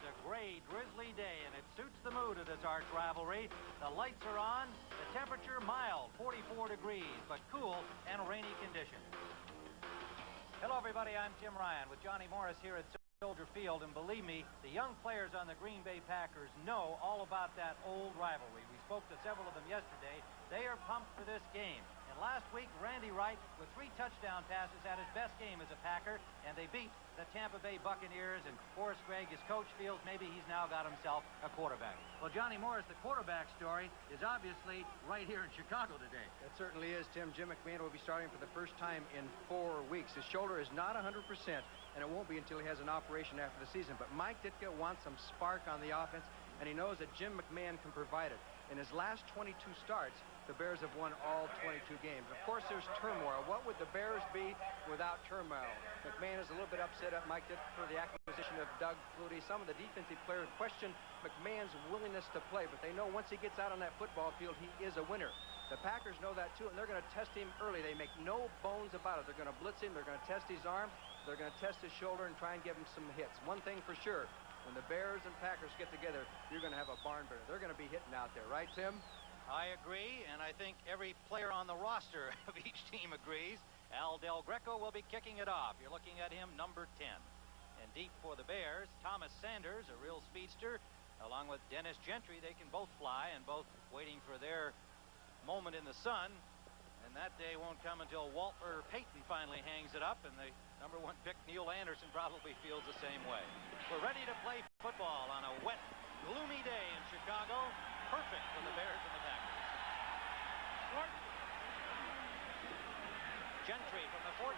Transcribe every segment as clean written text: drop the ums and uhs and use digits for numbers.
is a gray, drizzly day, and it suits the mood of this arch rivalry. The lights are on, the temperature mild, 44 degrees, but cool and rainy conditions. Hello, everybody. I'm Tim Ryan with Johnny Morris here at Soldier Field, and believe me, the young players on the Green Bay Packers know all about that old rivalry. We spoke to several of them yesterday. They are pumped for this game. And last week, Randy Wright, with 3 touchdown passes, had his best game as a Packer, and they beat the Tampa Bay Buccaneers, and Horace Gregg, his coach, feels maybe he's now got himself a quarterback. Well, Johnny Morris, the quarterback story is obviously right here in Chicago today. It certainly is, Tim. Jim McMahon will be starting for the first time in 4 weeks. His shoulder is not 100%, and it won't be until he has an operation after the season. But Mike Ditka wants some spark on the offense, and he knows that Jim McMahon can provide it. In his last 22 starts, the Bears have won all 22 games. Of course, there's turmoil. What would the Bears be without turmoil? McMahon is a little bit upset at Mike Ditka for the acquisition of Doug Flutie. Some of the defensive players question McMahon's willingness to play, but they know once he gets out on that football field, he is a winner. The Packers know that, too, and they're going to test him early. They make no bones about it. They're going to blitz him. They're going to test his arm. They're going to test his shoulder and try and give him some hits. One thing for sure, when the Bears and Packers get together, you're going to have a barn burner. They're going to be hitting out there, right, Tim? I agree, and I think every player on the roster of each team agrees. Al Del Greco will be kicking it off. You're looking at him, number 10. And deep for the Bears, Thomas Sanders, a real speedster, along with Dennis Gentry. They can both fly, and both waiting for their moment in the sun. And that day won't come until Walter Payton finally hangs it up, and the number 1 pick, Neil Anderson, probably feels the same way. We're ready to play football on a wet, gloomy day in Chicago. Perfect for the Bears and the Packers. Gentry from the 14.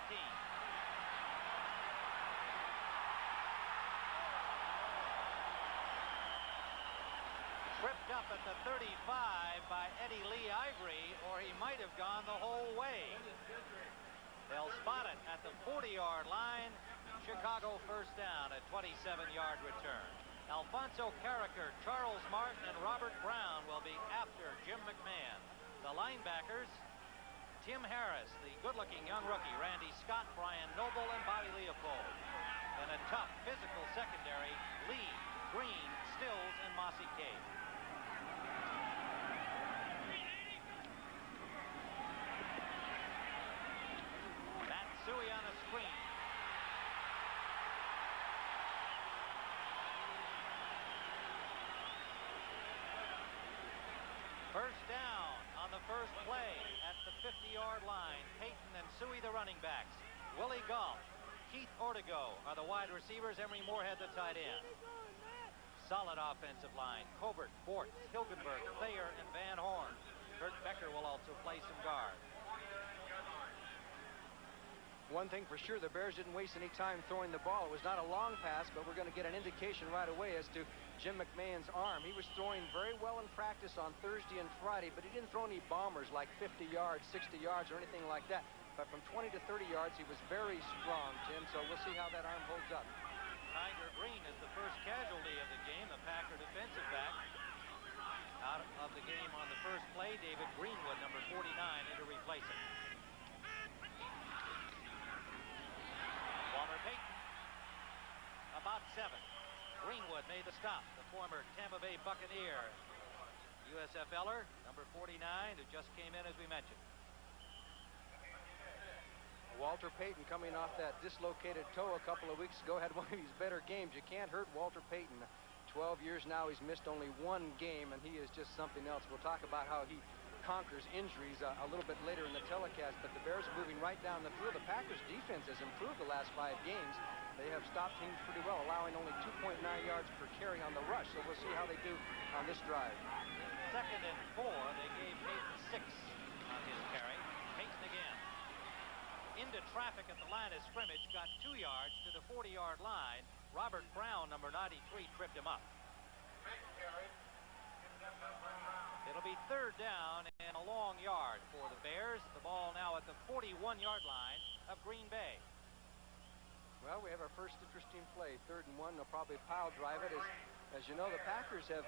Tripped up at the 35 by Eddie Lee Ivory, or he might have gone the whole way. They'll spot it at the 40-yard line. Chicago first down, a 27-yard return. Alfonso Carricker, Charles Martin, and Robert Brown will be after Jim McMahon. The linebackers, Tim Harris, the good-looking young rookie, Randy Scott, Brian Noble, and Bobby Leopold. And a tough physical secondary, Lee, Green, Stills, and Mossy Cave. Matsui on a screen. First down on the first play at the 50-yard line. Payton and Suey, the running backs. Willie Goff, Keith Ortego are the wide receivers. Emery Moorhead, the tight end. Solid offensive line. Covert, Bort, Hilgenberg, Thayer, and Van Horn. Kurt Becker will also play some guard. One thing for sure, the Bears didn't waste any time throwing the ball. It was not a long pass, but we're going to get an indication right away as to Jim McMahon's arm. He was throwing very well in practice on Thursday and Friday, but he didn't throw any bombers like 50 yards, 60 yards, or anything like that. But from 20 to 30 yards, he was very strong, Tim, so we'll see how that arm holds up. Tiger Green is the first casualty of the game, the Packer defensive back. Out of the game on the first play, David Greenwood, number 49, in to replace him. Walter Payton, about 7. Greenwood made the stop, the former Tampa Bay Buccaneer. USFLer, number 49, who just came in as we mentioned. Walter Payton, coming off that dislocated toe a couple of weeks ago, had one of his better games. You can't hurt Walter Payton. 12 years now, he's missed only 1 game, and he is just something else. We'll talk about how he conquers injuries a little bit later in the telecast, but the Bears are moving right down the field. The Packers defense has improved the last 5 games. They have stopped teams pretty well, allowing only 2.9 yards per carry on the rush, so we'll see how they do on this drive. 2nd and 4, they gave Payton 6 on his carry. Payton again. Into traffic at the line of scrimmage, got 2 yards to the 40-yard line. Robert Brown, number 93, tripped him up. It'll be 3rd down and a long yard for the Bears. The ball now at the 41-yard line of Green Bay. Well, we have our first interesting play. 3rd and 1. They'll probably pile drive it. As you know, the Packers have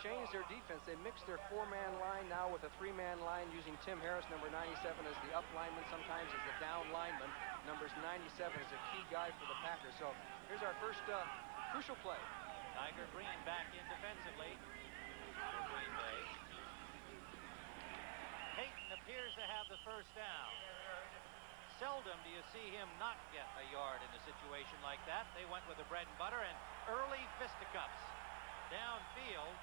changed their defense. They mixed their 4-man line now with a 3-man line, using Tim Harris, number 97, as the up lineman, sometimes as the down lineman. Numbers 97 is a key guy for the Packers. So here's our first crucial play. Tiger Green back in defensively for Green Bay. Payton appears to have the first down. Seldom do you see him not get a yard in a situation like that. They went with the bread and butter and early fisticuffs. Downfield,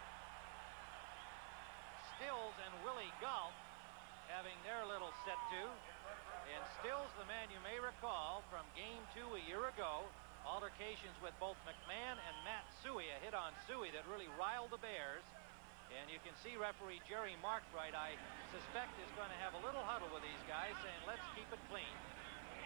Stills and Willie Gault having their little set-to. And Stills, the man you may recall from Game 2 a year ago, altercations with both McMahon and Matt Suhey, a hit on Suhey that really riled the Bears. And you can see referee Jerry Markbright, I suspect, is going to have a little huddle with these guys saying, let's keep it clean.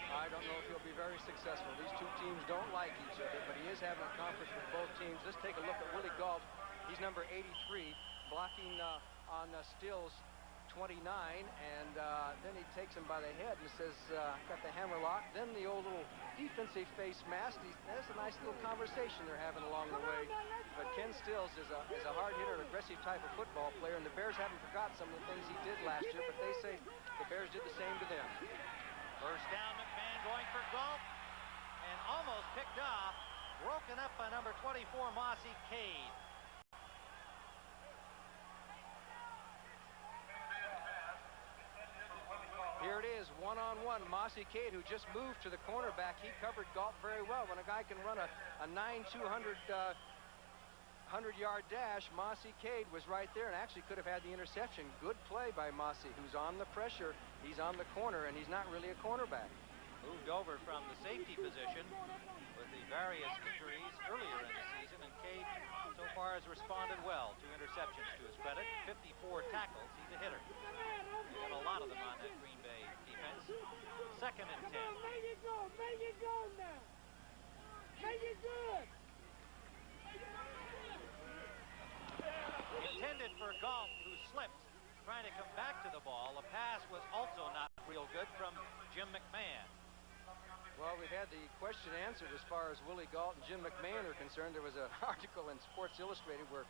I don't know if he'll be very successful. These two teams don't like each other, but he is having a conference with both teams. Let's take a look at Willie Gault. He's number 83, blocking on Stills 29, and then he takes him by the head and says, got the hammer lock. Then the old little defensive face mask. There's a nice little conversation they're having along the way. But Ken Stills is a hard hitter, aggressive type of football player, and the Bears haven't forgot some of the things he did last year, but they say the Bears did the same to them. First down, McMahon going for Gault, and almost picked off, broken up by number 24, Mossy Cade. Here it is, one-on-one. Mossy Cade, who just moved to the cornerback, he covered Gault very well. When a guy can run a 9-200 100-yard dash, Mossy Cade was right there and actually could have had the interception. Good play by Mossy, who's on the pressure. He's on the corner, and he's not really a cornerback. Moved over from the safety position with the various injuries earlier in the season, and Cade so far has responded well. 2 interceptions to his credit, 54 tackles. He's a hitter. They got a lot of them on that Green Bay defense. Second and 10. Make it go now. Make it good. Intended for Gault, who slipped, trying to come back to the ball. The pass was also not real good from Jim McMahon. Well, we've had the question answered as far as Willie Gault and Jim McMahon are concerned. There was an article in Sports Illustrated where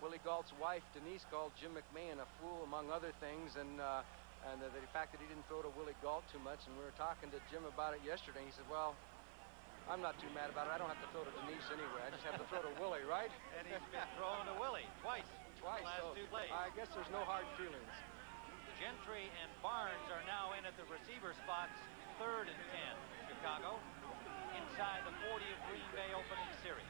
Willie Gault's wife, Denise, called Jim McMahon a fool, among other things, and the fact that he didn't throw to Willie Gault too much. And we were talking to Jim about it yesterday. He said, well, I'm not too mad about it. I don't have to throw to Denise anyway. I just have to throw to Willie, right? And he's been thrown to Willie twice. Last So 2 plays. I guess there's no hard feelings. Gentry and Barnes are now in at the receiver spots. 3rd and 10, Chicago, inside the 40 of Green Bay opening series.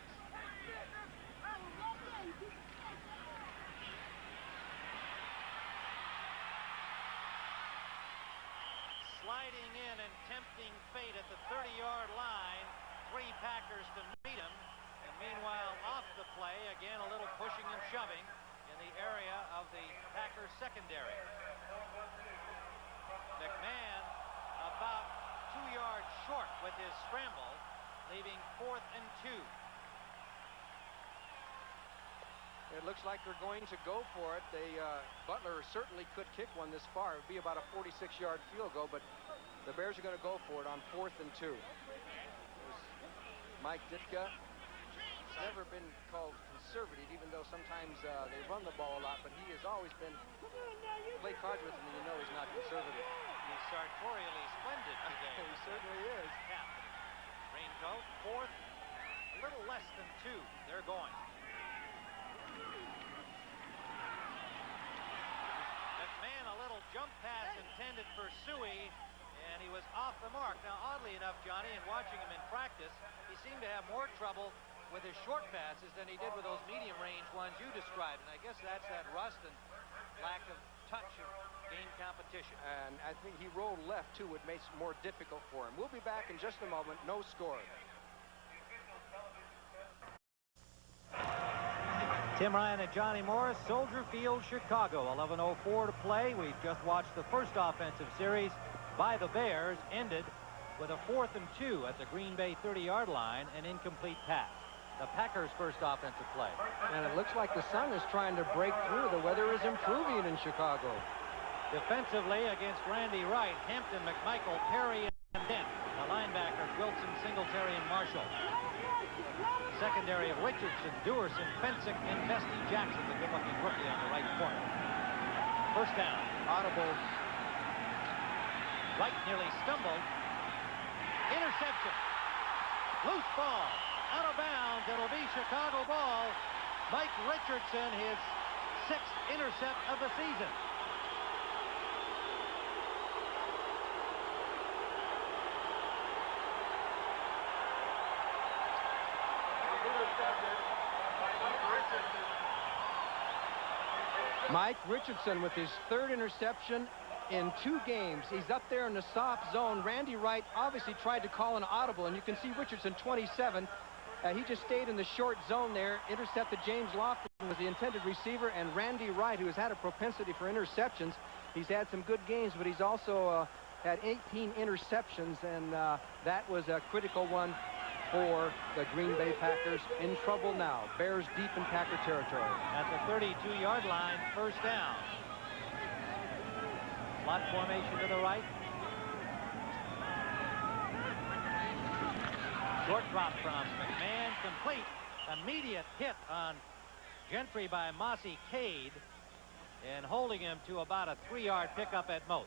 Sliding in and tempting fate at the 30-yard line. 3 Packers to meet him. And meanwhile, off the play, again a little pushing and shoving in the area of the Packers secondary. McMahon about 2 yards short with his scramble, leaving 4th and 2. It looks like they're going to go for it. Butler certainly could kick one this far. It would be about a 46-yard field goal, but the Bears are going to go for it on 4th and 2. Mike Ditka has never been called conservative, even though sometimes they run the ball a lot, but he has always been, play cards with him and you know he's not conservative. He's sartorially splendid today. He certainly is. Cap. Raincoat, 4th, a little less than 2. They're going. McMahon, a little jump pass intended for Suhey, and he was off the mark. Now, oddly enough, Johnny, in watching him in practice, he seemed to have more trouble with his short passes than he did with those medium-range ones you described. And I guess that's that rust and lack of touch of game competition. And I think he rolled left, too, which makes it more difficult for him. We'll be back in just a moment. No score. Tim Ryan and Johnny Morris, Soldier Field, Chicago. 11:04 to play. We've just watched the first offensive series by the Bears, ended with a 4th and 2 at the Green Bay 30-yard line, an incomplete pass. The Packers' first offensive play. And it looks like the sun is trying to break through. The weather is improving in Chicago. Defensively against Randy Wright, Hampton, McMichael, Perry, and Dent. The linebackers, Wilson, Singletary, and Marshall. Secondary of Richardson, Dewerson, Fensick, and Vesty Jackson, the good-looking rookie on the right corner. First down, audible. Wright nearly stumbled. Interception. Loose ball. Out of bounds. It'll be Chicago ball. Mike Richardson, his 6th intercept of the season. Mike Richardson with his 3rd interception in 2 games. He's up there in the soft zone. Randy Wright obviously tried to call an audible, and you can see Richardson, 27. He just stayed in the short zone there, intercepted James Lofton, was the intended receiver, and Randy Wright, who has had a propensity for interceptions. He's had some good games, but he's also had 18 interceptions, and that was a critical one for the Green Bay Packers. In trouble now. Bears deep in Packer territory. At the 32-yard line, first down. Slot formation to the right. Short drop from McMahon, complete. Immediate hit on Gentry by Mossy Cade, and holding him to about a 3-yard pickup at most.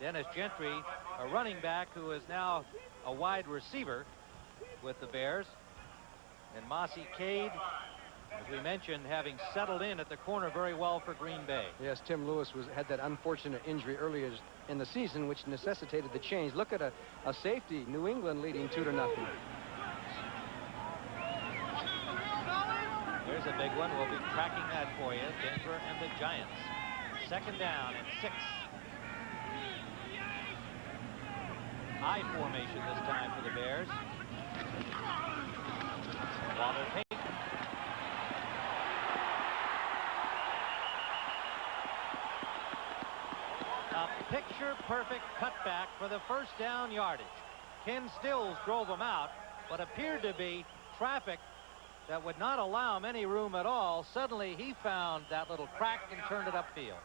Dennis Gentry, a running back who is now a wide receiver with the Bears. And Mossy Cade, as we mentioned, having settled in at the corner very well for Green Bay. Yes, Tim Lewis had that unfortunate injury earlier in the season, which necessitated the change. Look at a safety, New England leading 2-0. There's a big one. We'll be tracking that for you. Denver and the Giants. 2nd down and 6. I formation this time for the Bears. Walter Payton. A picture-perfect cutback for the first down yardage. Ken Stills drove him out, but appeared to be traffic that would not allow him any room at all. Suddenly, he found that little crack and turned it upfield.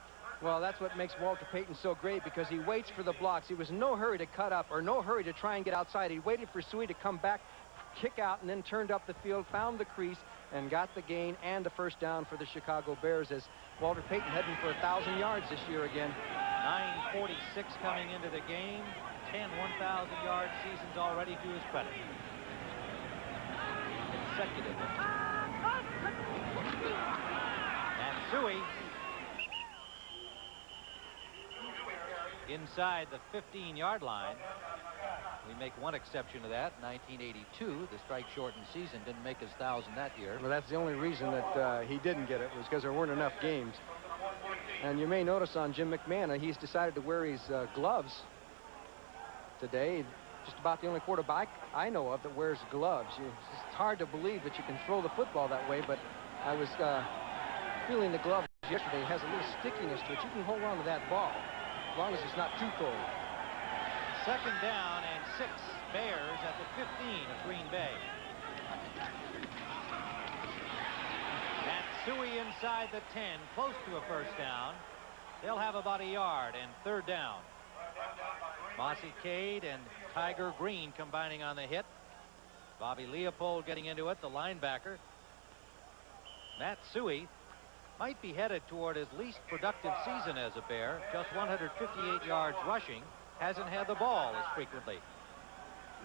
Well, that's what makes Walter Payton so great, because he waits for the blocks. He was in no hurry to cut up or no hurry to try and get outside. He waited for Suey to come back, kick out, and then turned up the field, found the crease, and got the gain and the first down for the Chicago Bears, as Walter Payton heading for 1,000 yards this year again. 9:46 coming into the game. 10 1,000-yard seasons already to his credit. Consecutively. And Suey inside the 15-yard line. We make one exception to that. 1982, the strike-shortened season, didn't make his 1,000 that year. Well, that's the only reason that he didn't get it, was because there weren't enough games. And you may notice on Jim McMahon, he's decided to wear his gloves today. Just about the only quarterback I know of that wears gloves. It's hard to believe that you can throw the football that way, but I was feeling the glove yesterday. It has a little stickiness to it. You can hold on to that ball as long as it's not too cold. 2nd down and 6. Bears at the 15 of Green Bay. Matsui inside the 10, close to a first down. They'll have about a yard, and 3rd down. Mossy Cade and Tiger Green combining on the hit. Bobby Leopold getting into it, the linebacker. Matsui might be headed toward his least productive season as a Bear. Just 158 yards rushing. Hasn't had the ball as frequently.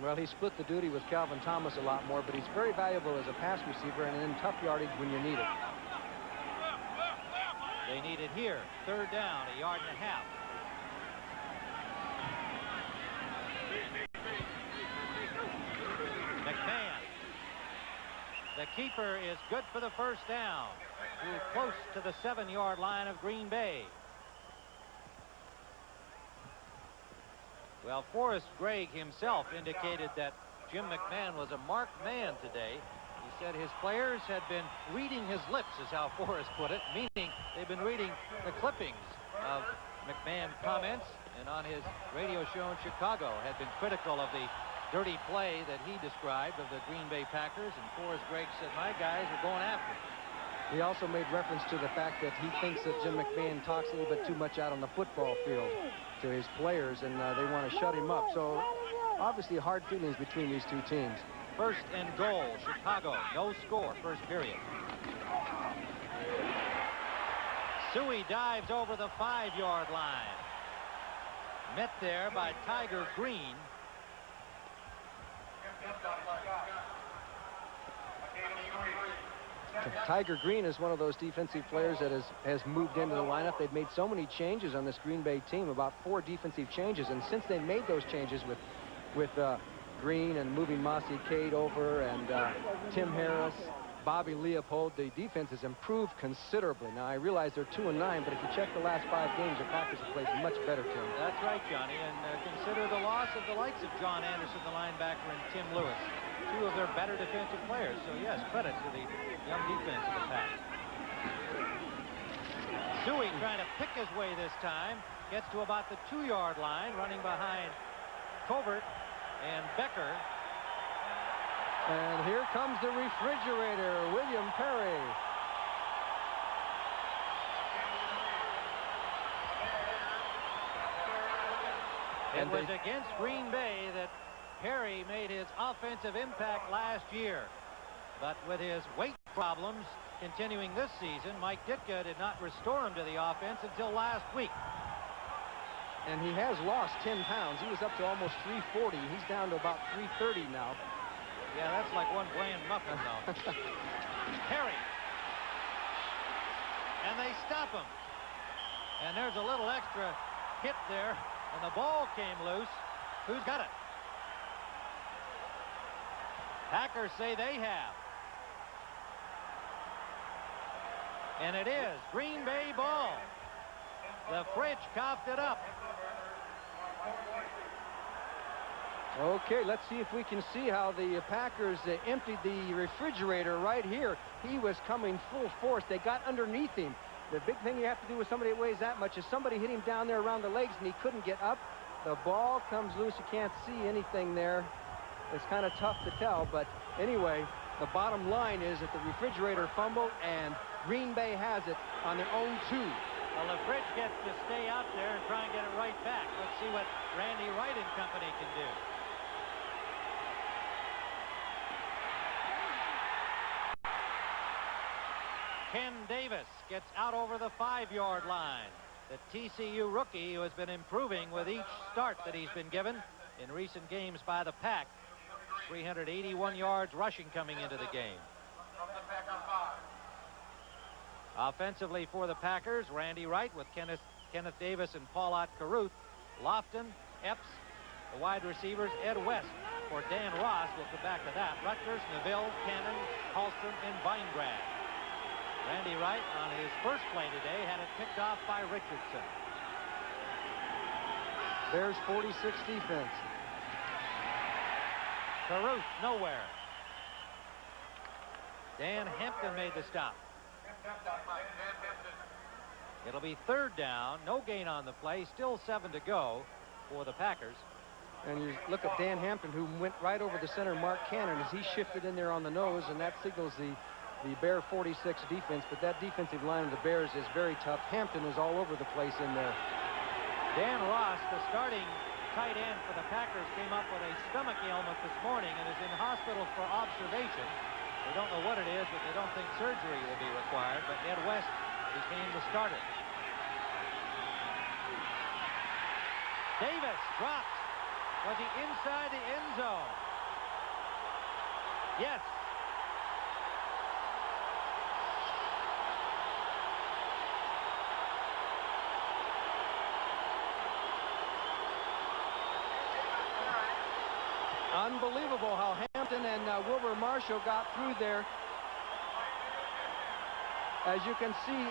Well, he split the duty with Calvin Thomas a lot more, but he's very valuable as a pass receiver and in tough yardage when you need it. They need it here. 3rd down, a yard and a half. McMahon. The keeper is good for the first down. We're close to the 7-yard line of Green Bay. Well, Forrest Gregg himself indicated that Jim McMahon was a marked man today. He said his players had been reading his lips, is how Forrest put it, meaning they've been reading the clippings of McMahon comments, and on his radio show in Chicago had been critical of the dirty play that he described of the Green Bay Packers, and Forrest Gregg said, my guys are going after it. He also made reference to the fact that he thinks that Jim McMahon talks a little bit too much out on the football field to his players, and they want to shut him up. So obviously hard feelings between these two teams. 1st and goal, Chicago. No score, first period. Suey dives over the 5-yard line. Met there by Tiger Green. Tiger Green is one of those defensive players that has moved into the lineup. They've made so many changes on this Green Bay team, about 4 defensive changes. And since they made those changes with Green and moving Mossy Cade over and Tim Harris, Bobby Leopold, the defense has improved considerably. Now, I realize they're 2-9, but if you check the last 5 games, the Packers have played much better, Tim. That's right, Johnny, and consider the loss of the likes of John Anderson, the linebacker, and Tim Lewis, 2 of their better defensive players. So, yes, credit to the young defense of the Pack. Suey trying to pick his way this time, gets to about the 2-yard line, running behind Covert and Becker. And here comes the refrigerator, William Perry. It was against Green Bay that Perry made his offensive impact last year. But with his weight problems continuing this season, Mike Ditka did not restore him to the offense until last week. And he has lost 10 pounds. He was up to almost 340. He's down to about 330 now. Yeah, that's like one bland muffin, though. Perry. And they stop him. And there's a little extra hit there, and the ball came loose. Who's got it? Packers say they have. And it is Green Bay ball. The fridge coughed it up. Okay, let's see if we can see how the Packers emptied the refrigerator right here. He was coming full force. They got underneath him. The big thing you have to do with somebody that weighs that much is somebody hit him down there around the legs, and he couldn't get up. The ball comes loose. You can't see anything there. It's kind of tough to tell, but anyway, the bottom line is that the refrigerator fumbled, and Green Bay has it on their own 2. Well, the fridge gets to stay out there and try and get it right back. Let's see what Randy Wright and company can do. Ken Davis gets out over the 5-yard line. The TCU rookie who has been improving with each start that he's been given in recent games by the Pack. 381 yards rushing coming into the game. Offensively for the Packers, Randy Wright with Kenneth Davis and Paulette Carruth. Lofton, Epps, the wide receivers, Ed West for Dan Ross. We'll come back to that. Rutgers, Neville, Cannon, Hallstrom, and Weingrad. Randy Wright on his first play today had it picked off by Richardson. Bears 46 defense. Carruth nowhere. Dan Hampton made the stop. It'll be 3rd down. No gain on the play. Still 7 to go for the Packers. And you look at Dan Hampton, who went right over the center, Mark Cannon, as he shifted in there on the nose, and that signals the Bear 46 defense. But that defensive line of the Bears is very tough. Hampton is all over the place in there. Dan Ross, the starting tight end for the Packers, came up with a stomach ailment this morning and is in hospital for observation. They don't know what it is, but they don't think surgery will be required. But Ed West became the starter. Davis dropped. Was he inside the end zone? Yes. Unbelievable how Hampton and Wilbur Marshall got through there. As you can see,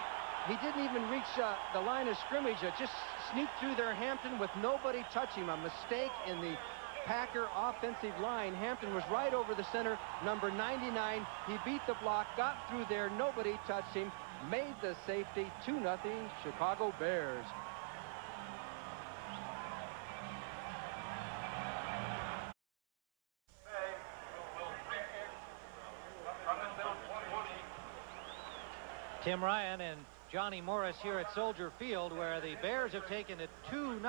he didn't even reach the line of scrimmage. Just sneaked through there, Hampton, with nobody touching him. A mistake in the Packer offensive line. Hampton was right over the center, number 99. He beat the block, got through there, nobody touched him, made the safety. 2-0 Chicago Bears. Tim Ryan and Johnny Morris here at Soldier Field, where the Bears have taken a 2-0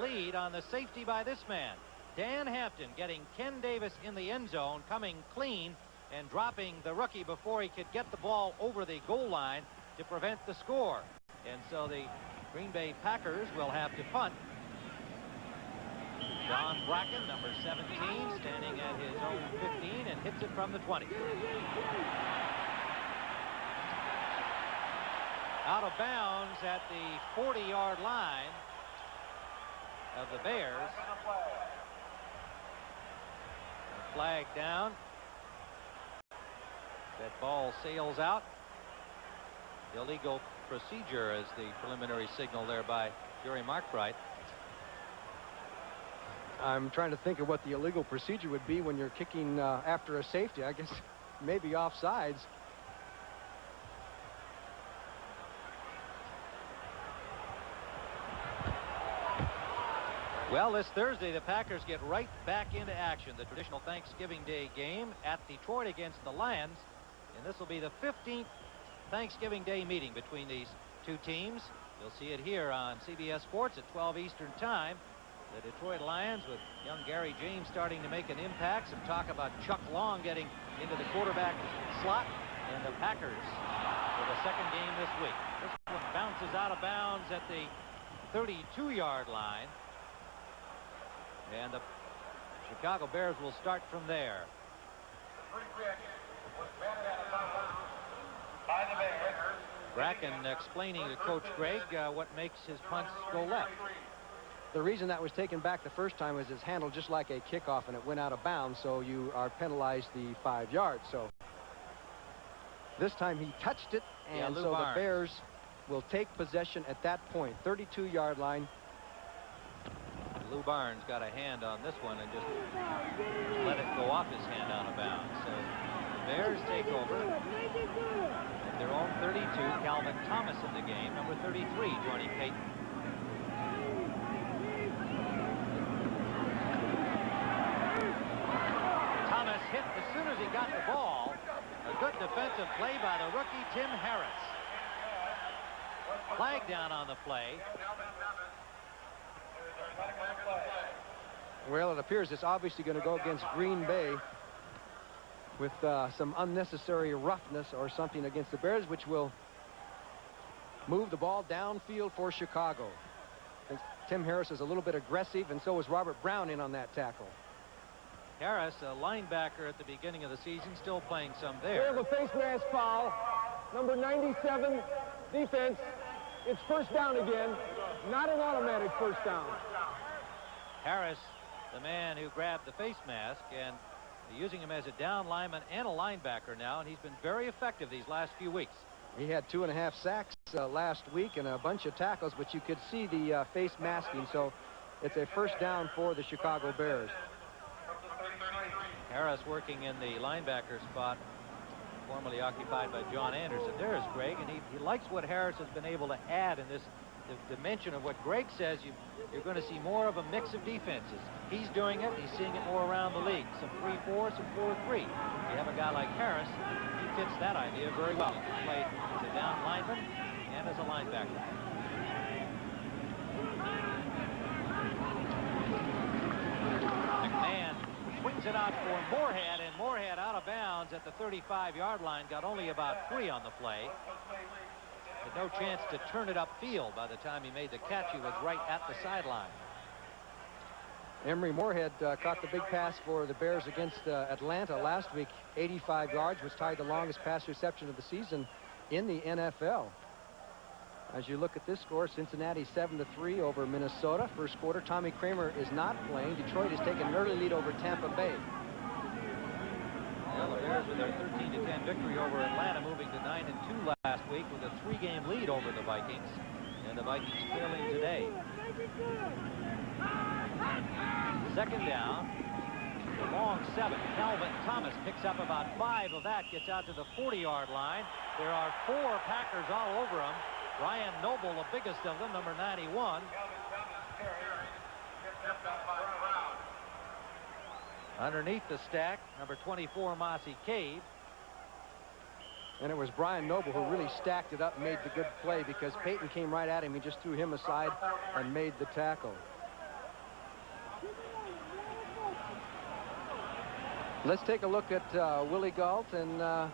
lead on the safety by this man. Dan Hampton getting Ken Davis in the end zone, coming clean and dropping the rookie before he could get the ball over the goal line to prevent the score. And so the Green Bay Packers will have to punt. John Bracken, number 17, standing at his own 15 and hits it from the 20. Out of bounds at the 40-yard line of the Bears. Flag down. That ball sails out. Illegal procedure as the preliminary signal there by Jerry Markbright. I'm trying to think of what the illegal procedure would be when you're kicking after a safety. I guess maybe offsides. Well, this Thursday, the Packers get right back into action. The traditional Thanksgiving Day game at Detroit against the Lions. And this will be the 15th Thanksgiving Day meeting between these two teams. You'll see it here on CBS Sports at 12 Eastern Time. The Detroit Lions with young Gary James starting to make an impact. Some talk about Chuck Long getting into the quarterback slot. And the Packers for the second game this week. This one bounces out of bounds at the 32-yard line. And the Chicago Bears will start from there. Bracken explaining to Coach Gregg what makes his punts go left. The reason that was taken back the first time was it's handled just like a kickoff, and it went out of bounds, so you are penalized the 5 yards. So this time he touched it, and so the Bears will take possession at that point. 32-yard line. Lou Barnes got a hand on this one and just let it go off his hand out of bounds. So the Bears take over at their own 32. Calvin Thomas in the game, number 33, joining Peyton. Thomas hit as soon as he got the ball. A good defensive play by the rookie Tim Harris. Flag down on the play. Well, it appears it's obviously going to go against Green Bay with some unnecessary roughness or something against the Bears, which will move the ball downfield for Chicago. I think Tim Harris is a little bit aggressive, and so is Robert Brown in on that tackle. Harris, a linebacker at the beginning of the season, still playing some We there. have a face mask foul. Number 97, defense. It's first down again. Not an automatic first down. Harris, the man who grabbed the face mask, and they're using him as a down lineman and a linebacker now, and he's been very effective these last few weeks. He had 2.5 sacks last week and a bunch of tackles, but you could see the face masking, so it's a first down for the Chicago Bears. Harris working in the linebacker spot formerly occupied by John Anderson. There's Greg, and he likes what Harris has been able to add in this dimension of what Greg says you're going to see more of a mix of defenses. He's doing it. He's seeing it more around the league. Some 3-4, some 4-3. You have a guy like Harris, he fits that idea very well. He can play as a down lineman and as a linebacker. McMahon swings it out for Moorhead, and Moorhead out of bounds at the 35-yard line. Got only about 3 on the play. Had no chance to turn it upfield by the time he made the catch. He was right at the sideline. Emery Moorhead caught the big pass for the Bears against Atlanta last week. 85 yards, was tied the longest pass reception of the season in the NFL. As you look at this score, Cincinnati 7-3 over Minnesota. First quarter, Tommy Kramer is not playing. Detroit has taken an early lead over Tampa Bay. Well, the Bears with their 13-10 victory over Atlanta, moving to 9-2 last week with a 3-game lead over the Vikings. And the Vikings trailing today. Second down. The long 7. Calvin Thomas picks up about 5 of that, gets out to the 40-yard line. There are 4 Packers all over him. Brian Noble, the biggest of them, number 91. Underneath the stack, number 24, Mossy Cade. And it was Brian Noble who really stacked it up and made the good play, because Peyton came right at him. He just threw him aside and made the tackle. Let's take a look at Willie Gault and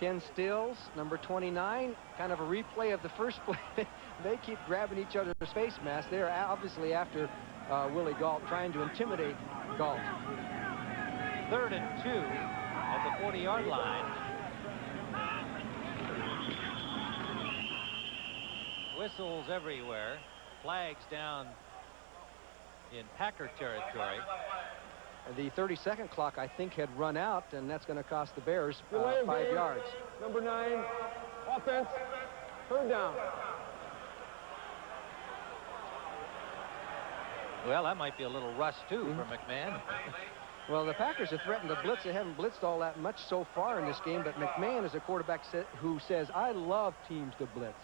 Ken Stills, number 29. Kind of a replay of the first play. They keep grabbing each other's face masks. They're obviously after Willie Gault, trying to intimidate Gault. 3rd and 2 at the 40-yard line. Whistles everywhere. Flags down in Packer territory. The 30-second clock, I think, had run out, and that's going to cost the Bears Delay of 5 game. yards. Number 9, offense, third down. Well, that might be a little rust, too, for McMahon. Well, the Packers have threatened to blitz. They haven't blitzed all that much so far in this game, but McMahon is a quarterback who says, I love teams to blitz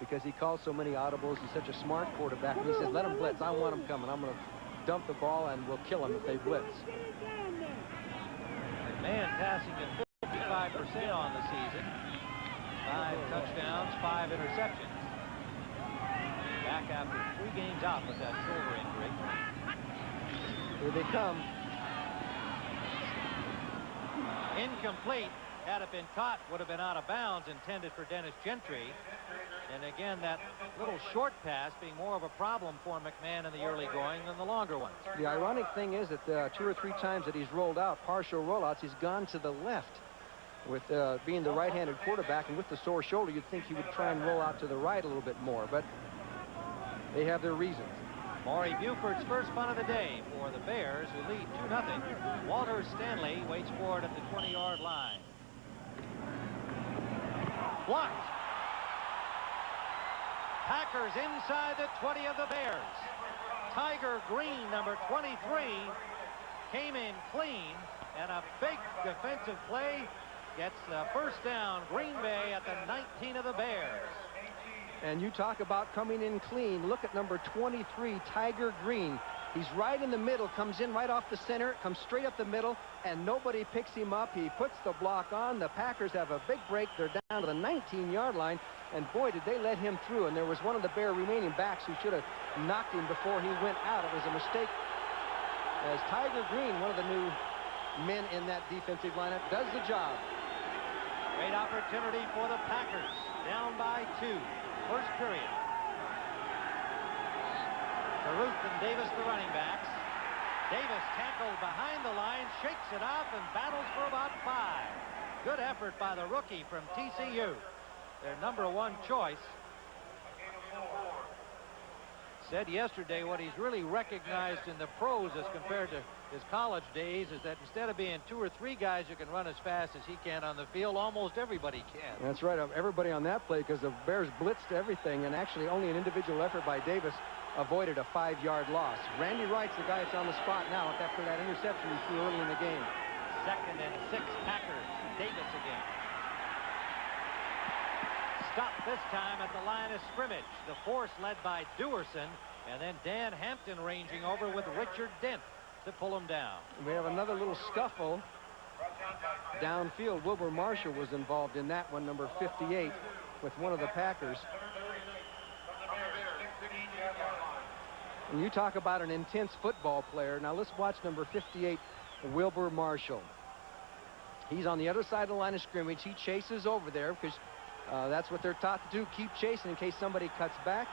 because he calls so many audibles. He's such a smart quarterback. And he says, let them blitz. I want them coming. I'm going to dump the ball, and we'll kill them if they blitz. McMahon passing at 55% on the season. 5 touchdowns, 5 interceptions. Back after 3 games out with that shoulder injury. Here they come. Incomplete. Had it been caught, would have been out of bounds, intended for Dennis Gentry. And again, that little short pass being more of a problem for McMahon in the early going than the longer ones. The ironic thing is that 2 or 3 times that he's rolled out, partial rollouts, he's gone to the left. With being the right-handed quarterback and with the sore shoulder, you'd think he would try and roll out to the right a little bit more, but they have their reasons. Maury Buford's first punt of the day for the Bears, who lead 2-0. Walter Stanley waits for it at the 20-yard line. Blocked. Packers inside the 20 of the Bears. Tiger Green, number 23, came in clean, and a big defensive play gets the first down. Green Bay at the 19 of the Bears. And you talk about coming in clean. Look at number 23, Tiger Green. He's right in the middle, comes in right off the center, comes straight up the middle, and nobody picks him up. He puts the block on. The Packers have a big break. They're down to the 19-yard line, and boy, did they let him through. And there was one of the Bear remaining backs who should have knocked him before he went out. It was a mistake, as Tiger Green, one of the new men in that defensive lineup, does the job. Great opportunity for the Packers. Down by 2. First period. Caruth and Davis, the running backs. Davis tackled behind the line, shakes it off, and battles for about 5. Good effort by the rookie from TCU. Their number 1 choice. Said yesterday what he's really recognized in the pros as compared to his college days is that instead of being 2 or 3 guys who can run as fast as he can on the field, almost everybody can. That's right. Everybody on that play, because the Bears blitzed everything, and actually only an individual effort by Davis avoided a 5-yard loss. Randy Wright's the guy that's on the spot now after that interception he threw early in the game. 2nd and 6 Packers. Davis again. Stopped this time at the line of scrimmage. The force led by Dewerson, and then Dan Hampton ranging over with Richard Dent to pull him down. We have another little scuffle downfield. Wilbur Marshall was involved in that one, number 58, with one of the Packers. And you talk about an intense football player. Now let's watch number 58, Wilbur Marshall. He's on the other side of the line of scrimmage. He chases over there because that's what they're taught to do, keep chasing in case somebody cuts back.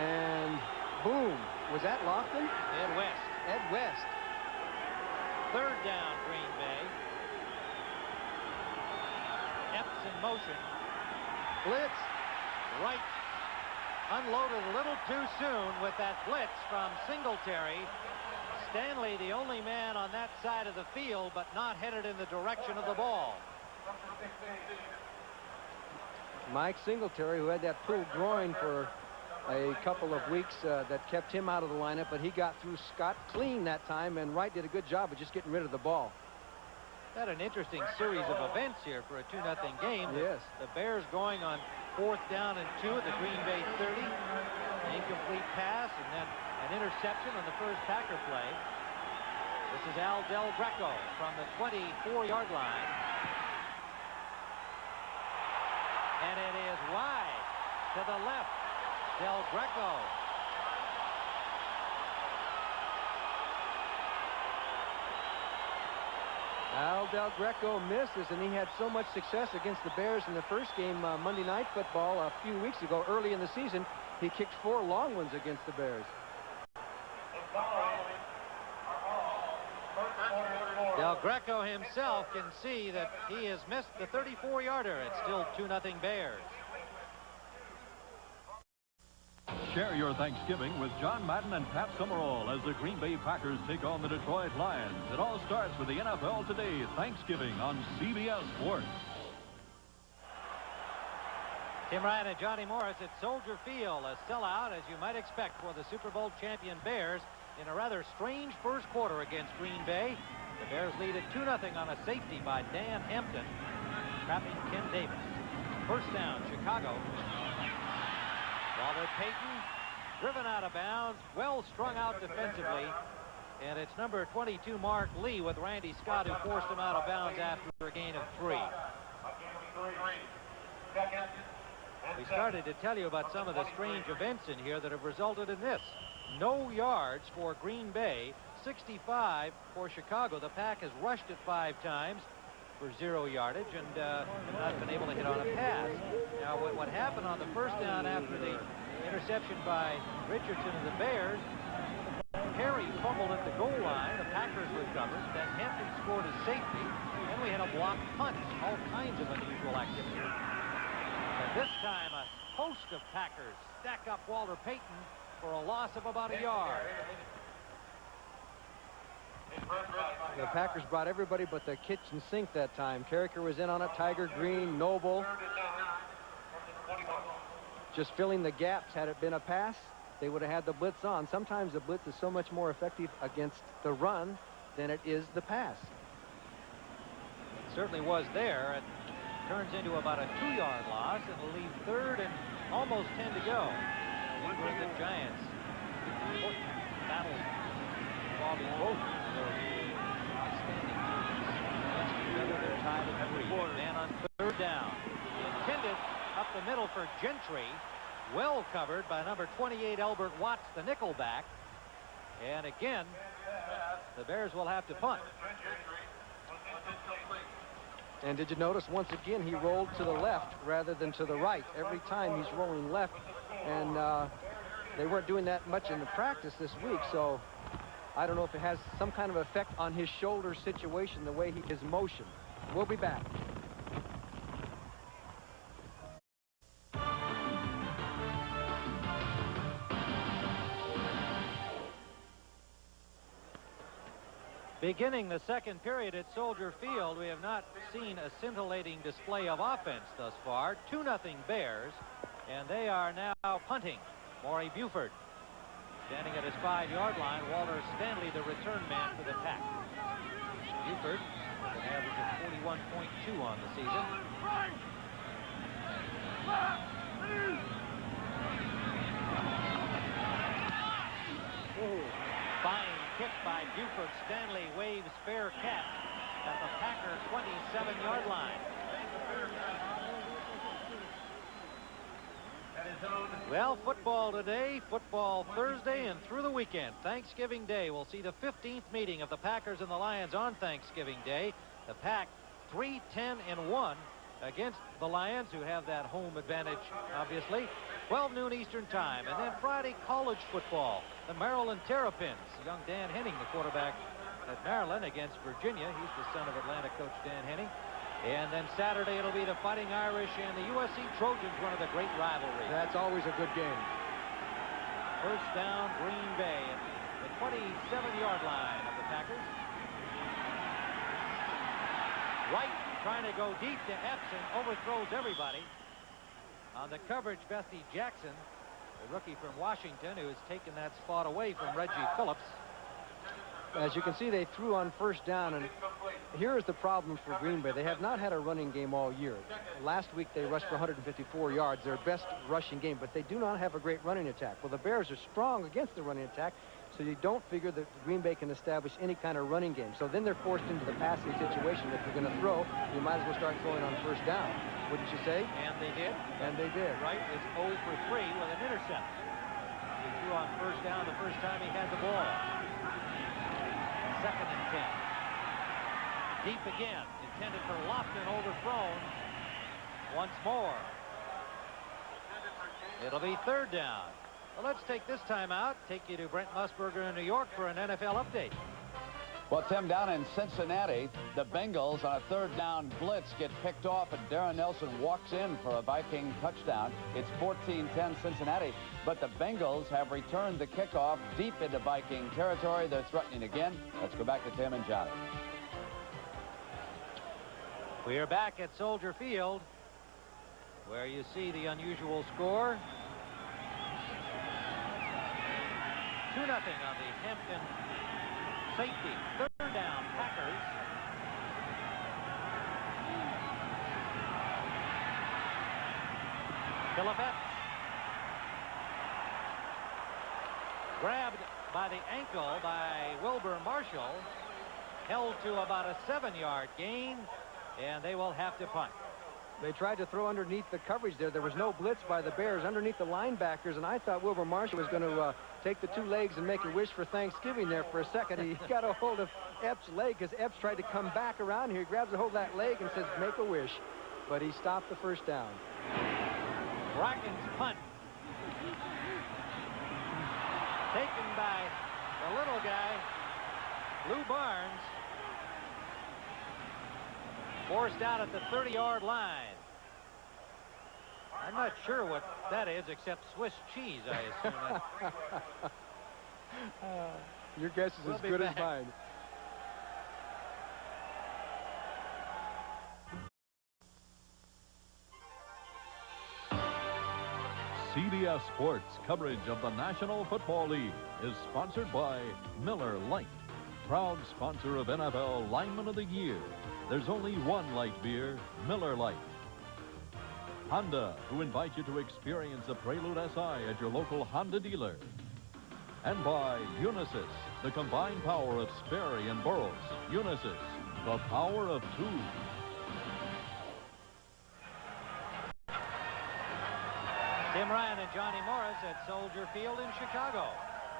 And boom. Was that Lofton? Ed West. Ed West. 3rd down, Green Bay. Epps in motion. Blitz. Wright unloaded a little too soon with that blitz from Singletary. Stanley, the only man on that side of the field, but not headed in the direction of the ball. Mike Singletary, who had that pulled groin for a couple of weeks that kept him out of the lineup, but he got through Scott clean that time, and Wright did a good job of just getting rid of the ball. Had an interesting series of events here for a 2-0 game. Yes. The Bears going on 4th down and 2 at the Green Bay 30. An incomplete pass, and then an interception on the first Packer play. This is Al Del Greco from the 24-yard line. And it is wide to the left. Del Greco. Al Del Greco misses, and he had so much success against the Bears in the first game, Monday Night Football, a few weeks ago, early in the season. He kicked 4 long ones against the Bears. Del Greco himself can see that he has missed the 34-yarder. It's still 2-0 Bears. Share your Thanksgiving with John Madden and Pat Summerall as the Green Bay Packers take on the Detroit Lions. It all starts with the NFL Today Thanksgiving on CBS Sports. Tim Ryan and Johnny Morris at Soldier Field. A sellout, as you might expect, for the Super Bowl champion Bears in a rather strange first quarter against Green Bay. The Bears lead at 2-0 on a safety by Dan Hampton, trapping Ken Davis. First down, Chicago. Walter Payton driven out of bounds, well strung out defensively. And it's number 22, Mark Lee, with Randy Scott, who forced him out of bounds after a gain of 3. We started to tell you about some of the strange events in here that have resulted in this. No yards for Green Bay, 65 for Chicago. The Pack has rushed it 5 times for 0 yardage and have not been able to hit on a pass. Now, what happened on the first down after the interception by Richardson of the Bears, Perry fumbled at the goal line. The Packers recovered. Then Hampton scored a safety. Then we had a blocked punt. All kinds of unusual activity. And this time, a host of Packers stack up Walter Payton for a loss of about a yard. The Packers brought everybody but the kitchen sink that time. Carricker was in on it, Tiger Green, Noble. Just filling the gaps. Had it been a pass, they would have had the blitz on. Sometimes the blitz is so much more effective against the run than it is the pass. It certainly was there. It turns into about a 2-yard loss. It'll leave 3rd and almost 10 to go. These were the Giants. Battle involving both of those outstanding teams. Against each other, they're tied at 3. Man on 3rd down. Intended up the middle for Gentry. Well covered by number 28, Albert Watts, the nickelback. And again, the Bears will have to punt. And did you notice once again he rolled to the left rather than to the right? Every time he's rolling left, and they weren't doing that much in the practice this week, so I don't know if it has some kind of effect on his shoulder situation, the way his motion. We'll be back. Beginning the second period at Soldier Field, we have not seen a scintillating display of offense thus far. 2-0 Bears, and they are now punting. Maury Buford standing at his 5-yard line. Walter Stanley, the return man for the Pack. Buford with an average of 41.2 on the season. Fine kick by Buford. Stanley waves fair catch at the Packer 27-yard line. Well, football today, football Thursday, and through the weekend. Thanksgiving Day, we'll see the 15th meeting of the Packers and the Lions on Thanksgiving Day. The Pack 3-10-1 against the Lions, who have that home advantage, obviously. 12 noon Eastern time. And then Friday, college football. The Maryland Terrapins. Young Dan Henning, the quarterback at Maryland, against Virginia. He's the son of Atlanta coach Dan Henning. And then Saturday, it'll be the Fighting Irish and the USC Trojans, one of the great rivalries. That's always a good game. First down, Green Bay at the 27-yard line of the Packers. Wright trying to go deep to Epson, overthrows everybody. On the coverage, Bessie Jackson, the rookie from Washington, who has taken that spot away from Reggie Phillips. As you can see, they threw on first down, and here is the problem for Green Bay. They have not had a running game all year. Last week, they rushed for 154 yards, their best rushing game, but they do not have a great running attack. Well, the Bears are strong against the running attack, so you don't figure that Green Bay can establish any kind of running game. So then they're forced into the passing situation. If you're going to throw, you might as well start throwing on first down. Wouldn't you say? And they did. And they did. Wright is 0 for 3 with an intercept. He threw on first down the first time he had the ball. Second and 10. Deep again. Intended for Lofton, overthrown. Once more. It'll be third down. Well, let's take this time out. Take you to Brent Musburger in New York for an NFL update. Well, Tim, down in Cincinnati, the Bengals on a third down blitz get picked off, and Darren Nelson walks in for a Viking touchdown. It's 14-10 Cincinnati, but the Bengals have returned the kickoff deep into Viking territory. They're threatening again. Let's go back to Tim and Johnny. We are back at Soldier Field, where you see the unusual score. 2-0 on the Hampton safety. Third down, Packers. Philippette grabbed by the ankle by Wilbur Marshall, held to about a 7-yard gain, and they will have to punt. They tried to throw underneath the coverage there. There was no blitz by the Bears underneath the linebackers, and I thought Wilbur Marshall was going to take the 2 legs and make a wish for Thanksgiving there for a second. He got a hold of Epps' leg because Epps tried to come back around here. He grabs a hold of that leg and says, make a wish. But he stopped the first down. Bracken's punt. Taken by the little guy, Lou Barnes. Forced out at the 30-yard line. I'm not sure what that is except Swiss cheese, I assume. Your guess is as good as mine. CBS Sports coverage of the National Football League is sponsored by Miller Lite, proud sponsor of NFL Lineman of the Year. There's only one light beer, Miller Lite. Honda, who invites you to experience the Prelude SI at your local Honda dealer. And by Unisys, the combined power of Sperry and Burroughs. Unisys, the power of 2. Tim Ryan and Johnny Morris at Soldier Field in Chicago.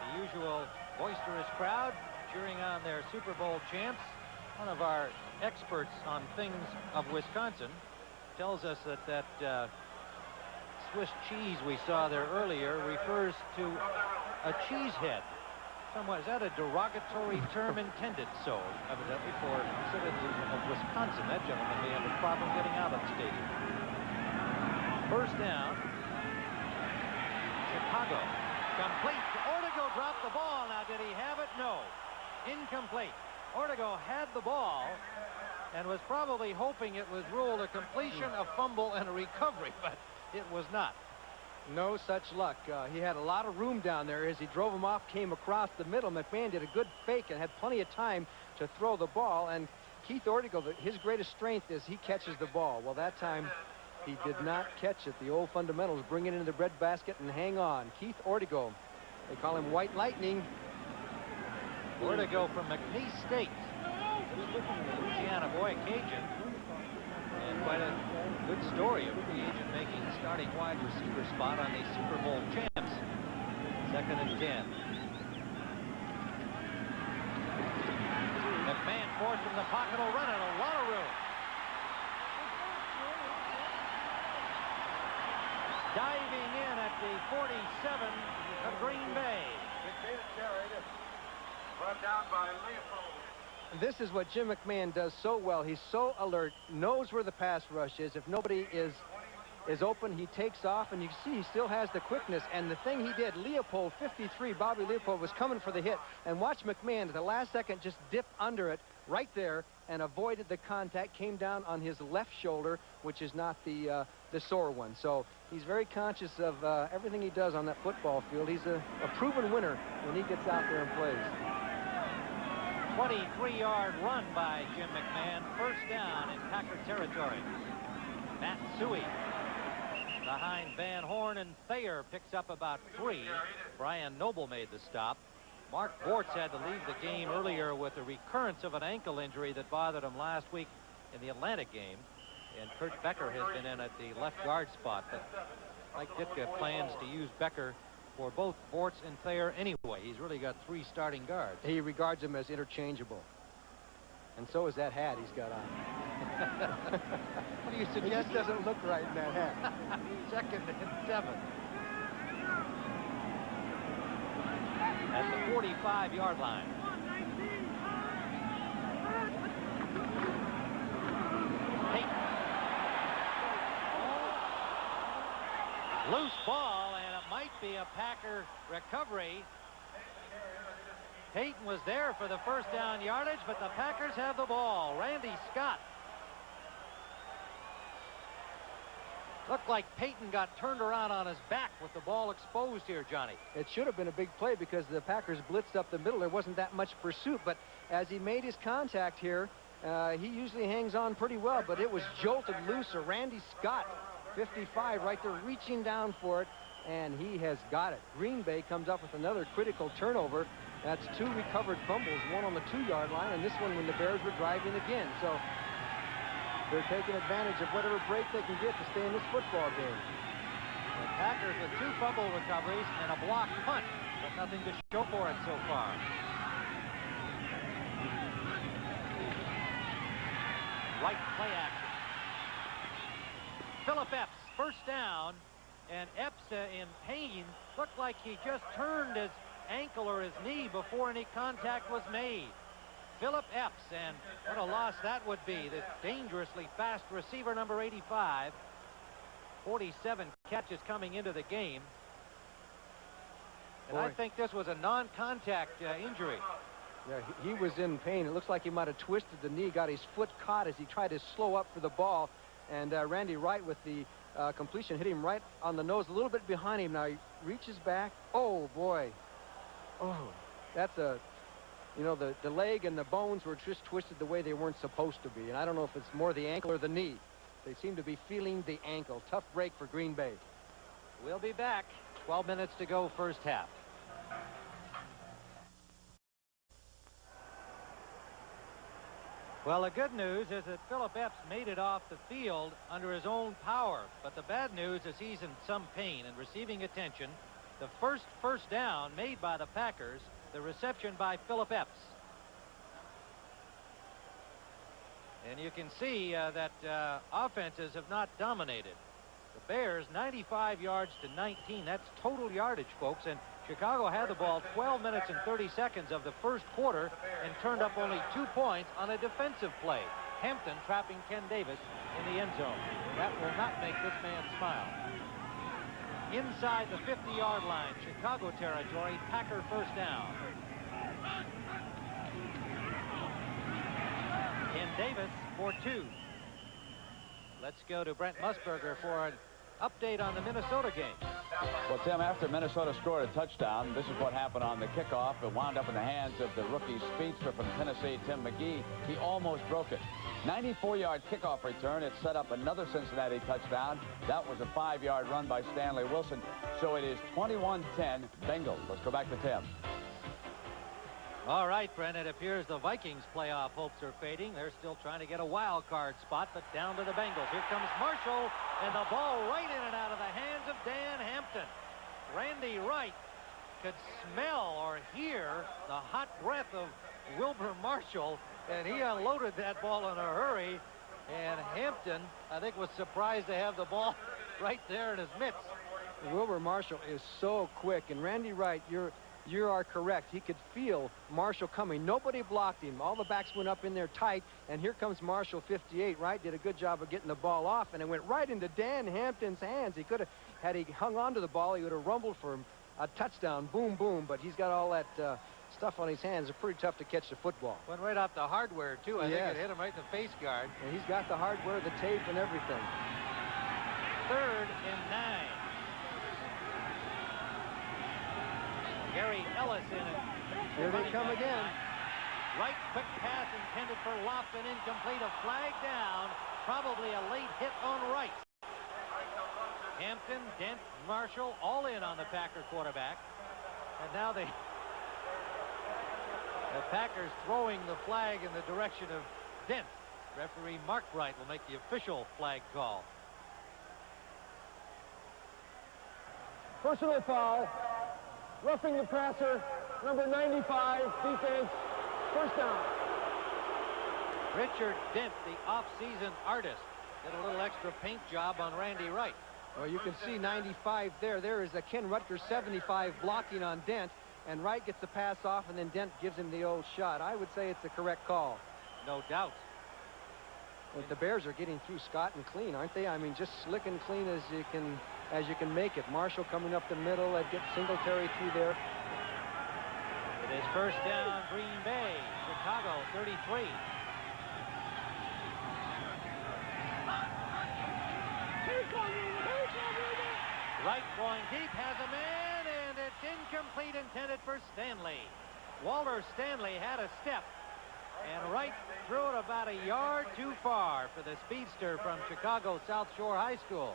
The usual boisterous crowd cheering on their Super Bowl champs. One of our experts on things of Wisconsin tells us that Swiss cheese we saw there earlier refers to a cheesehead. Somewhat, is that a derogatory term intended so, evidently, for citizens of Wisconsin? That gentleman may have a problem getting out of the stadium. First down, Chicago. Complete. Ortego dropped the ball. Now, did he have it? No. Incomplete. Ortego had the ball and was probably hoping it was ruled a completion, a fumble, and a recovery, but it was not. No such luck. He had a lot of room down there as he drove him off, came across the middle. McMahon did a good fake and had plenty of time to throw the ball. And Keith Ortego, his greatest strength is he catches the ball. Well, that time he did not catch it. The old fundamentals, bring it into the breadbasket and hang on. Keith Ortego, they call him White Lightning. Ortego from McNeese State, Louisiana boy, Cajun, and quite a good story of free agent making starting wide receiver spot on the Super Bowl champs. 2nd and 10. McMahon forced from the pocket, will run it, a lot of room. Diving in at the 47 of Green Bay. Brought down by Leopold. This is what Jim McMahon does so well. He's so alert, knows where the pass rush is. If nobody is open, he takes off, and you see he still has the quickness. And the thing he did, Leopold, 53, Bobby Leopold was coming for the hit. And watch McMahon at the last second just dip under it right there and avoided the contact, came down on his left shoulder, which is not the sore one. So he's very conscious of everything he does on that football field. He's a proven winner when he gets out there and plays. 23-yard run by Jim McMahon. First down in Packer territory. Matt Suhey behind Van Horn, and Thayer picks up about 3. Brian Noble made the stop. Mark Bortz had to leave the game earlier with a recurrence of an ankle injury that bothered him last week in the Atlantic game. And Kurt Becker has been in at the left guard spot. But Mike Ditka plans to use Becker for both Bortz and Thayer anyway. He's really got 3 starting guards. He regards them as interchangeable. And so is that hat he's got on. What do you suggest? It just doesn't look right in that hat. 2nd and 7. At the 45-yard line. loose ball, and it might be a Packer recovery. Payton was there for the first down yardage, but the Packers have the ball. Randy Scott. Looked like Payton got turned around on his back with the ball exposed here, Johnny. It should have been a big play because the Packers blitzed up the middle. There wasn't that much pursuit, but as he made his contact here, he usually hangs on pretty well, but it was jolted loose. So Randy Scott, 55, right there, reaching down for it, and he has got it. Green Bay comes up with another critical turnover. That's 2 recovered fumbles, 1 on the 2-yard line, and this one when the Bears were driving again. So they're taking advantage of whatever break they can get to stay in this football game. The Packers with 2 fumble recoveries and a blocked punt, but nothing to show for it so far. Right play action. Philip Epps, first down, and Epps in pain looked like he just turned his ankle or his knee before any contact was made. Philip Epps, and what a loss that would be. The dangerously fast receiver, number 85. 47 catches coming into the game. And I think this was a non-contact injury. Yeah, he was in pain. It looks like he might have twisted the knee, got his foot caught as he tried to slow up for the ball. And Randy Wright with the completion hit him right on the nose, a little bit behind him. Now he reaches back. Oh, boy. Oh, that's a... You know, the leg and the bones were just twisted the way they weren't supposed to be. And I don't know if it's more the ankle or the knee. They seem to be feeling the ankle. Tough break for Green Bay. We'll be back. 12 minutes to go, first half. Well, the good news is that Philip Epps made it off the field under his own power. But the bad news is he's in some pain and receiving attention. The first down made by the Packers, the reception by Philip Epps. And you can see that offenses have not dominated. The Bears 95 yards to 19. That's total yardage, folks. And Chicago had the ball 12 minutes and 30 seconds of the first quarter and turned up only 2 points on a defensive play. Hampton trapping Ken Davis in the end zone. That will not make this man smile. Inside the 50-yard line, Chicago territory, Packer first down. Ken Davis for 2. Let's go to Brent Musburger for an update on the Minnesota game. Well, Tim, after Minnesota scored a touchdown, this is what happened on the kickoff. It wound up in the hands of the rookie speedster from Tennessee, Tim McGee. He almost broke it. 94-yard kickoff return. It set up another Cincinnati touchdown. That was a 5-yard run by Stanley Wilson. So it is 21-10 Bengals. Let's go back to Tim. All right, Brent, it appears the Vikings' playoff hopes are fading. They're still trying to get a wild card spot, but down to the Bengals. Here comes Marshall, and the ball right in and out of the hands of Dan Hampton. Randy Wright could smell or hear the hot breath of Wilber Marshall, and he unloaded that ball in a hurry. And Hampton, I think, was surprised to have the ball right there in his mitts. Wilber Marshall is so quick, and Randy Wright, you are correct. He could feel Marshall coming. Nobody blocked him. All the backs went up in there tight, and here comes Marshall, 58. Wright did a good job of getting the ball off, and it went right into Dan Hampton's hands. He could have, had he hung on to the ball, he would have rumbled for a touchdown. Boom, boom. But he's got all that stuff on his hands. It's pretty tough to catch the football. Went right off the hardware, too. I think it hit him right in the face guard. And he's got the hardware, the tape, and everything. 3rd and 9. Gary Ellis in it. Here they come again. Right, quick pass intended for Lofton, incomplete. A flag down. Probably a late hit on Wright. Hampton, Dent, Marshall, all in on the Packer quarterback. And now the Packers throwing the flag in the direction of Dent. Referee Mark Wright will make the official flag call. Personal foul. Roughing the passer, number 95, defense, first down. Richard Dent, the off-season artist, did a little extra paint job on Randy Wright. Well, you can see 95 there. There is a Ken Rutgers 75 blocking on Dent, and Wright gets the pass off, and then Dent gives him the old shot. I would say it's the correct call. No doubt. But the Bears are getting through Scott and clean, aren't they? I mean, just slick and clean as you can as you can make it. Marshall coming up the middle. That gets Singletary through there. It is first down, Green Bay. Chicago 33. Wright going deep, has a man, and it's incomplete, intended for Stanley. Walter Stanley had a step, and Wright threw it about a yard too far for the speedster from Chicago South Shore High School.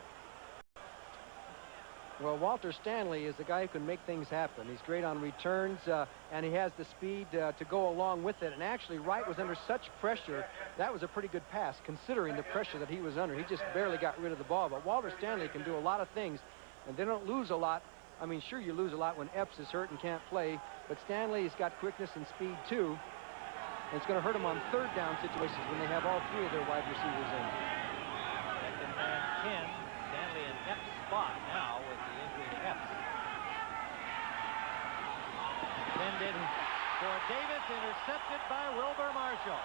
Well, Walter Stanley is the guy who can make things happen. He's great on returns, and he has the speed to go along with it. And actually, Wright was under such pressure. That was a pretty good pass, considering the pressure that he was under. He just barely got rid of the ball. But Walter Stanley can do a lot of things, and they don't lose a lot. I mean, sure, you lose a lot when Epps is hurt and can't play, but Stanley's got quickness and speed, too. And it's going to hurt him on third down situations when they have all three of their wide receivers in. Second and 10. Stanley in Epps' spot now with the injury to Epps. Intended for Davis, intercepted by Wilbur Marshall.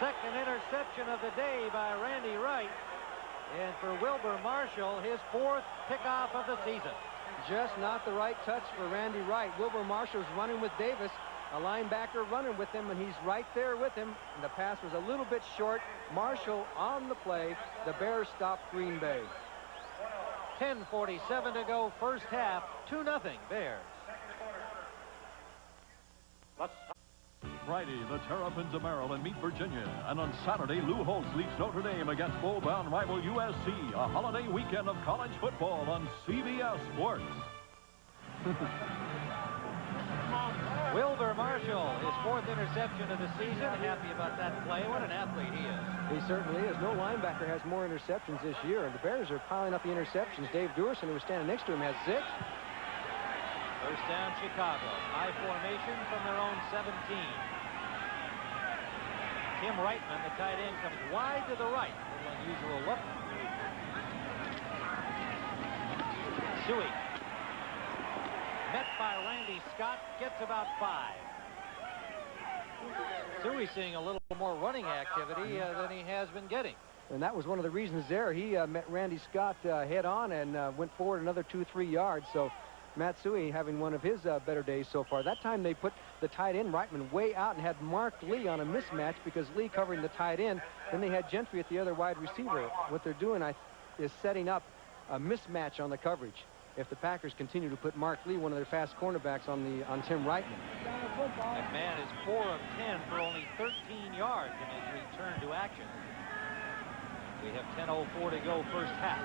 Second interception of the day by Randy Wright. And for Wilbur Marshall, his fourth pickoff of the season. Just not the right touch for Randy Wright. Wilbur Marshall's running with Davis, a linebacker running with him, and he's right there with him. And the pass was a little bit short. Marshall on the play. The Bears stopped Green Bay. 10:47 to go, first half, 2-0 Bears. Friday, the Terrapins of Maryland meet Virginia. And on Saturday, Lou Holtz leads Notre Dame against bowl-bound rival USC. A holiday weekend of college football on CBS Sports. Wilbur Marshall, his fourth interception of the season. Happy about that play. What an athlete he is. He certainly is. No linebacker has more interceptions this year. And the Bears are piling up the interceptions. Dave Duerson, who was standing next to him, has 6. First down, Chicago. High formation from their own 17. Tim Reitman, the tight end, comes wide to the right. A little unusual look. Suey. Met by Randy Scott, gets about 5. Suey seeing a little more running activity than he has been getting. And that was one of the reasons there. He met Randy Scott head on and went forward another 2-3 yards. So Matsui having one of his better days so far. That time they put the tight end Reitman way out and had Mark Lee on a mismatch because Lee covering the tight end. Then they had Gentry at the other wide receiver. What they're doing is setting up a mismatch on the coverage. If the Packers continue to put Mark Lee, one of their fast cornerbacks, on Tim Reitman. McMahon is 4 of 10 for only 13 yards in his return to action. We have 10:04 to go, first half.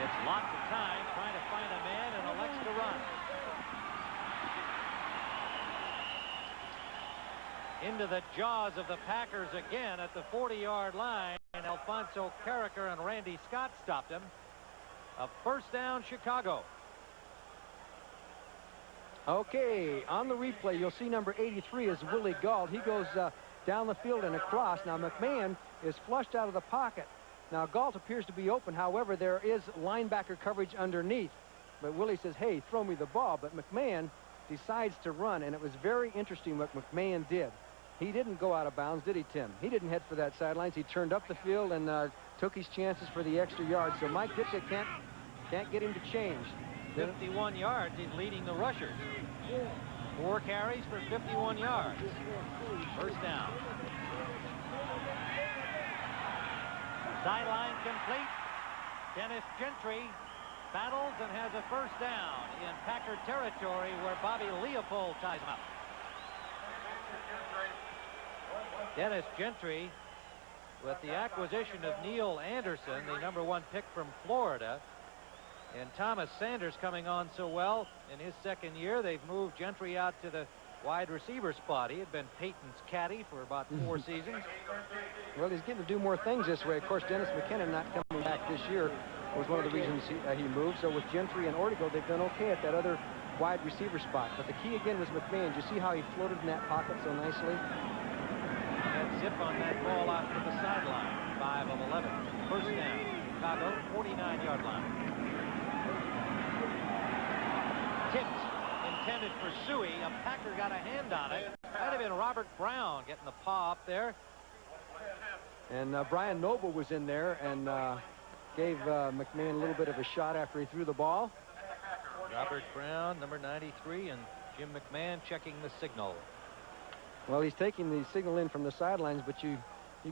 Gets lots of time trying to find a man and elects to run. Into the jaws of the Packers again at the 40-yard line. And Alfonso Carricker and Randy Scott stopped him. A first down, Chicago. Okay, on the replay, you'll see number 83 is Willie Gauld. He goes down the field and across. Now, McMahon is flushed out of the pocket. Now, Gauld appears to be open. However, there is linebacker coverage underneath. But Willie says, hey, throw me the ball. But McMahon decides to run, and it was very interesting what McMahon did. He didn't go out of bounds, did he, Tim? He didn't head for that sidelines. He turned up the field and took his chances for the extra yards. So Mike Ditka can't get him to change. 51 yards, he's leading the rushers. 4 carries for 51 yards. First down. Sideline complete. Dennis Gentry battles and has a first down in Packer territory where Bobby Leopold ties him up. Dennis Gentry, with the acquisition of Neil Anderson, the #1 pick from Florida, and Thomas Sanders coming on so well in his second year, they've moved Gentry out to the wide receiver spot. He had been Peyton's caddy for about 4 seasons. Well, he's getting to do more things this way. Of course, Dennis McKinnon not coming back this year was one of the reasons he moved. So with Gentry and Ortego, they've done okay at that other wide receiver spot. But the key again was McMahon. Did you see how he floated in that pocket so nicely? Had zip on that ball out to the sideline. 5 of 11. First down. Chicago, 49-yard line. intended for Suey. A Packer got a hand on it. Might have been Robert Brown getting the paw up there. And Brian Noble was in there and gave McMahon a little bit of a shot after he threw the ball. Robert Brown, number 93, and Jim McMahon checking the signal. Well, he's taking the signal in from the sidelines, but you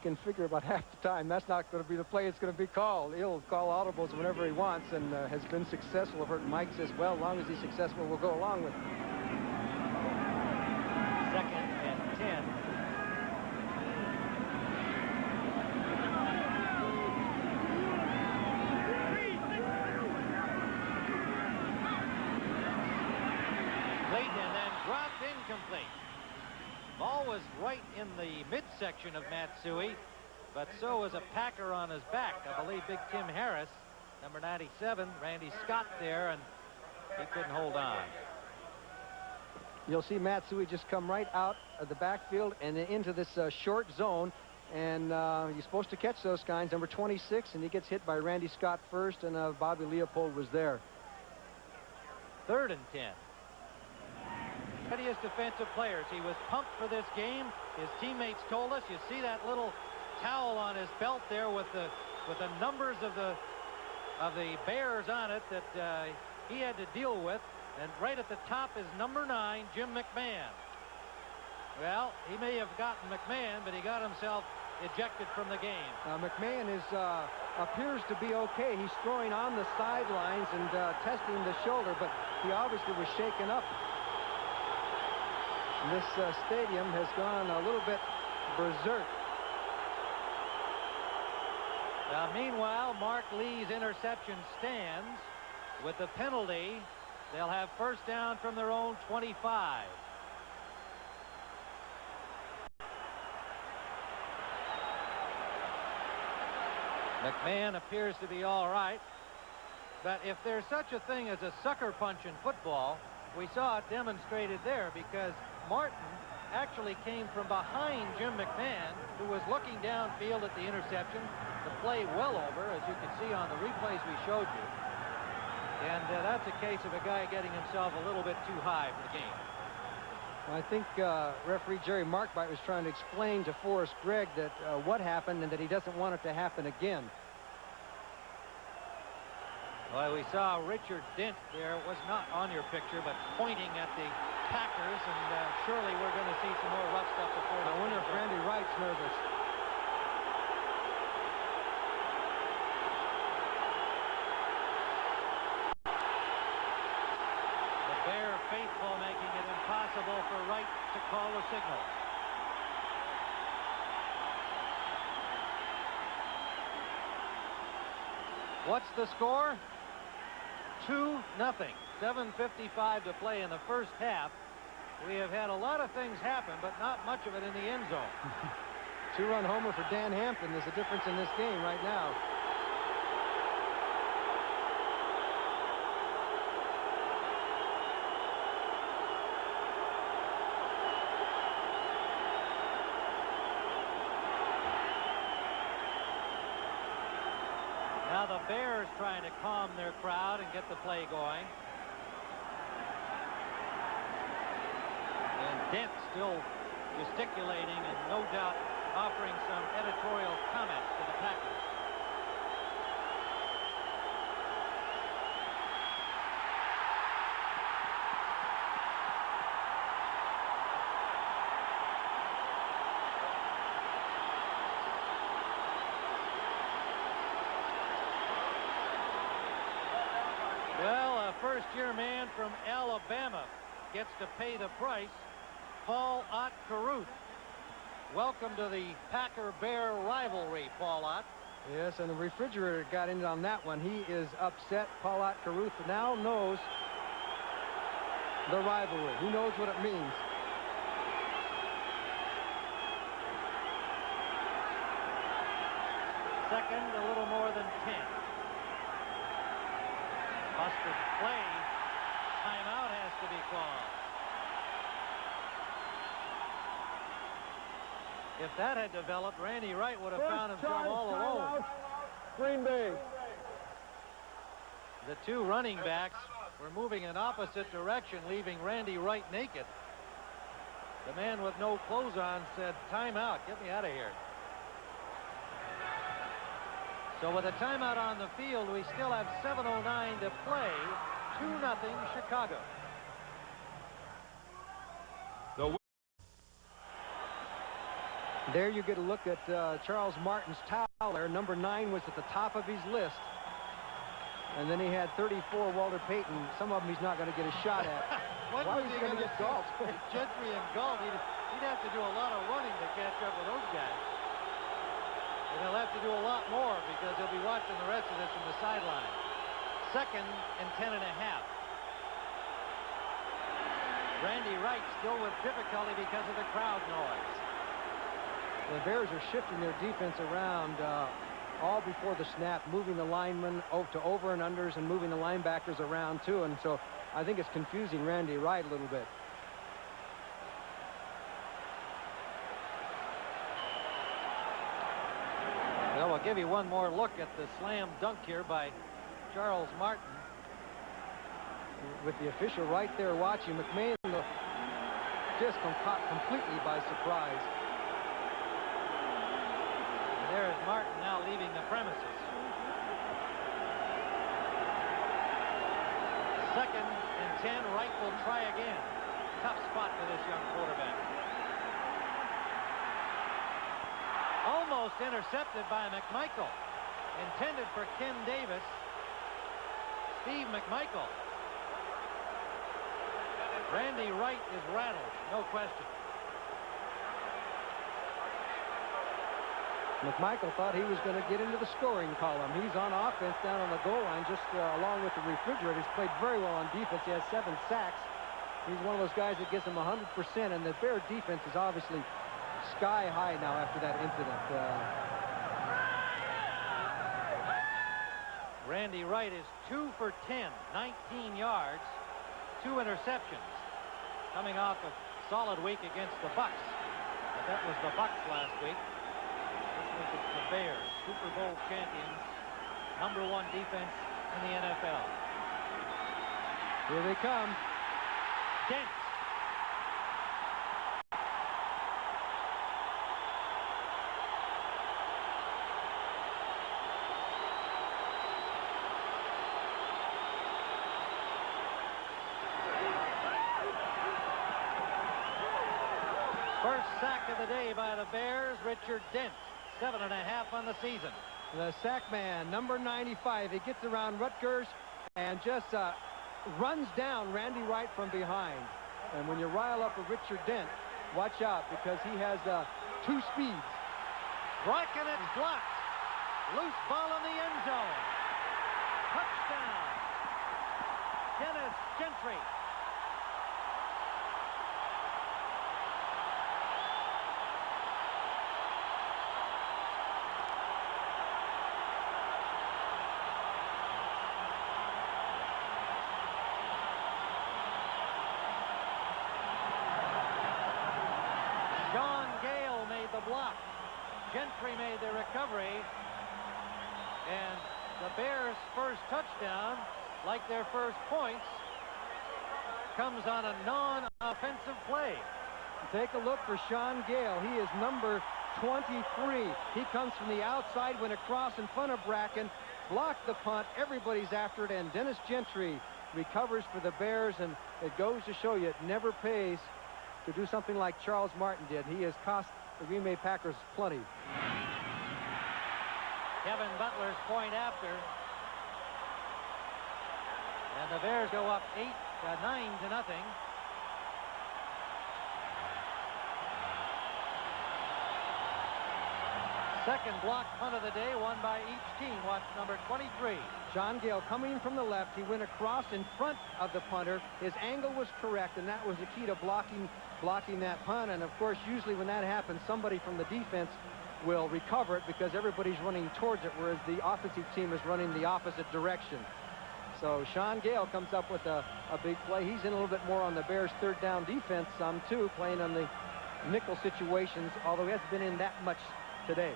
can figure about half the time that's not going to be the play it's going to be called. He'll call audibles whenever he wants and has been successful. I've heard Mike says, well, as long as he's successful, we'll go along with it. 2nd and 10. Clayton then dropped incomplete. Ball was right in the midsection of Matsui, but so was a Packer on his back. I believe Big Tim Harris, number 97, Randy Scott there, and he couldn't hold on. You'll see Matsui just come right out of the backfield and then into this short zone, and you're supposed to catch those kinds. Number 26, and he gets hit by Randy Scott first, and Bobby Leopold was there. 3rd and 10. Readiest defensive players. He was pumped for this game. His teammates told us. You see that little towel on his belt there with the numbers of the Bears on it that he had to deal with. And right at the top is number 9, Jim McMahon. Well, he may have gotten McMahon, but he got himself ejected from the game. McMahon appears to be okay. He's throwing on the sidelines and testing the shoulder, but he obviously was shaken up. This stadium has gone a little bit berserk. Meanwhile, Mark Lee's interception stands. With the penalty, they'll have first down from their own 25. McMahon appears to be all right. But if there's such a thing as a sucker punch in football, we saw it demonstrated there because Martin actually came from behind Jim McMahon, who was looking downfield at the interception. The play well over, as you can see on the replays we showed you. And that's a case of a guy getting himself a little bit too high for the game. I think referee Jerry Markbite was trying to explain to Forrest Gregg that what happened and that he doesn't want it to happen again. Well, we saw Richard Dent there, was not on your picture, but pointing at the Packers, and surely we're going to see some more rough stuff before. I wonder if Randy Wright's nervous. The Bear faithful making it impossible for Wright to call the signal. What's the score? 2-0. 7:55 to play in the first half. We have had a lot of things happen, but not much of it in the end zone. 2-run homer for Dan Hampton is the difference in this game right now. Now the Bears trying to calm their crowd and get the play going. And Dent still gesticulating and no doubt offering some editorial comments to the Packers. Well, a first-year man from Alabama gets to pay the price. Paul Ott Carruth. Welcome to the Packer-Bear rivalry, Paul Ott. Yes, and the refrigerator got in on that one. He is upset. Paul Ott Carruth now knows the rivalry. He knows what it means. Second, a little more than 10. Busted play. Timeout has to be called. If that had developed, Randy Wright would have found himself all alone. Green Bay. The two running backs were moving in opposite direction, leaving Randy Wright naked. The man with no clothes on said, "Timeout, get me out of here." So with a timeout on the field, we still have 7:09 to play. 2-0 Chicago. There you get a look at Charles Martin's towel there. Number 9 was at the top of his list. And then he had 34, Walter Payton. Some of them he's not going to get a shot at. Why was he going to get golf? Gentry and Galt, he'd have to do a lot of running to catch up with those guys. And he'll have to do a lot more because he'll be watching the rest of this from the sideline. 2nd and 10.5. Randy Wright still with difficulty because of the crowd noise. The Bears are shifting their defense around all before the snap, moving the linemen to over and unders and moving the linebackers around too. And so I think it's confusing Randy Wright a little bit. Well, we'll give you one more look at the slam dunk here by Charles Martin. With the official right there watching, McMahon just caught completely by surprise. There is Martin now leaving the premises. 2nd and 10. Wright will try again. Tough spot for this young quarterback. Almost intercepted by McMichael. Intended for Ken Davis. Steve McMichael. Randy Wright is rattled, no question. McMichael thought he was going to get into the scoring column. He's on offense down on the goal line, just along with the refrigerators. Played very well on defense. He has 7 sacks. He's one of those guys that gives him 100%, and the Bear defense is obviously sky high now after that incident. Randy Wright is 2 for 10, 19 yards, 2 interceptions. Coming off a solid week against the Bucks. But that was the Bucks last week. This week it's the Bears, Super Bowl champions, #1 defense in the NFL. Here they come. Dent. First sack of the day by the Bears, Richard Dent. 7.5 on the season. The sack man, number 95. He gets around Rutgers and just runs down Randy Wright from behind. And when you rile up a Richard Dent, watch out because he has 2 speeds. Bracken, it's blocked. Loose ball in the end zone. Touchdown. Dennis Gentry. Block. Gentry made the recovery, and the Bears' first touchdown, like their first points, comes on a non-offensive play. Take a look for Sean Gale. He is number 23. He comes from the outside, went across in front of Bracken, blocked the punt. Everybody's after it, and Dennis Gentry recovers for the Bears, and it goes to show you it never pays to do something like Charles Martin did. He has cost the Green Bay Packers plenty. Kevin Butler's point after. And the Bears go up 9-0. Second block punt of the day, won by each team. Watch number 23. Sean Gale coming from the left. He went across in front of the punter. His angle was correct, and that was the key to blocking that punt. And of course, usually when that happens, somebody from the defense will recover it because everybody's running towards it, whereas the offensive team is running the opposite direction. So Sean Gale comes up with a big play. He's in a little bit more on the Bears' third down defense, too, playing on the nickel situations, although he hasn't been in that much today.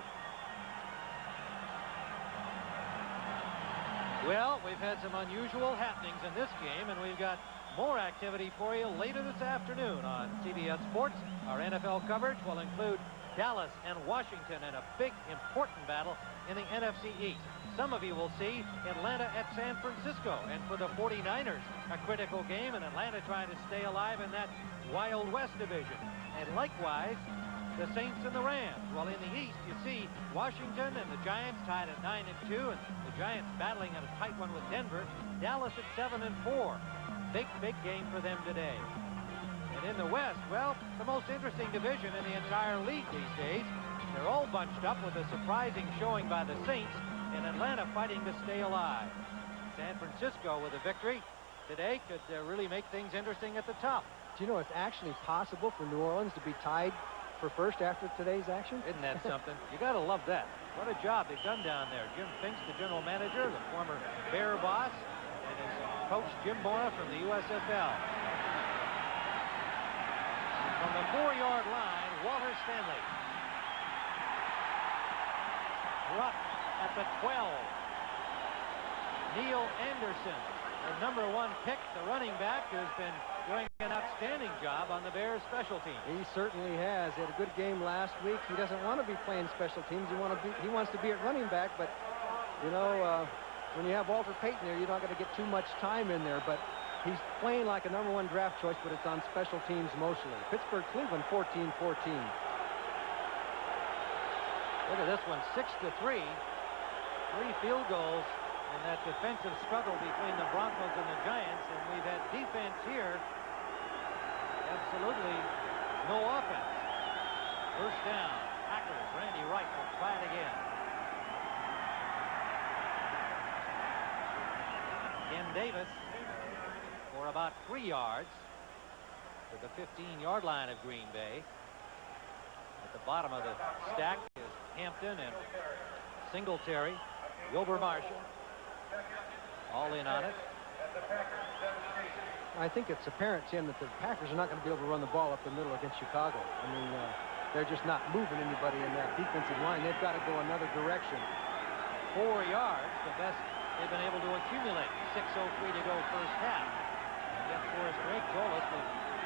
Well, we've had some unusual happenings in this game, and we've got more activity for you later this afternoon on CBS Sports. Our NFL coverage will include Dallas and Washington in a big, important battle in the NFC East. Some of you will see Atlanta at San Francisco, and for the 49ers, a critical game, and Atlanta trying to stay alive in that Wild West division. And likewise, the Saints and the Rams. Well, in the East, you see Washington and the Giants tied at 9-2, and the Giants battling in a tight one with Denver. Dallas at 7-4. Big game for them today. And in the West, well, the most interesting division in the entire league these days. They're all bunched up with a surprising showing by the Saints, and Atlanta fighting to stay alive. San Francisco with a victory today could really make things interesting at the top. Do you know it's actually possible for New Orleans to be tied for first after today's action? Isn't that something? You got to love that. What a job they've done down there. Jim Finks, the general manager, the former Bear boss, and his coach Jim Mora from the USFL. From the 4-yard line, Walter Stanley. Rupp at the 12. Neil Anderson, the number 1 pick, the running back, who's been doing an outstanding job on the Bears special team. He certainly has. He had a good game last week. He doesn't want to be playing special teams. He wants to be at running back, but you know, when you have Walter Payton there, you're not going to get too much time in there. But he's playing like a number 1 draft choice, but it's on special teams mostly. Pittsburgh, Cleveland, 14-14. Look at this one, 6-3. 3 field goals in that defensive struggle between the Broncos and the Giants, and we've had defense here. Absolutely no offense. First down. Packers. Randy Wright will try it again. Ken Davis for about 3 yards to the 15-yard line of Green Bay. At the bottom of the stack is Hampton and Singletary. Wilbur Marshall all in on it. I think it's apparent, Tim, that the Packers are not going to be able to run the ball up the middle against Chicago. I mean, they're just not moving anybody in that defensive line. They've got to go another direction. 4 yards, the best they've been able to accumulate. 6:03 to go first half. And yet for us, Greg told us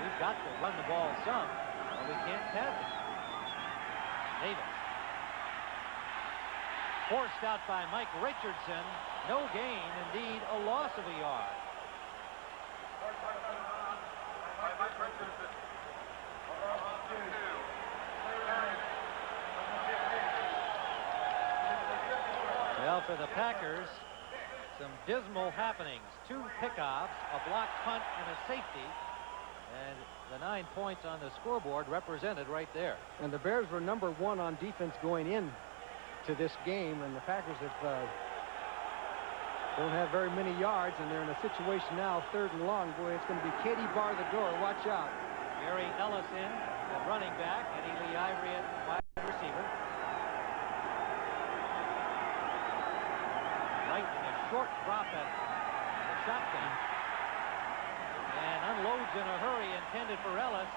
we've got to run the ball some, or we can't pass it. Davis. Forced out by Mike Richardson. No gain, indeed a loss of a yard. Well, for the Packers, some dismal happenings. 2 pickoffs, a blocked punt, and a safety. And the 9 points on the scoreboard represented right there. And the Bears were number 1 on defense going in to this game, and the Packers don't have very many yards, and they're in a situation now, 3rd and long. Boy, it's going to be Katie bar the door. Watch out. Gary Ellison at running back, Eddie Lee Ivory at wide receiver. Right in a short drop at the shotgun. And unloads in a hurry, intended for Ellis.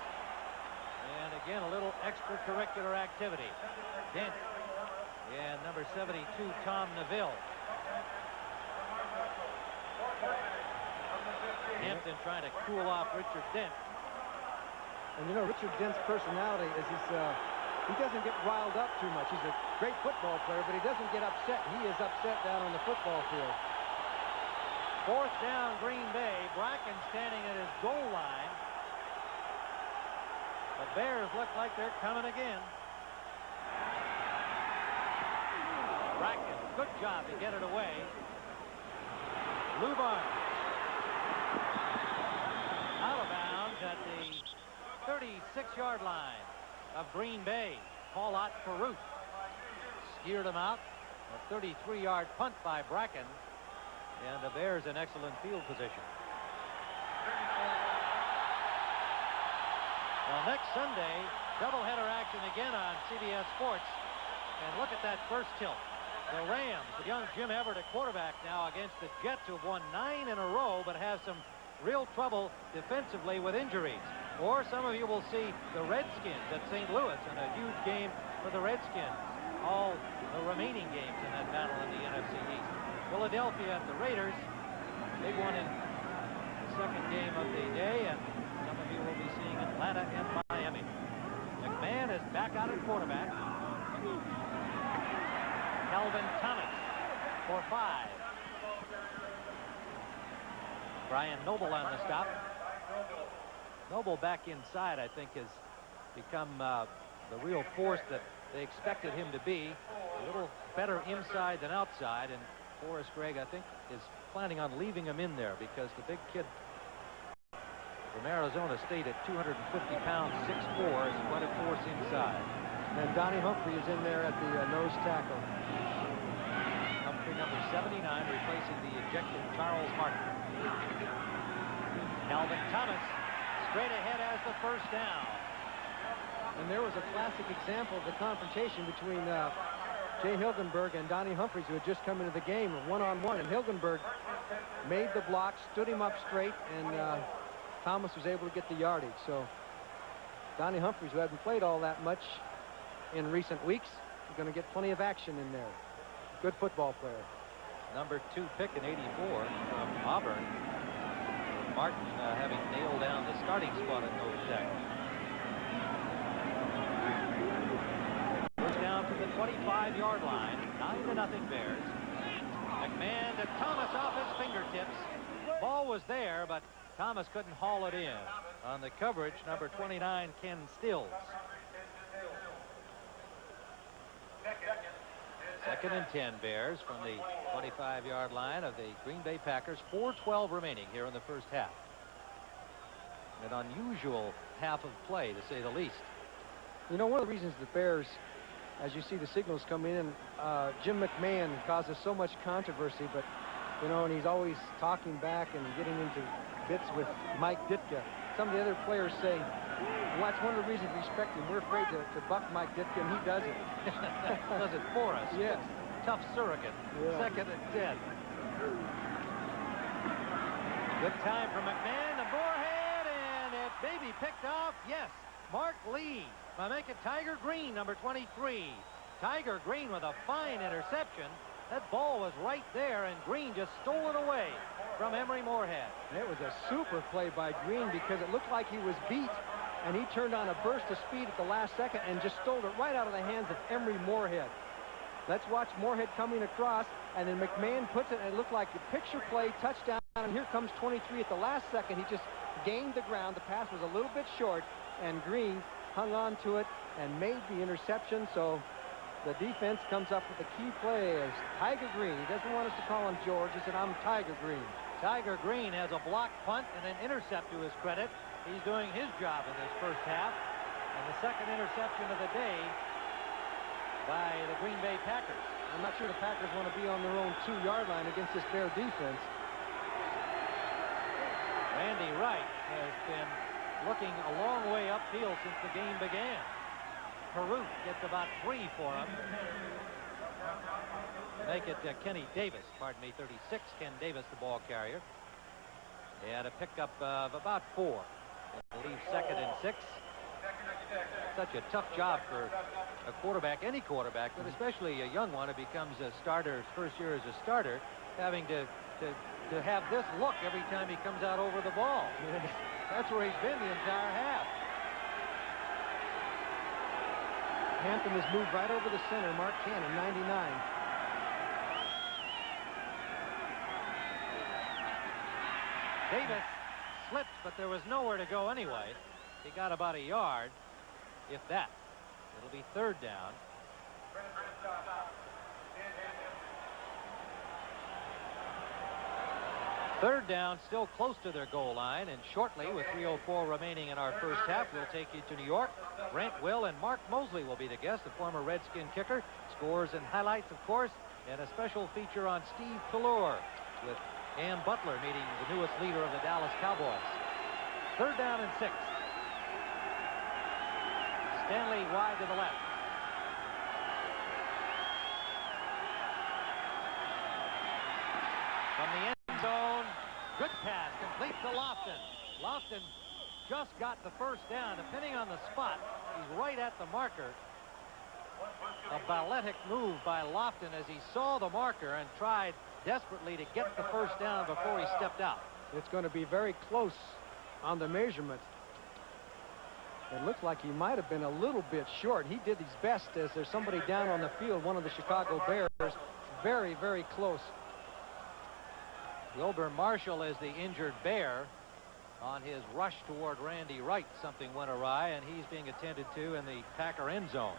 And again, a little extracurricular activity. Dent. And number 72, Tom Neville. Hampton trying to cool off Richard Dent. And you know, Richard Dent's personality is he doesn't get riled up too much. He's a great football player, but he doesn't get upset. He is upset down on the football field. 4th down, Green Bay. Bracken standing at his goal line. The Bears look like they're coming again. Bracken, good job to get it away. Lou Barnes. Out of bounds at the 36-yard line of Green Bay. Paul Ott for Ruth. Steered him out. A 33-yard punt by Bracken. And the Bears in excellent field position. Well, next Sunday, doubleheader action again on CBS Sports. And look at that first tilt. The Rams, with young Jim Everett at quarterback now against the Jets, who have won 9 in a row but have some real trouble defensively with injuries. Or some of you will see the Redskins at St. Louis in a huge game for the Redskins. All the remaining games in that battle in the NFC East. Philadelphia at the Raiders. Big one in the second game of the day, and some of you will be seeing Atlanta and Miami. McMahon is back out at quarterback. Calvin Thomas for 5. Brian Noble on the stop. Noble back inside, I think, has become the real force that they expected him to be. A little better inside than outside, and Forrest Gregg, I think, is planning on leaving him in there because the big kid from Arizona State at 250 pounds, 6'4", is quite a force inside. And Donnie Humphrey is in there at the nose tackle. Humphrey, number 79, replacing the ejected Charles Martin. Calvin Thomas straight ahead as the first down. And there was a classic example of the confrontation between Jay Hilgenberg and Donnie Humphreys, who had just come into the game one-on-one. And Hilgenberg made the block, stood him up straight, and Thomas was able to get the yardage. So Donnie Humphreys, who hadn't played all that much in recent weeks, is going to get plenty of action in there. Good football player. Number 2 pick in '84 from Auburn. Martin having nailed down the starting spot at nose tackle. First down from the 25-yard line. 9-0 Bears. McMahon to Thomas off his fingertips. Ball was there, but Thomas couldn't haul it in. On the coverage, number 29, Ken Stills. Second and 10 Bears from the 25-yard line of the Green Bay Packers. 4:12 remaining here in the first half. An unusual half of play, to say the least. You know, one of the reasons the Bears, as you see the signals come in, Jim McMahon causes so much controversy, but, you know, and he's always talking back and getting into bits with Mike Ditka. Some of the other players say, well, that's one of the reasons we respect him. We're afraid to buck Mike Ditka, and he does it. Does it for us. Yes. Tough surrogate. Yeah. Second and 10. Good time for McMahon to Moorhead, and it may be picked off. Yes, Mark Lee. I make it Tiger Green, number 23. Tiger Green with a fine interception. That ball was right there, and Green just stole it away from Emory Moorhead. It was a super play by Green because it looked like he was beat, and he turned on a burst of speed at the last second and just stole it right out of the hands of Emory Moorhead. Let's watch Moorhead coming across, and then McMahon puts it, and it looked like a picture play, touchdown, and here comes 23 at the last second. He just gained the ground. The pass was a little bit short, and Green hung on to it and made the interception. So the defense comes up with a key play as Tiger Green. He doesn't want us to call him George. He said, I'm Tiger Green. Tiger Green has a blocked punt and an intercept to his credit. He's doing his job in this first half. And the second interception of the day by the Green Bay Packers. I'm not sure the Packers want to be on their own 2-yard line against this Bear defense. Randy Wright has been looking a long way upfield since the game began. Peru gets about 3 for him. To make it Kenny Davis, 36, Ken Davis, the ball carrier. They had a pickup of about 4. They'll leave second and 6. Such a tough job for a quarterback, any quarterback, but especially a young one who becomes a starter, his first year as a starter, having to have this look every time he comes out over the ball. That's where he's been the entire half. Hampton has moved right over the center. Mark Cannon, 99. Davis slipped, but there was nowhere to go anyway. He got about a yard, if that. It'll be third down. Third down, still close to their goal line, and shortly, with 3:04 remaining in our first half, we'll take you to New York. Brent Will and Mark Mosley will be the guests, the former Redskin kicker. Scores and highlights, of course, and a special feature on Steve Pellure, with Ann Butler meeting the newest leader of the Dallas Cowboys. Third down and 6. Stanley wide to the left. From the end zone, good pass, complete to Lofton. Lofton just got the first down. Depending on the spot, he's right at the marker. A balletic move by Lofton as he saw the marker and tried desperately to get the first down before he stepped out. It's going to be very close on the measurement. It looks like he might have been a little bit short. He did his best as there's somebody down on the field, one of the Chicago Bears. Very, very close. Wilbur Marshall is the injured Bear. On his rush toward Randy Wright, something went awry, and he's being attended to in the Packer end zone.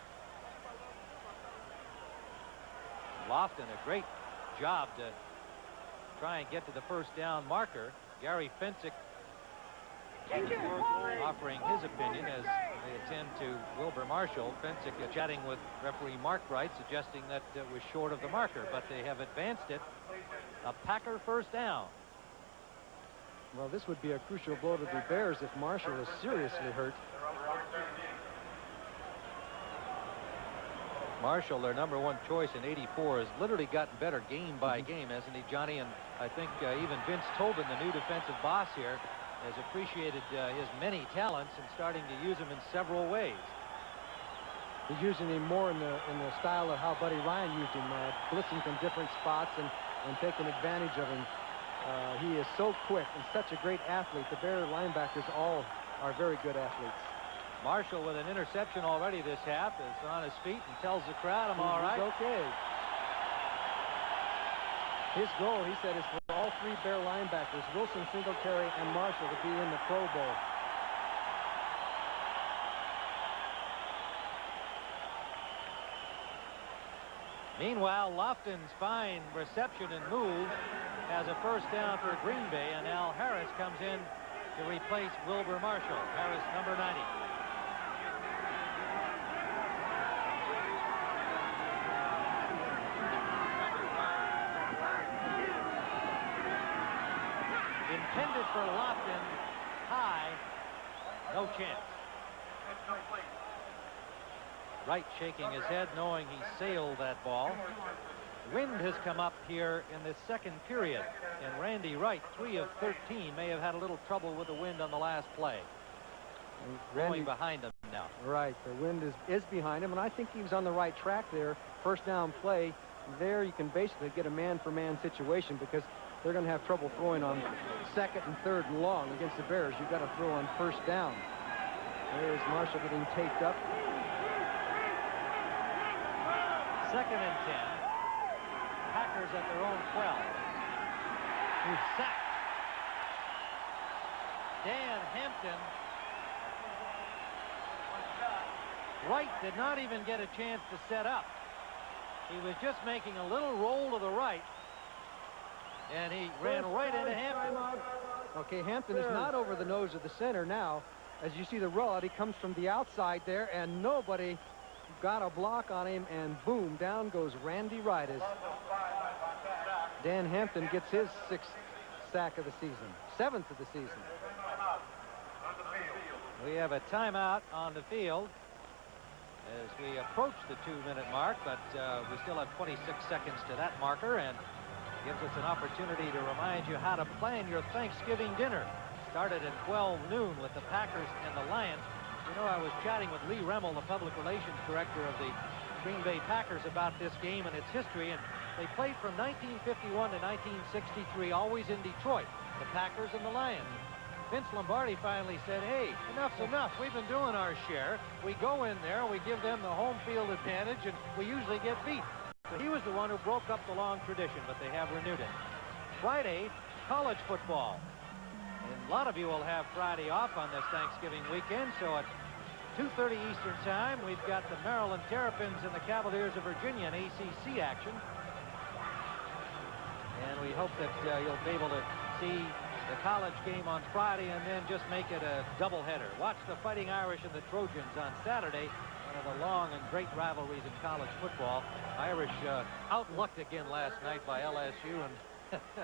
Lofton, a great job to try and get to the first down marker. Gary Fensick offering his opinion as they attend to Wilbur Marshall. Fensick chatting with referee Mark Wright, suggesting that it was short of the marker, but they have advanced it. A Packer first down. Well, this would be a crucial blow to the Bears if Marshall is seriously hurt. Marshall, their #1 choice in '84, has literally gotten better game by game, hasn't he, Johnny? And I think even Vince Tobin, the new defensive boss here, has appreciated his many talents and starting to use him in several ways. He's using him more in the style of how Buddy Ryan used him, blitzing from different spots and taking advantage of him. He is so quick and such a great athlete. The Bear linebackers all are very good athletes. Marshall with an interception already this half is on his feet and tells the crowd, I'm all right. He's okay. His goal, he said, is for all three Bear linebackers, Wilson, Singletary, and Marshall, to be in the Pro Bowl. Meanwhile, Lofton's fine reception and move has a first down for Green Bay, and Al Harris comes in to replace Wilbur Marshall. Harris, number 90. Intended for Lofton, high, no chance. Wright shaking his head, knowing he sailed that ball. Wind has come up here in the second period, and Randy Wright, 3 of 13, may have had a little trouble with the wind on the last play. Going behind him now. Right, the wind is behind him, and I think he was on the right track there. First down play, there you can basically get a man-for-man situation because they're going to have trouble throwing on second and third and long against the Bears. You've got to throw on first down. There's Marshall getting taped up. Second and 10. Packers at their own 12. He's sacked. Dan Hampton. Wright did not even get a chance to set up. He was just making a little roll to the right, and he ran right into Hampton. Okay, Hampton is not over the nose of the center now. As you see the rollout, he comes from the outside there, and nobody got a block on him, and boom, down goes Randy Wright as Dan Hampton gets his 6th sack of the season, 7th of the season. We have a timeout on the field as we approach the 2-minute mark, but we still have 26 seconds to that marker, and gives us an opportunity to remind you how to plan your Thanksgiving dinner. Started at 12 noon with the Packers and the Lions. You know, I was chatting with Lee Remmel, the public relations director of the Green Bay Packers, about this game and its history, and they played from 1951 to 1963, always in Detroit, the Packers and the Lions. Vince Lombardi finally said, hey, enough's enough. We've been doing our share. We go in there, we give them the home field advantage, and we usually get beat. So he was the one who broke up the long tradition, but they have renewed it. Friday, college football. And a lot of you will have Friday off on this Thanksgiving weekend, so at 2:30 Eastern Time, we've got the Maryland Terrapins and the Cavaliers of Virginia in ACC action. And we hope that you'll be able to see the college game on Friday and then just make it a doubleheader. Watch the Fighting Irish and the Trojans on Saturday, one of the long and great rivalries in college football. Irish outlucked again last night by LSU, and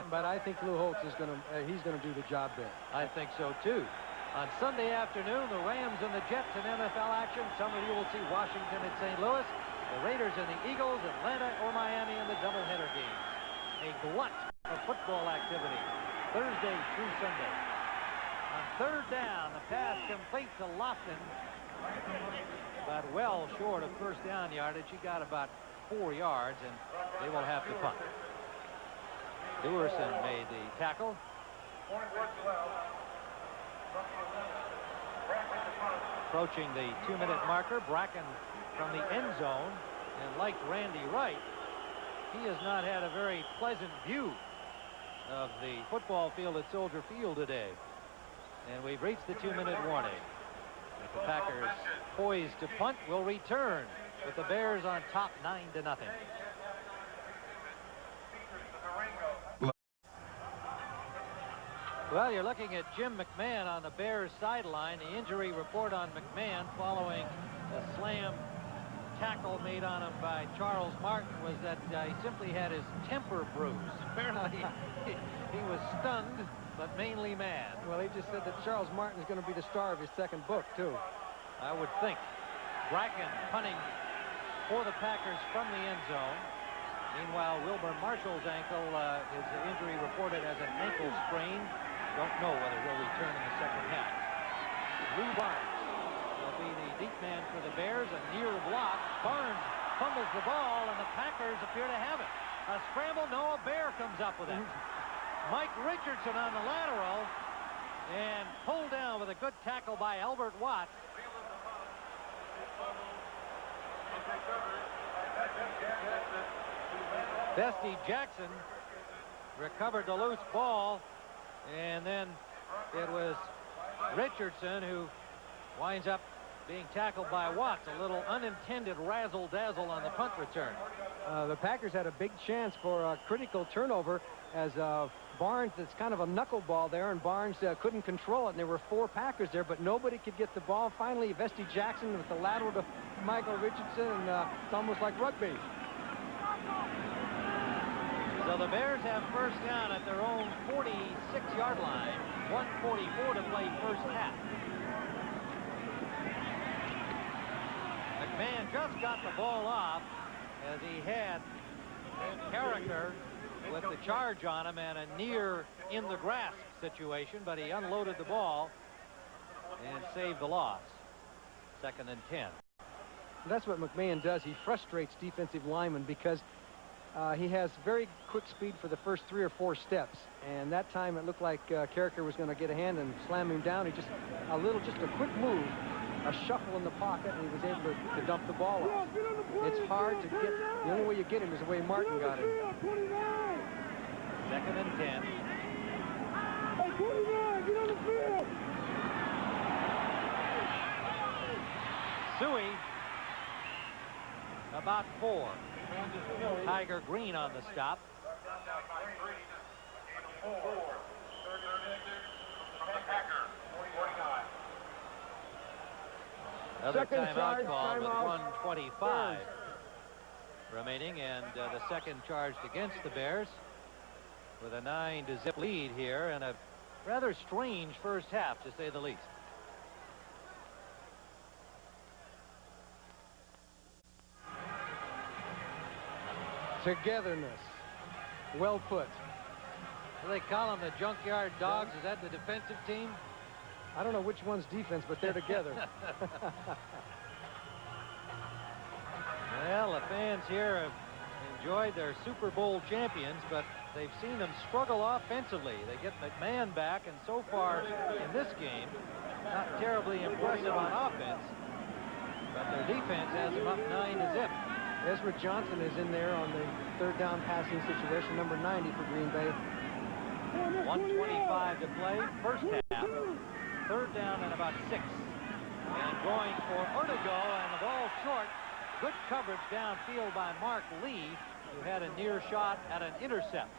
but I think Lou Holtz is going to he's going to do the job there. I think so too. On Sunday afternoon, the Rams and the Jets in NFL action. Some of you will see Washington at St. Louis, the Raiders and the Eagles, Atlanta or Miami in the doubleheader games. A glut of football activity Thursday through Sunday. On third down, the pass complete to Lofton. but well short of first down yardage. He got about 4 yards, and they will have to punt. Dewerson made the tackle. Approaching the 2-minute marker, Bracken from the end zone, and like Randy Wright, he has not had a very pleasant view of the football field at Soldier Field today. And we've reached the 2-minute warning. If the Packers, poised to punt, will return with the Bears on top 9-0. Well, you're looking at Jim McMahon on the Bears sideline. The injury report on McMahon following a slam tackle made on him by Charles Martin was that he simply had his temper bruised. Apparently, he was stunned, but mainly mad. Well, he just said that Charles Martin is going to be the star of his second book, too. I would think. Bracken punting for the Packers from the end zone. Meanwhile, Wilbur Marshall's ankle is injury reported as an ankle sprain. Don't know whether he'll return in the second half. Lou Barnes will be the deep man for the Bears. A near block. Barnes fumbles the ball, and the Packers appear to have it. A scramble. No, a Bear comes up with it. Mike Richardson on the lateral, and pulled down with a good tackle by Albert Watts. Bestie Jackson recovered the loose ball, and then it was Richardson who winds up being tackled by Watts. A little unintended razzle-dazzle on the punt return. The Packers had a big chance for a critical turnover as Barnes, it's kind of a knuckleball there, and Barnes couldn't control it, and there were 4 Packers there, but nobody could get the ball. Finally, Vesty Jackson with the lateral to Michael Richardson, and it's almost like rugby. So the Bears have first down at their own 46-yard line. 1:44 to play first half. McMahon just got the ball off as he had Carricker with the charge on him and a near in the grasp situation, but he unloaded the ball and saved the loss. 2nd and 10. That's what McMahon does. He frustrates defensive linemen because he has very quick speed for the first 3 or 4 steps, and that time it looked like Carricker was going to get a hand and slam him down. He just a quick move, a shuffle in the pocket, and he was able to dump the ball off. It's hard to get. The only way you get him is the way Martin got him. 2nd and 10. Hey, 29, get on the field. Suey about 4. Tiger Green on the stop. Another timeout call with 1:25 remaining, and the second charged against the Bears with a 9-0 lead here, and a rather strange first half, to say the least. Togetherness. Well put. Do they call them the Junkyard Dogs? Is that the defensive team? I don't know which one's defense, but they're together. Well, the fans here have enjoyed their Super Bowl champions, but they've seen them struggle offensively. They get McMahon back, and so far in this game, not terribly impressive on offense, but their defense has them up 9-0. Ezra Johnson is in there on the 3rd down passing situation, number 90 for Green Bay. 1:25 to play, first half. 3rd down and about 6. And going for Ertigo, and the ball short. Good coverage downfield by Mark Lee, who had a near shot at an intercept.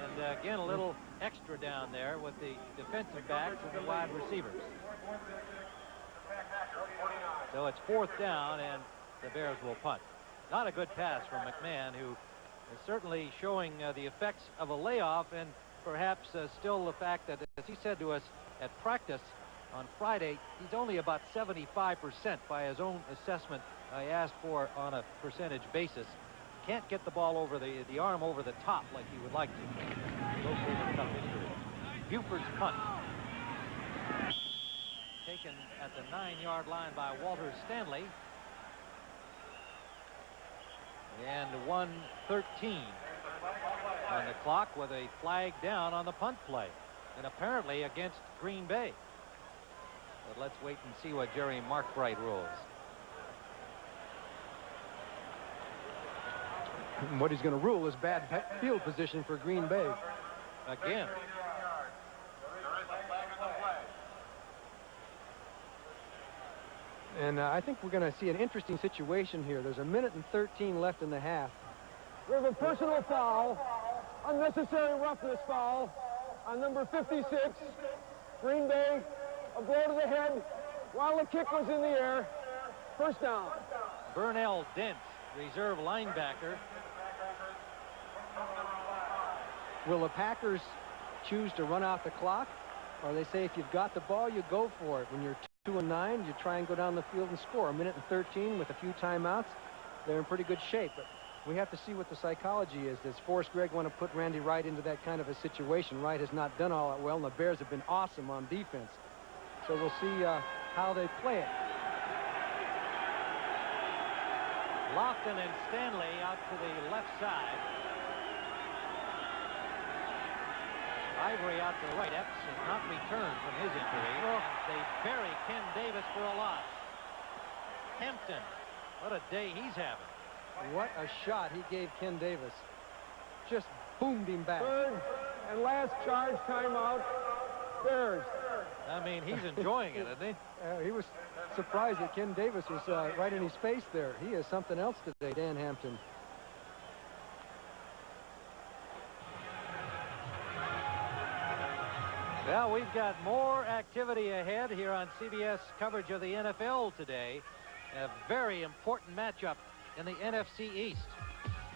And again, a little extra down there with the defensive backs and the wide receivers. So it's 4th down, and the Bears will punt. Not a good pass from McMahon, who is certainly showing the effects of a layoff, and perhaps still the fact that, as he said to us at practice on Friday, he's only about 75% by his own assessment. I asked for on a percentage basis. Can't get the ball over the arm over the top like he would like to. Those were a tough injury. Buford's punt. Taken taken at the 9-yard line by Walter Stanley. And 1:13 on the clock with a flag down on the punt play, and apparently against Green Bay. But let's wait and see what Jerry Markbright rules. What he's going to rule is bad field position for Green Bay. Again. And I think we're going to see an interesting situation here. There's 1:13 left in the half. We have a personal foul, unnecessary roughness foul on number 56. Green Bay, a blow to the head while the kick was in the air. First down. Burnell Dent, reserve linebacker. Will the Packers choose to run out the clock? Or they say if you've got the ball, you go for it. When you're 2-9, you try and go down the field and score. 1:13 with a few timeouts. They're in pretty good shape. But we have to see what the psychology is. Does Forrest Gregg want to put Randy Wright into that kind of a situation? Wright has not done all that well, and the Bears have been awesome on defense. So we'll see how they play it. Lofton and Stanley out to the left side. Ivory out to the right. Epps has not returned from his injury. They bury Ken Davis for a loss. Hampton, what a day he's having. What a shot he gave Ken Davis. Just boomed him back. Third and last charge timeout. Bears. I mean, he's enjoying it, isn't he? He was surprised that Ken Davis was right in his face there. He is something else today, Dan Hampton. Well, we've got more activity ahead here on CBS coverage of the NFL today. A very important matchup in the NFC East.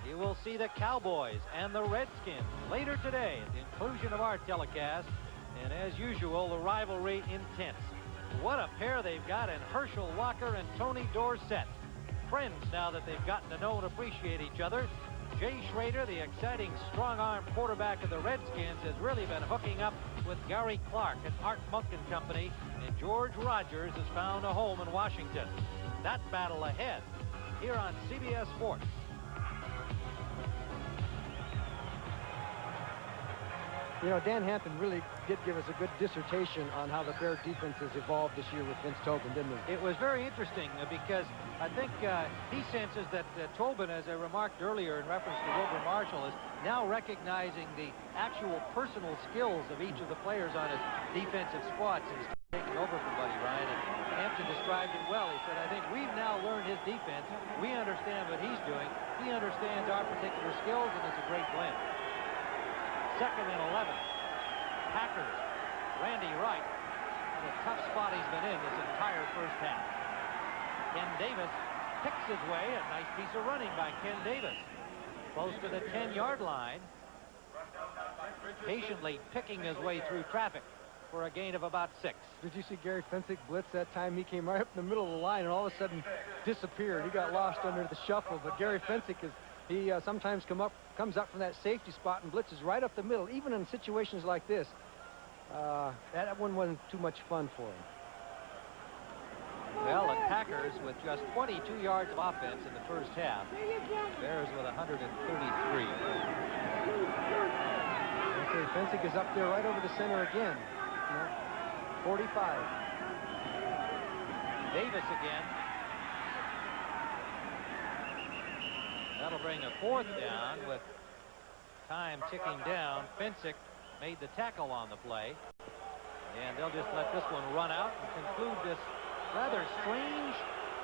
You will see the Cowboys and the Redskins later today at the inclusion of our telecast. And as usual, the rivalry intense. What a pair they've got in Herschel Walker and Tony Dorsett. Friends now that they've gotten to know and appreciate each other. Jay Schrader, the exciting strong-arm quarterback of the Redskins, has really been hooking up with Gary Clark and Art Monk and company, and George Rogers has found a home in Washington. That battle ahead here on CBS Sports. You know, Dan Hampton really did give us a good dissertation on how the Bear defense has evolved this year with Vince Tobin, didn't he? It was very interesting because I think he senses that Tobin, as I remarked earlier in reference to Wilbur Marshall, is now recognizing the actual personal skills of each of the players on his defensive squad since taking over from Buddy Ryan. And Hampton described it well. He said, I think we've now learned his defense. We understand what he's doing. He understands our particular skills, and it's a great blend. Second and 11. Packers. Randy Wright. What a tough spot he's been in this entire first half. Ken Davis picks his way. A nice piece of running by Ken Davis. Close to the 10-yard line. Patiently picking his way through traffic for a gain of about 6. Did you see Gary Fensick blitz that time? He came right up in the middle of the line and all of a sudden disappeared. He got lost under the shuffle, but Gary Fensick is sometimes comes up from that safety spot and blitzes right up the middle, even in situations like this. That one wasn't too much fun for him. Well, the Packers with just 22 yards of offense in the first half. Bears with 133. Okay, Fensick is up there right over the center again. 45. Davis again. That'll bring a fourth down with time ticking down. Fensick made the tackle on the play. And they'll just let this one run out and conclude this rather strange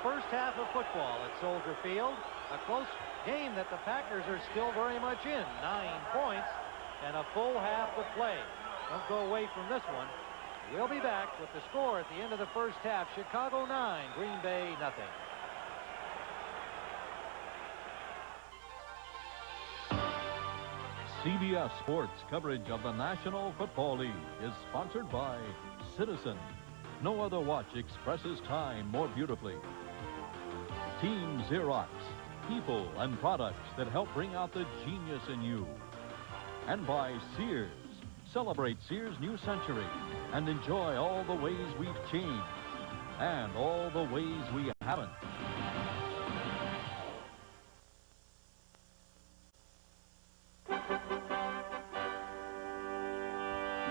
first half of football at Soldier Field. A close game that the Packers are still very much in. 9 points and a full half to play. Don't go away from this one. We'll be back with the score at the end of the first half. Chicago 9, Green Bay nothing. CBS Sports coverage of the National Football League is sponsored by Citizen. No other watch expresses time more beautifully. Team Xerox, people and products that help bring out the genius in you. And by Sears. Celebrate Sears' new century and enjoy all the ways we've changed and all the ways we haven't.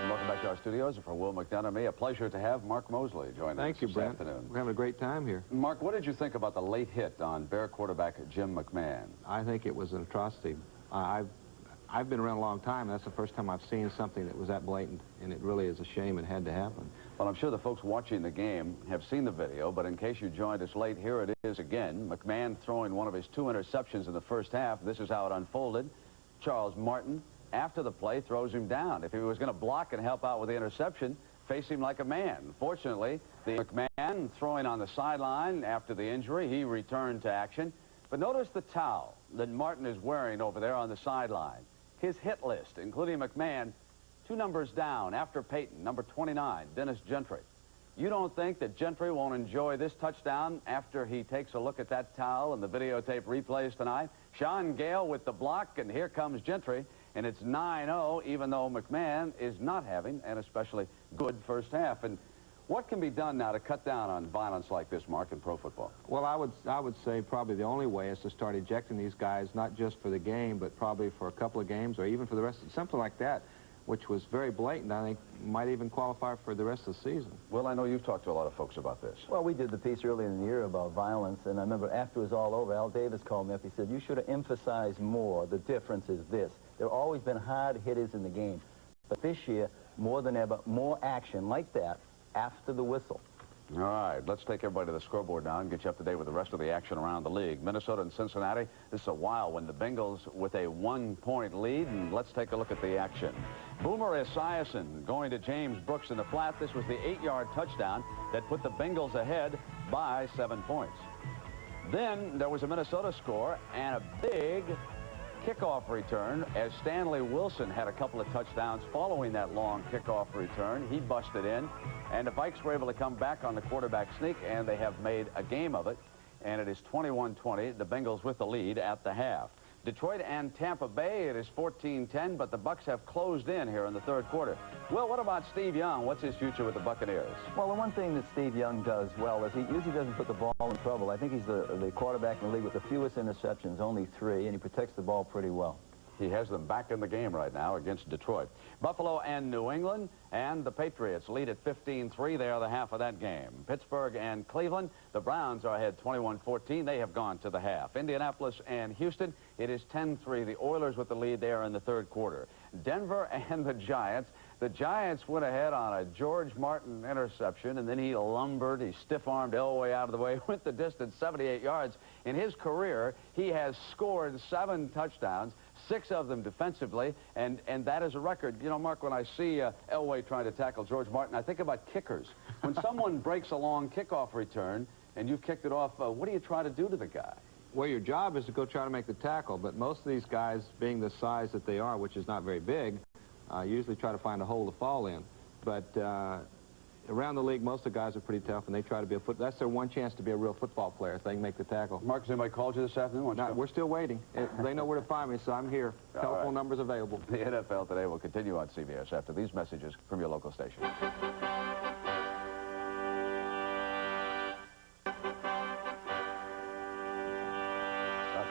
Welcome back to our studios. For Will McDonough and me, a pleasure to have Mark Mosley join us Thank you, this Brent. afternoon. We're having a great time here. Mark, what did you think about the late hit on Bear quarterback Jim McMahon? I think it was an atrocity. I've been around a long time. That's the first time I've seen something that was that blatant, and it really is a shame it had to happen. Well, I'm sure the folks watching the game have seen the video, but in case you joined us late, here it is again. McMahon throwing one of his 2 interceptions in the first half. This is how it unfolded. Charles Martin, after the play, throws him down. If he was going to block and help out with the interception, face him like a man. Fortunately, the McMahon throwing on the sideline after the injury, he returned to action. But notice the towel that Martin is wearing over there on the sideline. His hit list, including McMahon, 2 numbers down after Peyton, number 29, Dennis Gentry. You don't think that Gentry won't enjoy this touchdown after he takes a look at that towel and the videotape replays tonight? Sean Gale with the block, and here comes Gentry, and it's 9-0, even though McMahon is not having an especially good first half. And what can be done now to cut down on violence like this, Mark, in pro football? Well, I would say probably the only way is to start ejecting these guys, not just for the game, but probably for a couple of games or even for the rest of something like that, which was very blatant. I think might even qualify for the rest of the season. Well, I know you've talked to a lot of folks about this. Well, we did the piece earlier in the year about violence, and I remember after it was all over, Al Davis called me up. He said, you should have emphasized more. The difference is this. There have always been hard hitters in the game, but this year, more than ever, more action like that after the whistle. All right, let's take everybody to the scoreboard now and get you up to date with the rest of the action around the league. Minnesota and Cincinnati, this is a while when the Bengals with a 1-point lead, and let's take a look at the action. Boomer Esiason going to James Brooks in the flat. This was the 8-yard touchdown that put the Bengals ahead by 7 points. Then there was a Minnesota score and a big kickoff return as Stanley Wilson had a couple of touchdowns following that long kickoff return. He busted in, and the Vikes were able to come back on the quarterback sneak, and they have made a game of it, and it is 21-20, the Bengals with the lead at the half. Detroit and Tampa Bay, it is 14-10, but the Bucs have closed in here in the third quarter. Well, what about Steve Young? What's his future with the Buccaneers? Well, the one thing that Steve Young does well is he usually doesn't put the ball in trouble. I think he's the quarterback in the league with the fewest interceptions, only 3, and he protects the ball pretty well. He has them back in the game right now against Detroit. Buffalo and New England, and the Patriots lead at 15-3. They are the half of that game. Pittsburgh and Cleveland, the Browns are ahead 21-14. They have gone to the half. Indianapolis and Houston, it is 10-3. The Oilers with the lead there in the third quarter. Denver and the Giants. The Giants went ahead on a George Martin interception, and then he lumbered. He stiff-armed Elway out of the way, went the distance, 78 yards. In his career, he has scored 7 touchdowns, 6 of them defensively, and that is a record. You know, Mark, when I see Elway trying to tackle George Martin, I think about kickers. When someone breaks a long kickoff return and you've kicked it off, what do you try to do to the guy? Well, your job is to go try to make the tackle, but most of these guys, being the size that they are, which is not very big, usually try to find a hole to fall in. But around the league, most of the guys are pretty tough, and they try to be that's their one chance to be a real football player if they can make the tackle. Mark, has anybody called you this afternoon? No, we're still waiting. They know where to find me, so I'm here. Telephone number's available. The NFL Today will continue on CBS after these messages from your local station.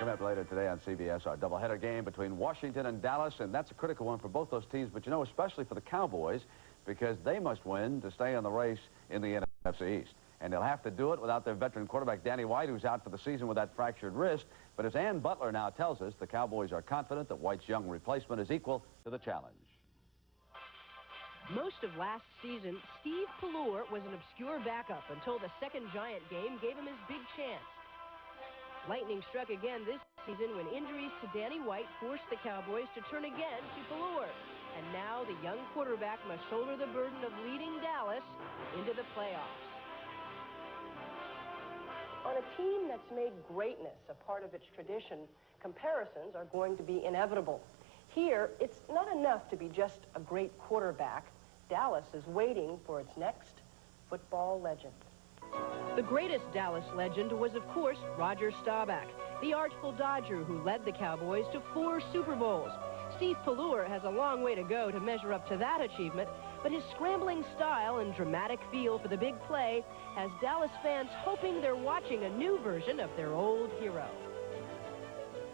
Coming up later today on CBS, our doubleheader game between Washington and Dallas, and that's a critical one for both those teams, but you know, especially for the Cowboys, because they must win to stay in the race in the NFC East. And they'll have to do it without their veteran quarterback, Danny White, who's out for the season with that fractured wrist. But as Ann Butler now tells us, the Cowboys are confident that White's young replacement is equal to the challenge. Most of last season, Steve Pellure was an obscure backup until the second Giant game gave him his big chance. Lightning struck again this season when injuries to Danny White forced the Cowboys to turn again to Pellure. And now the young quarterback must shoulder the burden of leading Dallas into the playoffs. On a team that's made greatness a part of its tradition, comparisons are going to be inevitable. Here, it's not enough to be just a great quarterback. Dallas is waiting for its next football legend. The greatest Dallas legend was, of course, Roger Staubach, the artful Dodger who led the Cowboys to 4 Super Bowls. Steve Pellure has a long way to go to measure up to that achievement, But his scrambling style and dramatic feel for the big play has Dallas fans hoping they're watching a new version of their old hero.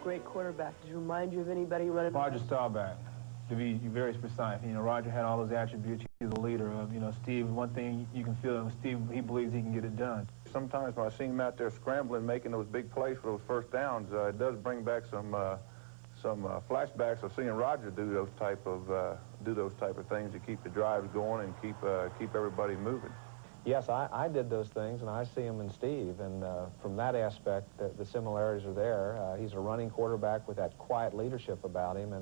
Great quarterback. Does he remind you of anybody running? Roger Staubach, to be very precise. You know, Roger had all those attributes. He was a leader. Steve, one thing you can feel with Steve, he believes he can get it done. Sometimes when I see him out there scrambling, making those big plays for those first downs, it does bring back some flashbacks of seeing Roger do those type of things to keep the drives going and keep everybody moving. Yes, I did those things, and I see them in Steve. And from that aspect, the similarities are there. He's a running quarterback with that quiet leadership about him,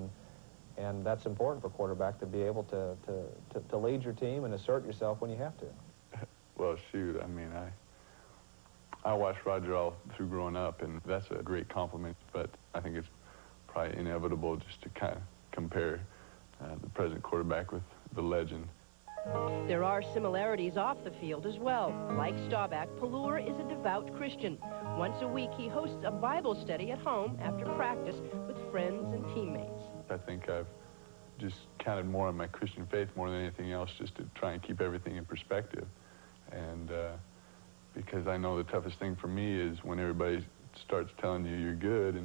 and that's important for a quarterback to be able to lead your team and assert yourself when you have to. Well, shoot, I mean, I watched Roger all through growing up, and that's a great compliment, but I think it's probably inevitable just to kind of compare the present quarterback with the legend. There are similarities off the field as well. Like Staubach, Pelluer is a devout Christian. Once a week, he hosts a Bible study at home after practice with friends and teammates. I think I've just counted more on my Christian faith more than anything else, just to try and keep everything in perspective. And because I know the toughest thing for me is when everybody starts telling you you're good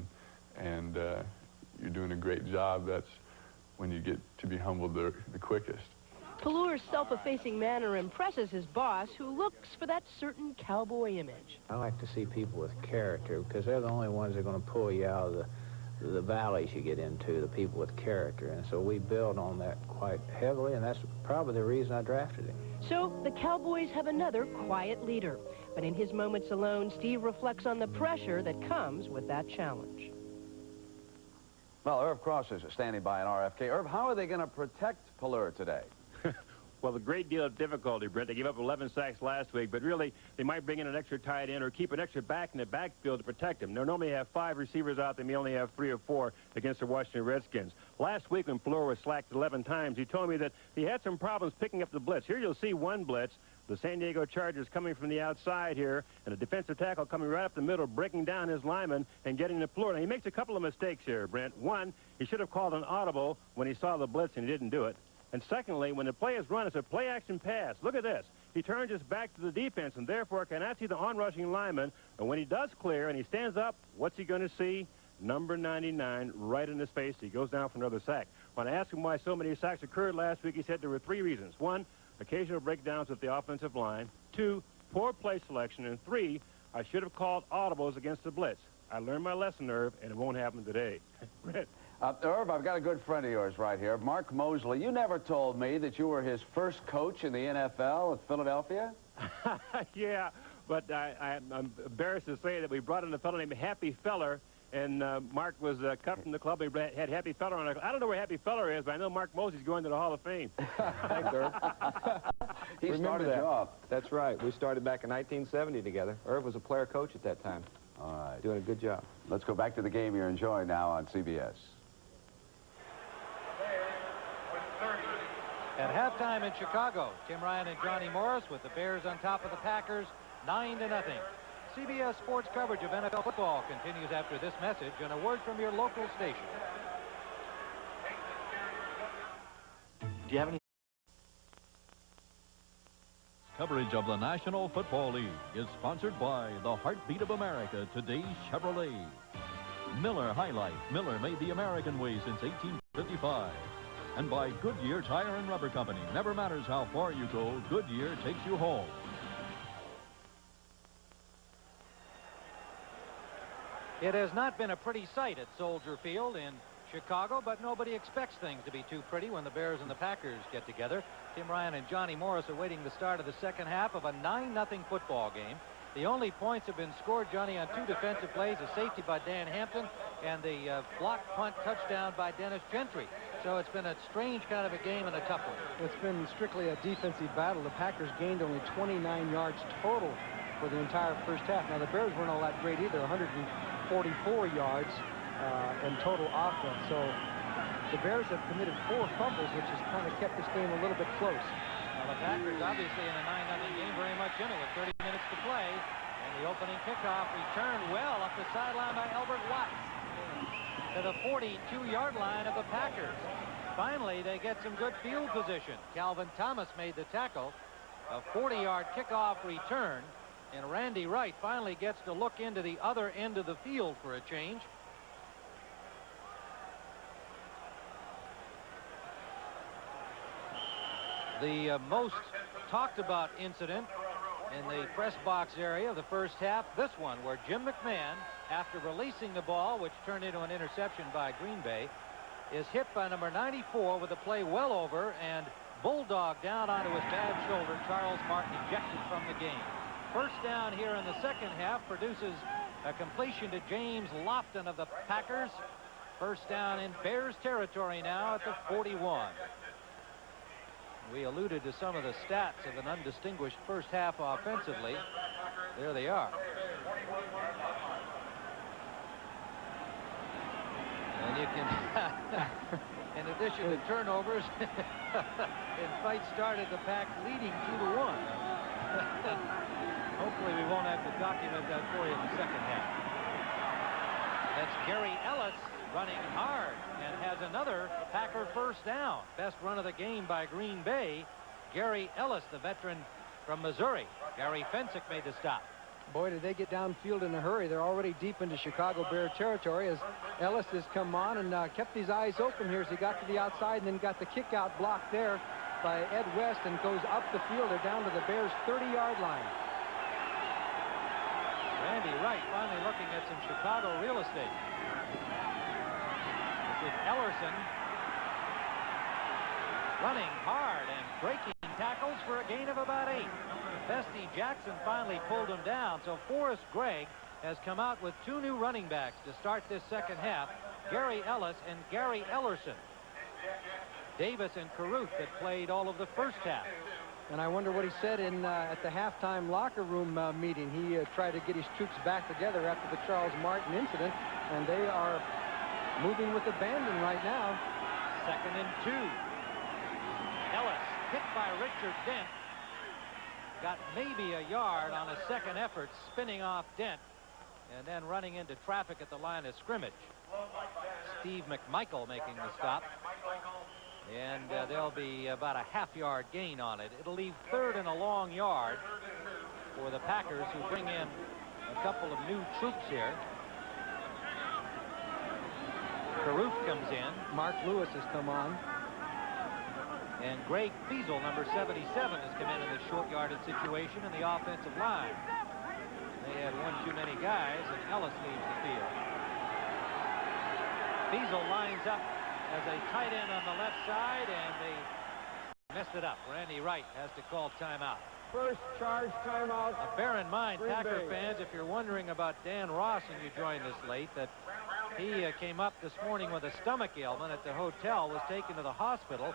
and you're doing a great job, that's when you get to be humbled the quickest. Pelluer's self-effacing manner impresses his boss, who looks for that certain cowboy image. I like to see people with character, because they're the only ones that are going to pull you out of the valleys you get into, the people with character. And so we build on that quite heavily, and that's probably the reason I drafted him. So the Cowboys have another quiet leader. But in his moments alone, Steve reflects on the pressure that comes with that challenge. Well, Irv Cross is standing by in RFK. Irv, how are they going to protect Pelluer today? Well, a great deal of difficulty, Brent. They gave up 11 sacks last week, but really, they might bring in an extra tight end or keep an extra back in the backfield to protect him. They normally have 5 receivers out. They may only have 3 or 4 against the Washington Redskins. Last week, when Pelluer was slacked 11 times, he told me that he had some problems picking up the blitz. Here you'll see one blitz. The San Diego Chargers coming from the outside here, and a defensive tackle coming right up the middle, breaking down his lineman and getting to Pelluer. Now, he makes a couple of mistakes here, Brent. One, he should have called an audible when he saw the blitz, and he didn't do it. And secondly, when the play is run, it's a play-action pass. Look at this. He turns his back to the defense and therefore cannot see the on-rushing lineman. And when he does clear and he stands up, what's he going to see? Number 99 right in his face. He goes down for another sack. When I asked him why so many sacks occurred last week, he said there were 3 reasons. 1, occasional breakdowns with the offensive line. 2, poor play selection. And 3, I should have called audibles against the blitz. I learned my lesson, Irv, and it won't happen today. Irv, I've got a good friend of yours right here, Mark Mosley. You never told me that you were his first coach in the NFL at Philadelphia. Yeah, but I'm embarrassed to say that we brought in a fellow named Happy Feller, and Mark was cut from the club. He had Happy Feller on it. I don't know where Happy Feller is, but I know Mark Mosley's going to the Hall of Fame. Thanks, Irv. He started that. you off. That's right. We started back in 1970 together. Irv was a player coach at that time. All right. Doing a good job. Let's go back to the game you're enjoying now on CBS. At halftime in Chicago, Tim Ryan and Johnny Morris with the Bears on top of the Packers, 9-0. CBS Sports coverage of NFL football continues after this message and a word from your local station. Do you have any? Coverage of the National Football League is sponsored by the Heartbeat of America, today's Chevrolet. Miller High Life. Miller made the American way since 1855. And by Goodyear Tire and Rubber Company. Never matters how far you go, Goodyear takes you home. It has not been a pretty sight at Soldier Field in Chicago, but nobody expects things to be too pretty when the Bears and the Packers get together. Tim Ryan and Johnny Morris awaiting the start of the second half of a 9-0 football game. The only points have been scored, Johnny, on 2 defensive plays, a safety by Dan Hampton and the block punt touchdown by Dennis Gentry. So it's been a strange kind of a game and a tough one. It's been strictly a defensive battle. The Packers gained only 29 yards total for the entire first half. Now, the Bears weren't all that great either, 144 yards in total offense. So the Bears have committed 4 fumbles, which has kind of kept this game a little bit close. Well, the Packers obviously in a 9-0 game, very much in it with 30 minutes to play. And the opening kickoff returned well up the sideline by Albert Watts to the 42-yard line of the Packers. finally, they get some good field position. Calvin Thomas made the tackle. A 40-yard kickoff return. And Randy Wright finally gets to look into the other end of the field for a change. The most talked about incident in the press box area of the first half, this one where Jim McMahon, after releasing the ball, which turned into an interception by Green Bay, is hit by number 94 with the play well over and bulldog down onto his bad shoulder. Charles Martin ejected from the game. First down here in the second half produces a completion to James Lofton of the Packers. First down in Bears territory now at the 41. We alluded to some of the stats of an undistinguished first half offensively. There they are. And you can, in addition to turnovers, in fight started the Pack leading 2-1. Hopefully we won't have to document that for you in the second half. That's Gary Ellis running hard and has another Packer first down. Best run of the game by Green Bay. Gary Ellis, the veteran from Missouri. Gary Fensick made the stop. Boy, did they get downfield in a hurry. They're already deep into Chicago Bear territory as Ellis has come on and kept his eyes open here as he got to the outside and then got the kick out block there by Ed West and goes up the field or down to the Bears' 30-yard line. Randy Wright finally looking at some Chicago real estate. This is Ellerson running hard and breaking tackles for a gain of about 8. Bestie Jackson finally pulled him down, so Forrest Gregg has come out with 2 new running backs to start this second half, Gary Ellis and Gary Ellerson. Davis and Caruth that played all of the first half. And I wonder what he said in at the halftime locker room meeting. He tried to get his troops back together after the Charles Martin incident, and they are moving with abandon right now. 2nd and 2. Ellis hit by Richard Dent. Got maybe a yard on a second effort, spinning off Dent, and then running into traffic at the line of scrimmage. Steve McMichael making the stop. And there'll be about a half-yard gain on it. It'll leave 3rd and a long yard for the Packers, who bring in a couple of new troops here. Caruth comes in. Mark Lewis has come on. And Greg Fiesel, number 77, has come in this short yarded situation in the offensive line. They had one too many guys, and Ellis leaves the field. Fiesel lines up as a tight end on the left side, and they messed it up. Randy Wright has to call timeout. First charge timeout. Bear in mind, Green Packer Bay. fans, if you're wondering about Dan Ross and you joined us late, that he came up this morning with a stomach ailment at the hotel, was taken to the hospital.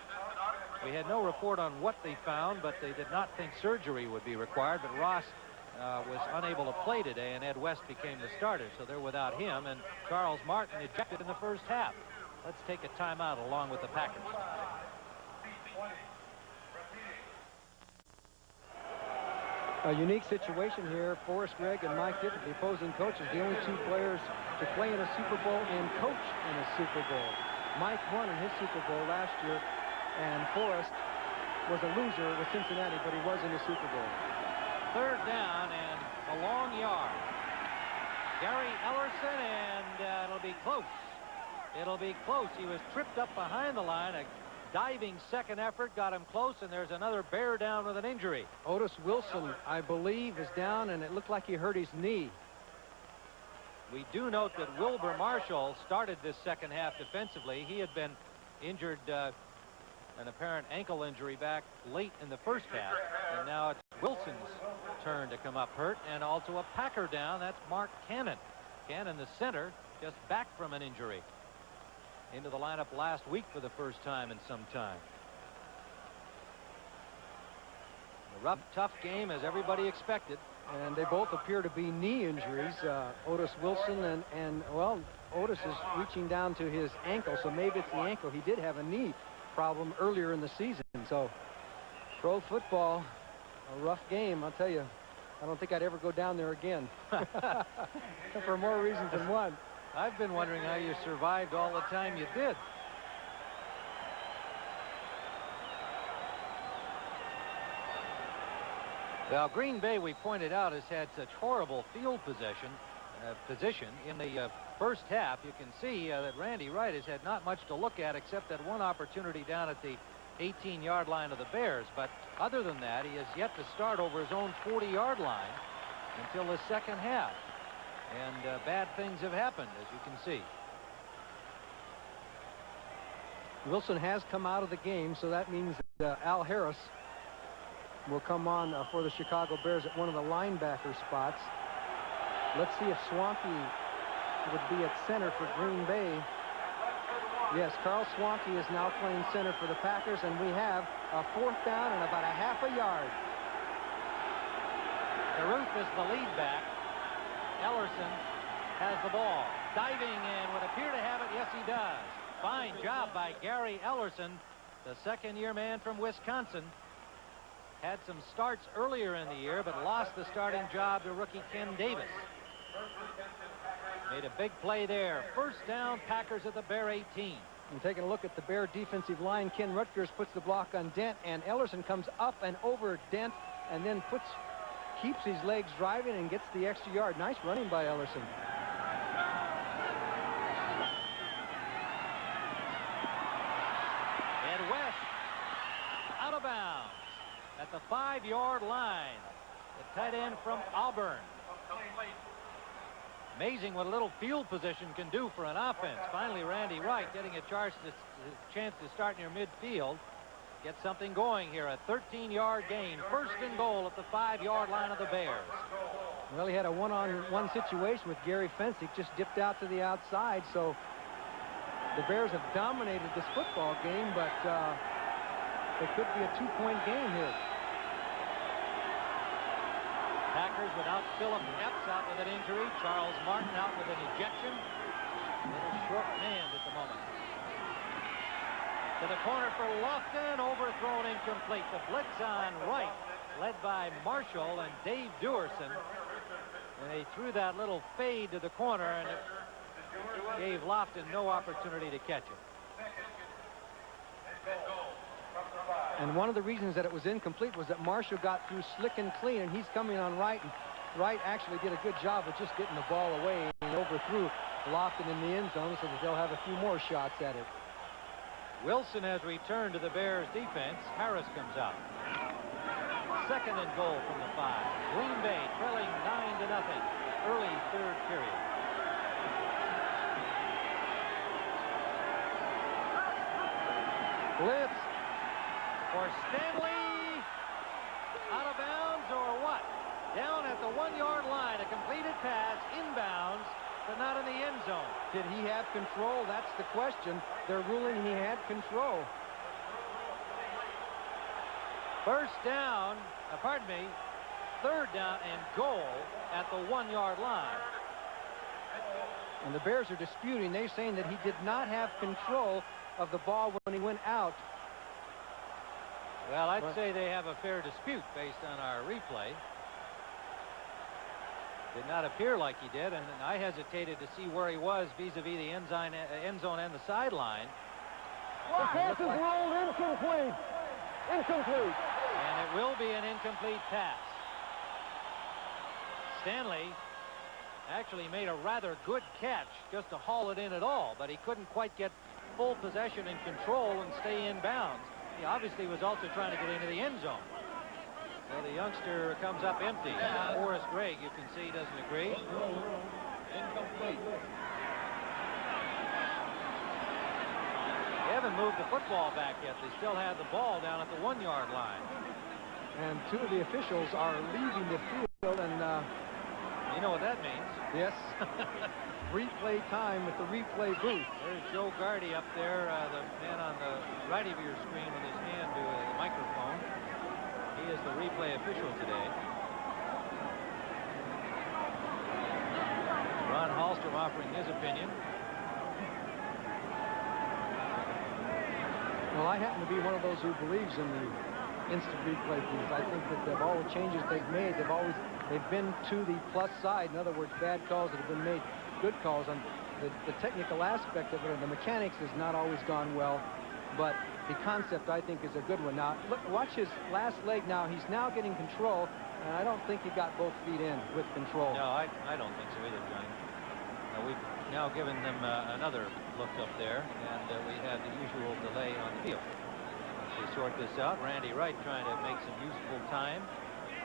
We had no report on what they found, but they did not think surgery would be required. But Ross was unable to play today, and Ed West became the starter, so they're without him. And Charles Martin ejected in the first half. Let's take a timeout along with the Packers. A unique situation here. Forrest Gregg and Mike Tippett, the opposing coaches, the only 2 players to play in a Super Bowl and coach in a Super Bowl. Mike won in his Super Bowl last year, and Forrest was a loser with Cincinnati, but he was in the Super Bowl. 3rd down and a long yard. Gary Ellerson, and it'll be close. It'll be close. He was tripped up behind the line. A diving second effort got him close, and there's another Bear down with an injury. Otis Wilson, I believe, is down, and it looked like he hurt his knee. We do note that Wilbur Marshall started this second half defensively. He had been injured, an apparent ankle injury back late in the first half, and now it's Wilson's turn to come up hurt, and also a Packer down. That's Mark Cannon. Cannon, the center, just back from an injury. Into the lineup last week for the first time in some time. A rough, tough game, as everybody expected. And they both appear to be knee injuries. Otis Wilson and well, Otis is reaching down to his ankle, so maybe it's the ankle. He did have a knee problem earlier in the season. So pro football, a rough game, I'll tell you. I don't think I'd ever go down there again. For more reasons than one. I've been wondering how you survived all the time you did. Well, Green Bay, we pointed out, has had such horrible field position in the first half. You can see that Randy Wright has had not much to look at except that one opportunity down at the 18-yard line of the Bears. But other than that, he has yet to start over his own 40-yard line until the second half. And bad things have happened, as you can see. Wilson has come out of the game, so that means that Al Harris will come on for the Chicago Bears at one of the linebacker spots. Let's see if Swanky would be at center for Green Bay. Yes, Carl Swanky is now playing center for the Packers, and we have a 4th down and about a half a yard. Caruth is the lead back. Ellerson has the ball. Diving and would appear to have it. Yes, he does. Fine job by Gary Ellerson, the second-year man from Wisconsin. Had some starts earlier in the year, but lost the starting job to rookie Ken Davis. Made a big play there. First down, Packers at the Bear 18. And taking a look at the Bear defensive line, Ken Rutgers puts the block on Dent, and Ellerson comes up and over Dent, and then keeps his legs driving and gets the extra yard. Nice running by Ellerson. Ed West out of bounds at the 5-yard line. The tight end from Auburn. Amazing what a little field position can do for an offense. Finally, Randy Wright getting a chance to start near midfield. Get something going here. A 13-yard gain. First and goal at the 5-yard line of the Bears. Well, he had a one-on-one situation with Gary Fensick. Just dipped out to the outside. So the Bears have dominated this football game, but it could be a 2-point game here. Packers without Philip Epps out with an injury. Charles Martin out with an ejection. A little short-manned at the moment. To the corner for Lofton, overthrown incomplete. The blitz on Wright, led by Marshall and Dave Duerson. And they threw that little fade to the corner, and it gave Lofton no opportunity to catch it. And one of the reasons that it was incomplete was that Marshall got through slick and clean, and he's coming on Wright, and Wright actually did a good job of just getting the ball away and overthrew Lofton in the end zone so that they'll have a few more shots at it. Wilson has returned to the Bears defense. Harris comes out. Second and goal from the 5. Green Bay trailing 9-0. Early third period. Blitz for Stanley. Out of bounds or what? Down at the 1-yard line. A completed pass inbounds, but not in the end zone. Did he have control? That's the question. They're ruling he had control. First down, third down and goal at the 1-yard line. And the Bears are disputing. They're saying that he did not have control of the ball when he went out. Well, I'd say they have a fair dispute based on our replay. Did not appear like he did, and I hesitated to see where he was vis-a-vis the end zone and the sideline. The pass is rolled incomplete. Incomplete. And it will be an incomplete pass. Stanley actually made a rather good catch just to haul it in at all, but he couldn't quite get full possession and control and stay in bounds. He obviously was also trying to get into the end zone. So the youngster comes up empty. Forrest Gregg, you can see, doesn't agree. Incomplete. They haven't moved the football back yet. They still have the ball down at the 1-yard line. And two of the officials are leaving the field, and you know what that means. Yes. Replay time at the replay booth. There's Joe Gardy up there, the man on the right of your screen with his hand to the microphone. He is the replay official today. Ron Hallstrom offering his opinion. Well, I happen to be one of those who believes in the instant replay booth. I think that of all the changes they've made, they've been to the plus side. In other words, bad calls that have been made, good calls. On the technical aspect of it and the mechanics has not always gone well. but the concept, I think, is a good one. Now, look, watch his last leg now. He's now getting control, and I don't think he got both feet in with control. No, I don't think so either, Johnny. We've now given them another look up there, and we had the usual delay on the field. To sort this out, Randy Wright trying to make some useful time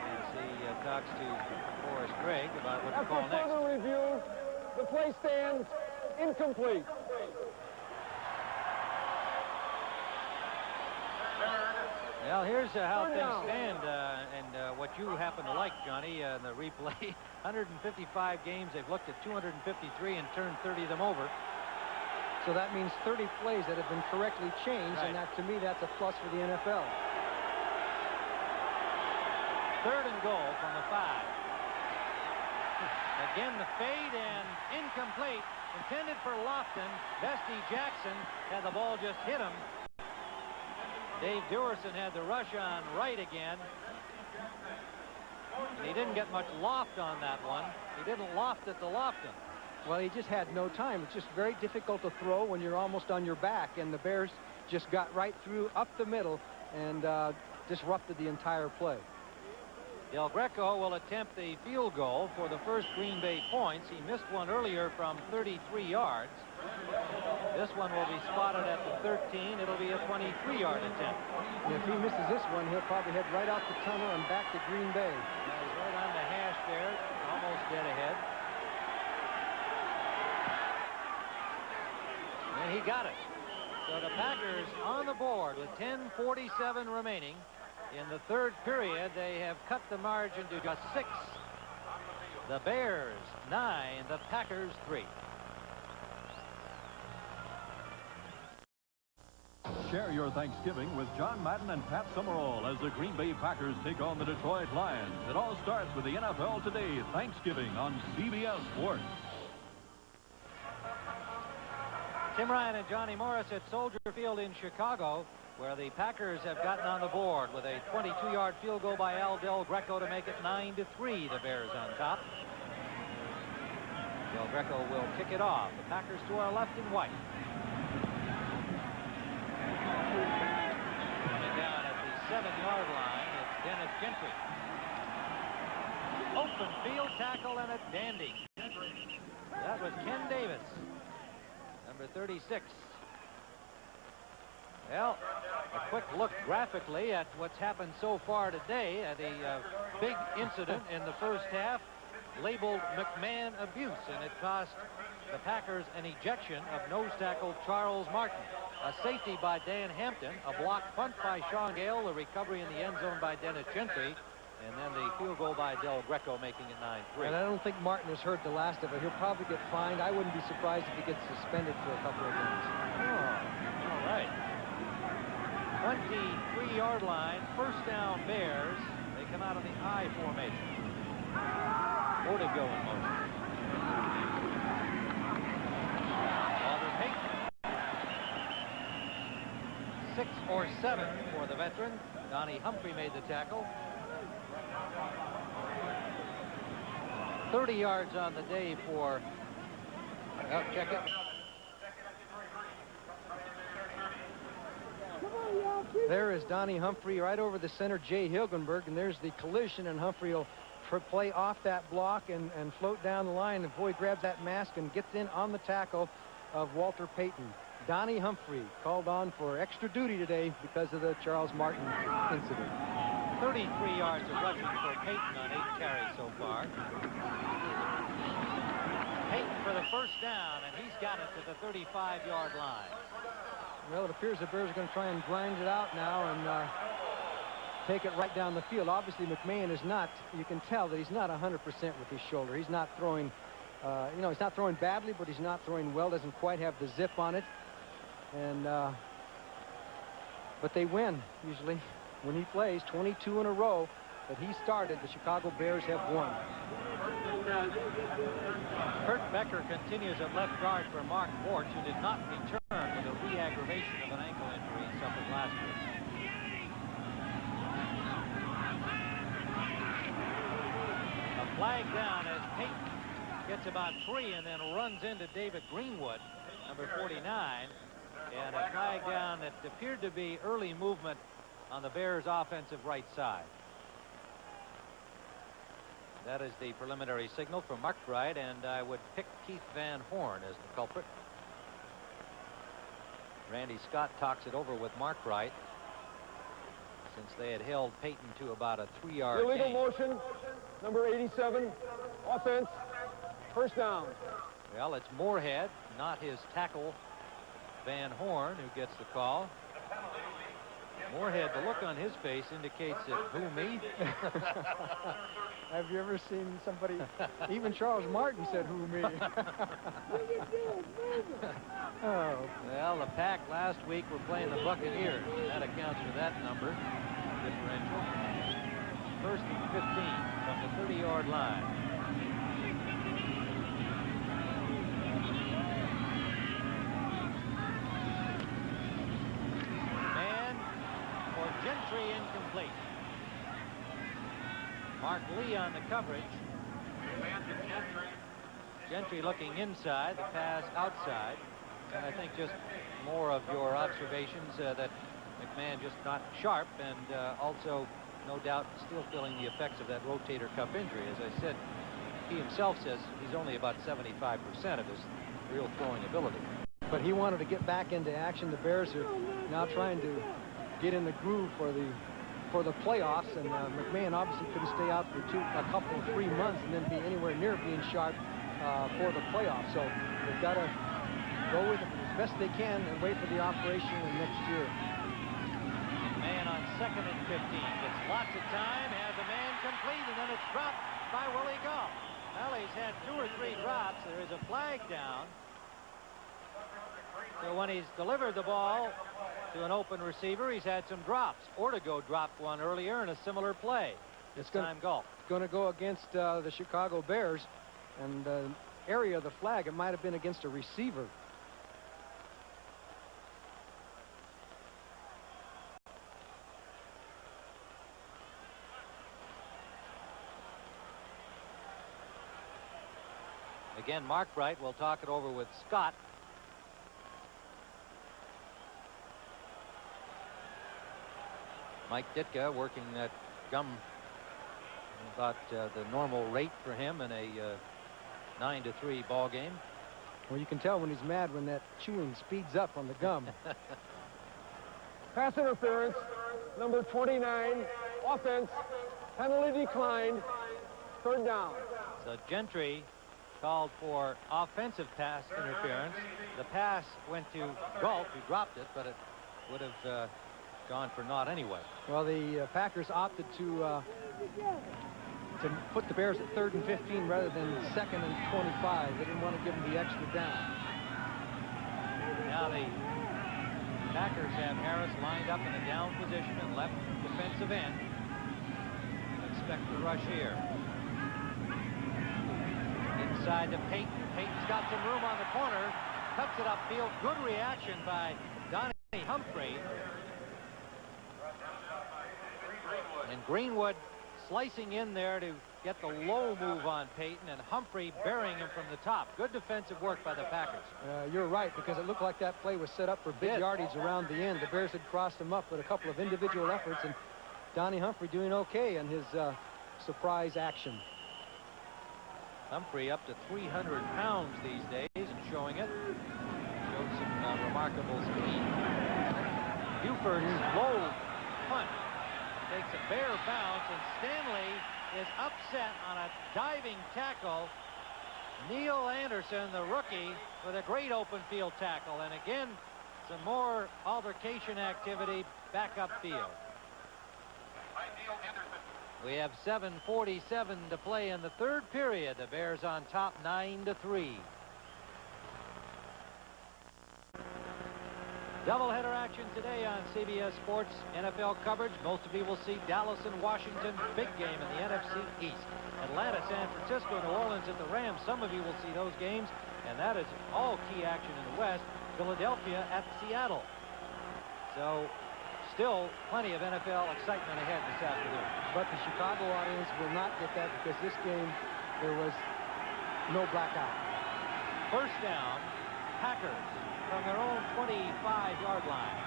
as he talks to Forrest Gregg about what to call After next. further review, the play stands incomplete. Well, here's how Third things down. stand, and what you happen to like, Johnny, in the replay. 155 games, they've looked at 253 and turned 30 of them over. So that means 30 plays that have been correctly changed, Right. and that, to me, that's a plus for the NFL. 3rd and goal from the 5. Again, the fade and incomplete. Intended for Lofton. Bestie Jackson had the ball just hit him. Dave Dewerson had the rush on Wright again. And he didn't get much loft on that one. He didn't loft it to Lofton. Well, he just had no time. It's just very difficult to throw when you're almost on your back, and the Bears just got right through up the middle and disrupted the entire play. Del Greco will attempt the field goal for the first Green Bay points. He missed one earlier from 33 yards. This one will be spotted at the 13. It'll be a 23-yard attempt. And if he misses this one, he'll probably head right out the tunnel and back to Green Bay. He's right on the hash there, almost dead ahead. And he got it. So the Packers on the board with 10:47 remaining. In the 3rd period, they have cut the margin to just 6. The Bears 9, the Packers 3. Share your Thanksgiving with John Madden and Pat Summerall as the Green Bay Packers take on the Detroit Lions. It all starts with the NFL Today Thanksgiving on CBS Sports. Tim Ryan and Johnny Morris at Soldier Field in Chicago, where the Packers have gotten on the board with a 22-yard field goal by Al Del Greco to make it 9-3. The Bears on top. Del Greco will kick it off. The Packers to our left in white. Coming down at the 7-yard line, it's Dennis Gentry. Open field tackle and a dandy. That was Ken Davis, number 36. Well, a quick look graphically at what's happened so far today. The big incident in the first half labeled McMahon abuse, and it cost the Packers an ejection of nose tackle Charles Martin. A safety by Dan Hampton, a blocked punt by Sean Gale, a recovery in the end zone by Dennis Gentry, and then the field goal by Del Greco making it 9-3. And I don't think Martin has heard the last of it. He'll probably get fined. I wouldn't be surprised if he gets suspended for a couple of games. Oh, all right. 23-yard line, first down Bears. They come out of the I formation. Ortego in motion. Walter Payton. 6 or 7 for the veteran. Donnie Humphrey made the tackle. 30 yards on the day for, check it. There is Donnie Humphrey right over the center, Jay Hilgenberg, and there's the collision, and Humphrey will play off that block and float down the line. And boy grabs that mask and gets in on the tackle of Walter Payton. Donnie Humphrey called on for extra duty today because of the Charles Martin incident. 33 yards of rushing for Payton on 8 carries so far. Payton for the first down, and he's got it to the 35-yard line. Well, it appears the Bears are going to try and grind it out now and take it right down the field. Obviously, McMahon is not, you can tell that he's not 100% with his shoulder. He's not throwing, he's not throwing badly, but he's not throwing well, doesn't quite have the zip on it. And, but they win, usually, when he plays 22 in a row that he started. The Chicago Bears have won. Kurt Becker continues at left guard for Mark Borch, who did not return with a re-aggravation of an ankle injury he suffered last week. A flag down as Payton gets about 3 and then runs into David Greenwood, number 49. And a flag down that appeared to be early movement on the Bears' offensive right side. That is the preliminary signal from Mark Bright, and I would pick Keith Van Horn as the culprit. Randy Scott talks it over with Mark Bright, since they had held Peyton to about a 3-yard Illegal gain. motion, number 87, offense, first down. Well, it's Moorhead, not his tackle, Van Horn, who gets the call. Moorhead, the look on his face indicates that, who, me? Have you ever seen somebody, even Charles Martin said, who, me? Oh. Well, the Pack last week were playing the Buccaneers. That accounts for that number differential. First and 15 from the 30-yard line. Man for Gentry, incomplete. Mark Lee on the coverage. Gentry looking inside, the pass outside. And I think just more of your observations that McMahon just not sharp, and also, no doubt, still feeling the effects of that rotator cuff injury. As I said, he himself says he's only about 75% of his real throwing ability. But he wanted to get back into action. The Bears are now trying to get in the groove for the playoffs, and McMahon obviously couldn't stay out for a couple, 3 months and then be anywhere near being sharp for the playoffs. So they've got to go with it as best they can and wait for the operation next year. Man on 2nd and 15 gets lots of time, has a man complete, and then it's dropped by Willie Gall. Well, he's had 2 or 3 drops. There is a flag down. So when he's delivered the ball to an open receiver, he's had some drops. Ortego dropped one earlier in a similar play. This time Gall. Going to go against the Chicago Bears, and the area of the flag, it might have been against a receiver. Again, Mark Bright will talk it over with Scott. Mike Ditka working that gum about the normal rate for him in a 9-3 ball game. Well, you can tell when he's mad when that chewing speeds up on the gum. Pass interference, number 29, offense, penalty declined, third down. So Gentry called for offensive pass interference. The pass went to Galt, who dropped it, but it would have gone for naught anyway. Well, the Packers opted to put the Bears at 3rd and 15 rather than 2nd and 25. They didn't want to give them the extra down. Now the Packers have Harris lined up in a down position and left defensive end. Expect the rush here. Inside to Peyton. Peyton's got some room on the corner. Cuts it upfield. Good reaction by Donnie Humphrey. And Greenwood slicing in there to get the low move on Peyton, and Humphrey burying him from the top. Good defensive work by the Packers. You're right, because it looked like that play was set up for big yardage around the end. The Bears had crossed him up with a couple of individual efforts, and Donnie Humphrey doing okay in his surprise action. Humphrey up to 300 pounds these days and showing it. Showed some remarkable speed. Buford's low punt takes a bare bounce, and Stanley is upset on a diving tackle. Neil Anderson, the rookie, with a great open field tackle. And again, some more altercation activity back upfield. We have 7:47 to play in the 3rd period. The Bears on top 9-3. Doubleheader action today on CBS Sports NFL coverage. Most of you will see Dallas and Washington, big game in the NFC East. Atlanta, San Francisco, New Orleans at the Rams. Some of you will see those games, and that is all key action in the West. Philadelphia at Seattle. So still plenty of NFL excitement ahead this afternoon. But the Chicago audience will not get that, because this game there was no blackout. First down, Packers from their own 25-yard line.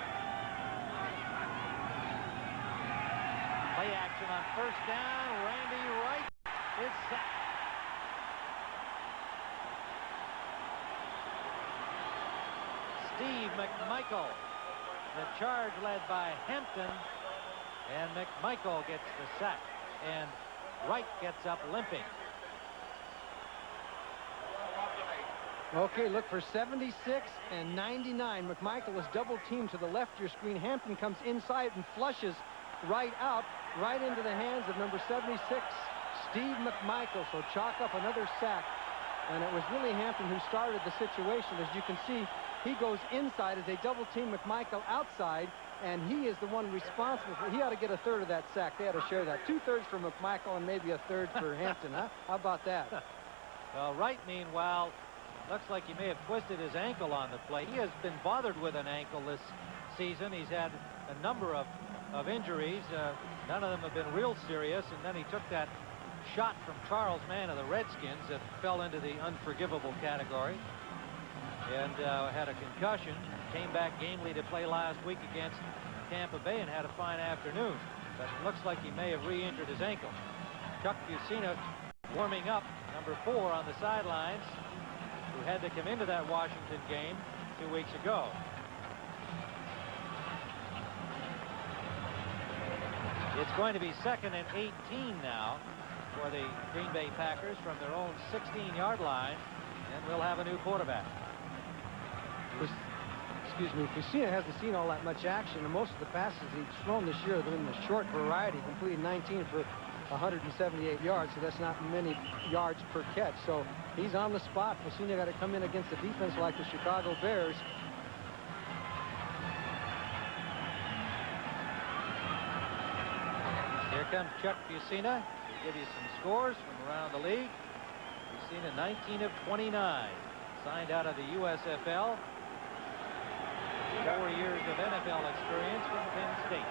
on first down. Randy Wright is sacked. Steve McMichael. The charge led by Hampton. And McMichael gets the sack. And Wright gets up limping. Okay, look for 76 and 99. McMichael is double-teamed to the left of your screen. Hampton comes inside and flushes right out, right into the hands of number 76, Steve McMichael. So chalk up another sack. And it was really Hampton who started the situation. As you can see, he goes inside as they double-team McMichael outside, and he is the one responsible for. He ought to get a third of that sack. They ought to share that. 2/3 for McMichael and maybe a third for Hampton, huh? How about that? Well, Wright, meanwhile, looks like he may have twisted his ankle on the play. He has been bothered with an ankle this season. He's had a number of injuries. None of them have been real serious, and then he took that shot from Charles Mann of the Redskins that fell into the unforgivable category, and had a concussion. Came back gamely to play last week against Tampa Bay and had a fine afternoon, but it looks like he may have re-injured his ankle. Chuck Fusina warming up, number 4 on the sidelines, who had to come into that Washington game 2 weeks ago. It's going to be 2nd and 18 now for the Green Bay Packers from their own 16-yard line, and we'll have a new quarterback. Excuse me, Fusina hasn't seen all that much action, and most of the passes he's thrown this year have been the short variety, completed 19 for 178 yards, so that's not many yards per catch. So he's on the spot. Fusina got to come in against a defense like the Chicago Bears. Here comes Chuck Fusina. He'll give you some scores from around the league. Fusina 19 of 29. Signed out of the USFL. 4 years of NFL experience from Penn State.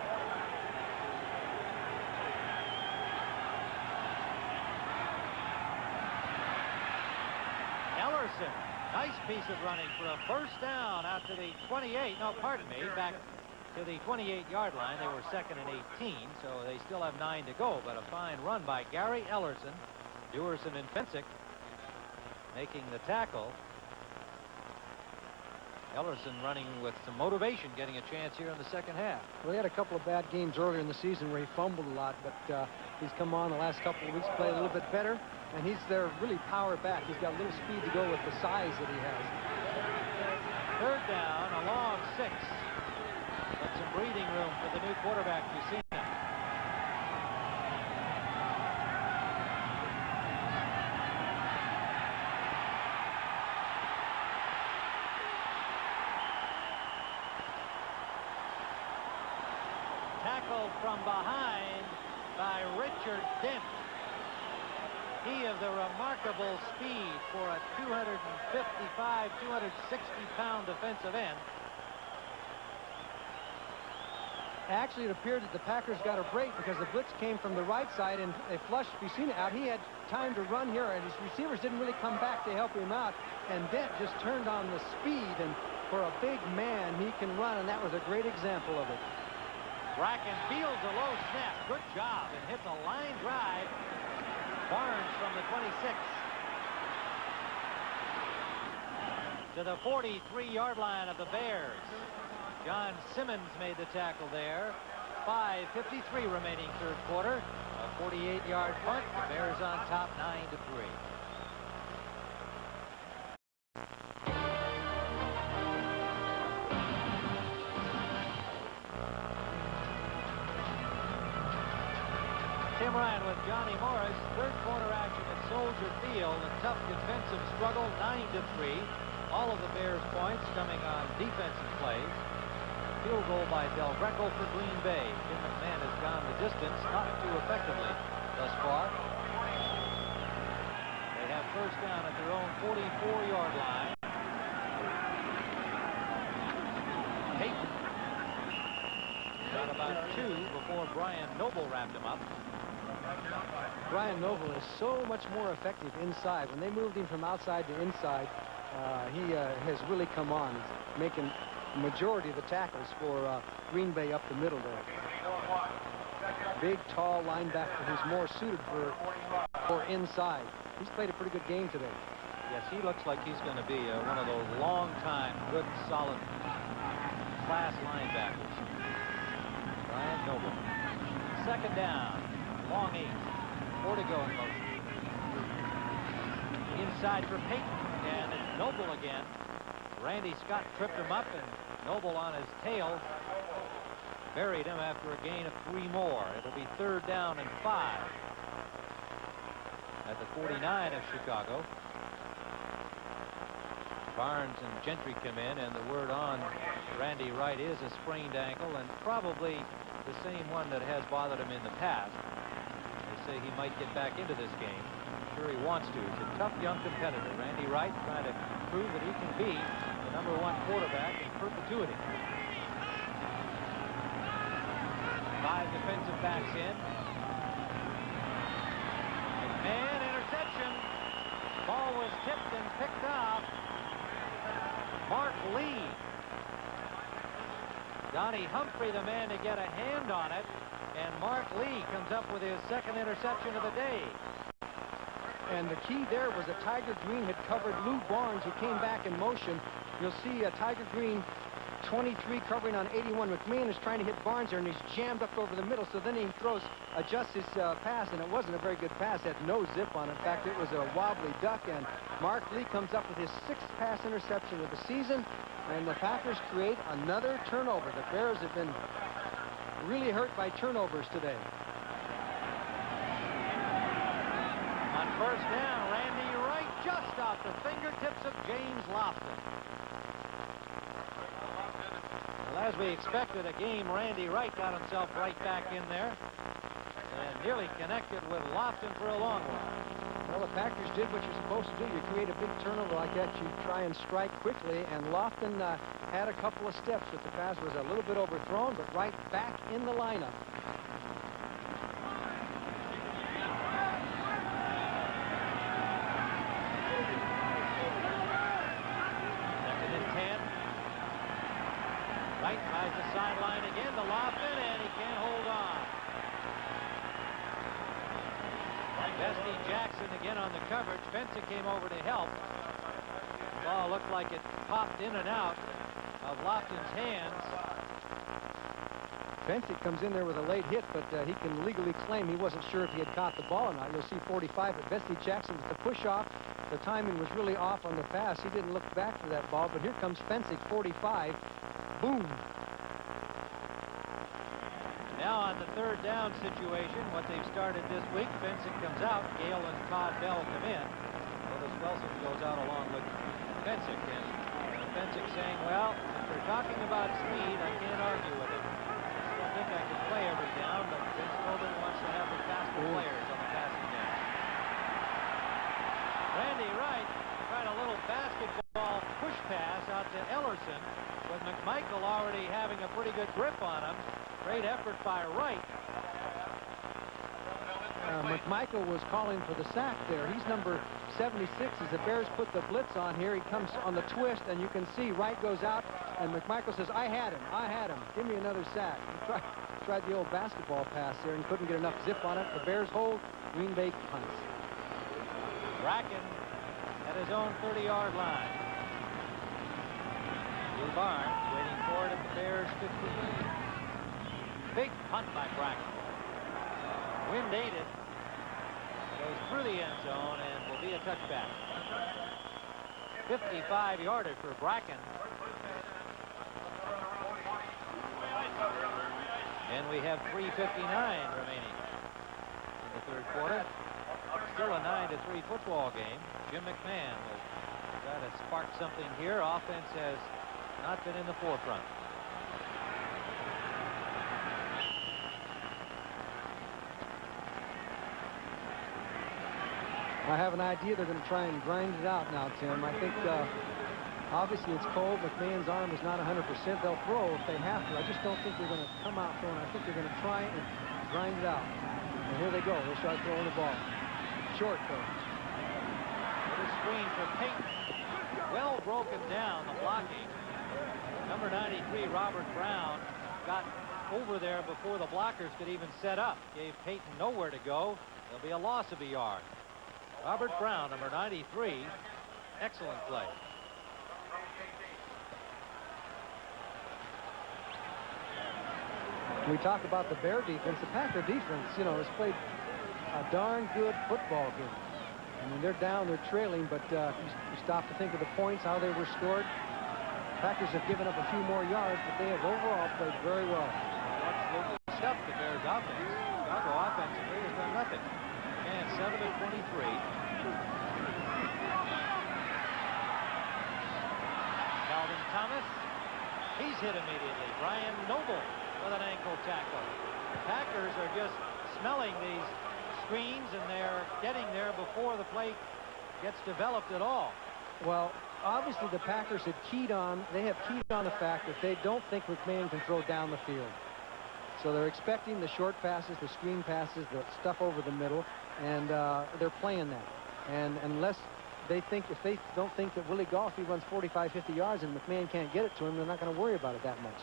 Ellerson, nice piece of running for a first down out to the 28. No, pardon me, back to the 28-yard line. They were 2nd and 18, so they still have 9 to go, but a fine run by Gary Ellerson. Dewerson and Fensick making the tackle. Ellerson running with some motivation, getting a chance here in the second half. Well, he had a couple of bad games earlier in the season where he fumbled a lot, but he's come on the last couple of weeks, played a little bit better, and he's their really power back. He's got a little speed to go with the size that he has. 3rd down, a long 6. But some breathing room for the new quarterback, Fusina. Tackled from behind by Richard Dent. He of the remarkable speed for a 255, 260-pound defensive end. Actually, it appeared that the Packers got a break because the blitz came from the right side and they flushed Fusina out. He had time to run here, and his receivers didn't really come back to help him out. And Dent just turned on the speed, and for a big man, he can run, and that was a great example of it. Bracken fields a low snap. Good job, and hits a line drive. Barnes from the 26. To the 43-yard line of the Bears. John Simmons made the tackle there. 5:53 remaining 3rd quarter. A 48-yard punt. The Bears on top 9-3. Tim Ryan with Johnny Morris. 3rd quarter action at Soldier Field. A tough defensive struggle, 9-3. All of the Bears' points coming on defensive plays. Field goal by Del Greco for Green Bay. Jim McMahon has gone the distance, not too effectively thus far. They have first down at their own 44-yard line. Peyton got about 2 before Brian Noble wrapped him up. Brian Noble is so much more effective inside. When they moved him from outside to inside, he has really come on. He's making the majority of the tackles for Green Bay up the middle there. big, tall linebacker who's more suited for inside. He's played a pretty good game today. Yes, he looks like he's going to be one of those long-time, good, solid class linebackers. Brian Noble. Second down, long 8. 4 to go in motion. Inside for Payton, and it's Noble again. Randy Scott tripped him up, and Noble on his tail buried him after a gain of 3 more. It'll be 3rd down and 5 at the 49 of Chicago. Barnes and Gentry come in, and the word on Randy Wright is a sprained ankle, and probably the same one that has bothered him in the past. They say he might get back into this game. I'm sure he wants to. He's a tough young competitor. Randy Wright trying to prove that he can be the #1 quarterback in perpetuity. 5 defensive backs in. McMahon, interception. Ball was tipped and picked up. Mark Lee. Donnie Humphrey, the man to get a hand on it, and Mark Lee comes up with his 2nd interception of the day. And the key there was that Tiger Green had covered Lou Barnes, who came back in motion. You'll see Tiger Green 23 covering on 81. McMahon is trying to hit Barnes there, and he's jammed up over the middle, so then he adjusts his pass, and it wasn't a very good pass. It had no zip on it. In fact, it was a wobbly duck, and Mark Lee comes up with his 6th pass interception of the season, and the Packers create another turnover. The Bears have been really hurt by turnovers today. On 1st down, Randy Wright just off the fingertips of James Lofton. Well, as we expected, a game Randy Wright got himself right back in there and nearly connected with Lofton for a long while. Well, the Packers did what you're supposed to do. You create a big turnover like that, you try and strike quickly, and Lofton had a couple of steps, but the pass was a little bit overthrown, but right back in the lineup. Second and 10. Wright tries the sideline again to Lofton, and he can't hold on. Bestie Jackson again on the coverage. Fensick came over to help. The ball looked like it popped in and out of Lofton's hands. Fensick comes in there with a late hit, but he can legally claim he wasn't sure if he had caught the ball or not. You'll see 45, but Bestie Jackson with the push-off. The timing was really off on the pass. He didn't look back for that ball, but here comes Fensick, 45. Boom. Now on the 3rd down situation, what they've started this week, Fensick comes out, Gale and Todd Bell come in. Otis Wilson goes out along with Fensick, and Fensick saying, well, if they're talking about speed, I can't argue with it. I still think I can play every down, but Vince Coburn wants to have the faster players on the passing down. Randy Wright tried a little basketball push pass out to Ellerson, with McMichael already having a pretty good grip on him. Great effort by Wright. McMichael was calling for the sack there. He's number 76 as the Bears put the blitz on here. He comes on the twist, and you can see Wright goes out, and McMichael says, I had him. Give me another sack. He tried the old basketball pass there and couldn't get enough zip on it. The Bears hold. Green Bay punts. Bracken at his own 30-yard line. Lou Barnes waiting for it at the Bears 15. Big punt by Bracken. Wind aided. Goes through the end zone and will be a touchback. 55-yarder for Bracken. And we have 3:59 remaining in the 3rd quarter. Still a 9-3 football game. Jim McMahon will try to spark something here. Offense has not been in the forefront. I have an idea they're going to try and grind it out now, Tim. I think obviously it's cold. McMahon's arm is not 100%. They'll throw if they have to. I just don't think they're going to come out throwing. I think they're going to try and grind it out. And here they go. They start throwing the ball. Short, though. Little screen for Payton. Well broken down, the blocking. Number 93, Robert Brown, got over there before the blockers could even set up. Gave Peyton nowhere to go. There'll be a loss of a yard. Robert Brown, number 93. Excellent play. We talk about the Bear defense. The Packer defense, you know, has played a darn good football game. I mean, they're down, they're trailing, but you stop to think of the points, how they were scored. Packers have given up a few more yards, but they have overall played very well. Absolutely stuffed the Bears offense. Chicago offensively has done nothing. And 7 of 23. Calvin Thomas. He's hit immediately. Brian Noble with an ankle tackle. The Packers are just smelling these screens, and they're getting there before the play gets developed at all. Well, obviously the Packers have keyed on the fact that they don't think McMahon can throw down the field. So they're expecting the short passes, the screen passes, the stuff over the middle, and they're playing that. And unless they think, if they don't think that Willie Goff, he runs 45, 50 yards and McMahon can't get it to him, they're not going to worry about it that much.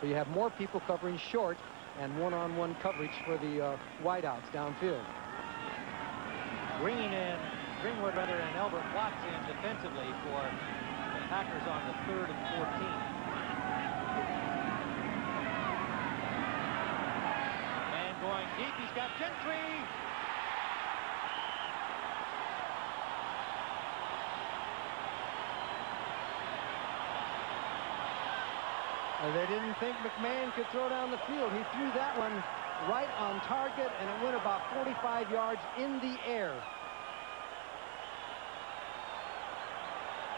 So you have more people covering short and one-on-one coverage for the wideouts downfield. Greenwood and Elbert Watts in defensively for the Packers on the 3rd and 14. And going deep, he's got Gentry. They didn't think McMahon could throw down the field. He threw that one right on target, and it went about 45 yards in the air.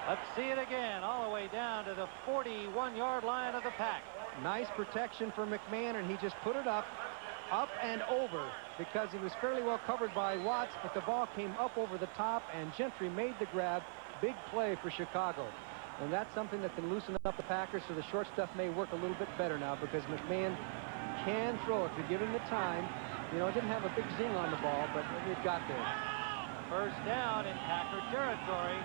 Let's see it again, all the way down to the 41-yard line of the Pack. Nice protection for McMahon, and he just put it up and over, because he was fairly well covered by Watts, but the ball came up over the top, and Gentry made the grab. Big play for Chicago. And that's something that can loosen up the Packers, so the short stuff may work a little bit better now, because McMahon can throw if you give him the time. You know, it didn't have a big zing on the ball, but it got there. First down in Packer territory.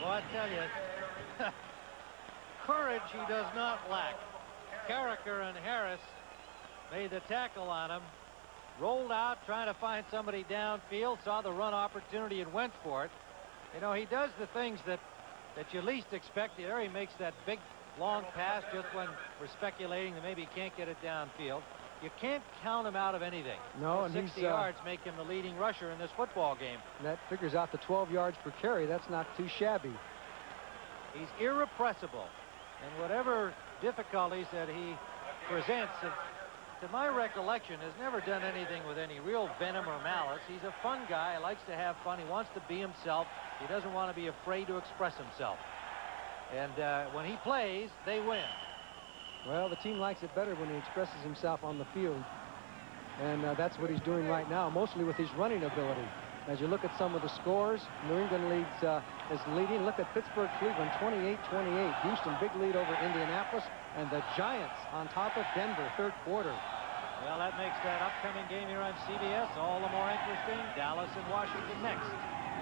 Well, I tell you, courage he does not lack. Carricker and Harris made the tackle on him, rolled out trying to find somebody downfield, saw the run opportunity and went for it. You know, he does the things that you least expect. There he makes that big long pass just when we're speculating that maybe he can't get it downfield. You can't count him out of anything. No, and 60 yards make him the leading rusher in this football game. That figures out the 12 yards per carry. That's not too shabby. He's irrepressible. And whatever difficulties that he presents, to my recollection, has never done anything with any real venom or malice. He's a fun guy. He likes to have fun. He wants to be himself. He doesn't want to be afraid to express himself. And when he plays, they win. Well, the team likes it better when he expresses himself on the field. And that's what he's doing right now, mostly with his running ability. As you look at some of the scores, New England is leading. Look at Pittsburgh, Cleveland, 28-28. Houston, big lead over Indianapolis. And the Giants on top of Denver, third quarter. Well, that makes that upcoming game here on CBS all the more interesting. Dallas and Washington next.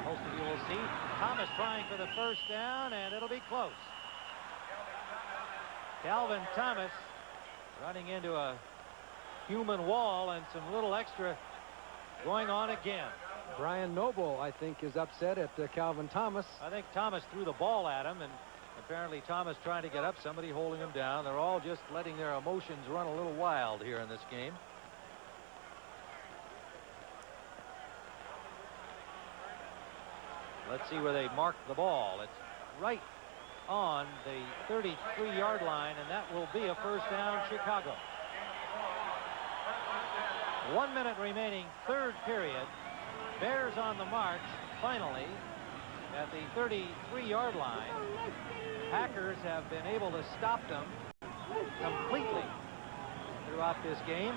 Most of you will see Thomas trying for the first down, and it'll be close. Calvin Thomas running into a human wall, and some little extra going on again. Brian Noble, I think, is upset at Calvin Thomas. I think Thomas threw the ball at him, and apparently Thomas trying to get up, somebody holding him down. They're all just letting their emotions run a little wild here in this game. Let's see where they mark the ball. It's right on the 33-yard line, and that will be a first down, Chicago. 1 minute remaining, third period. Bears on the march, finally, at the 33-yard line. Packers have been able to stop them completely throughout this game.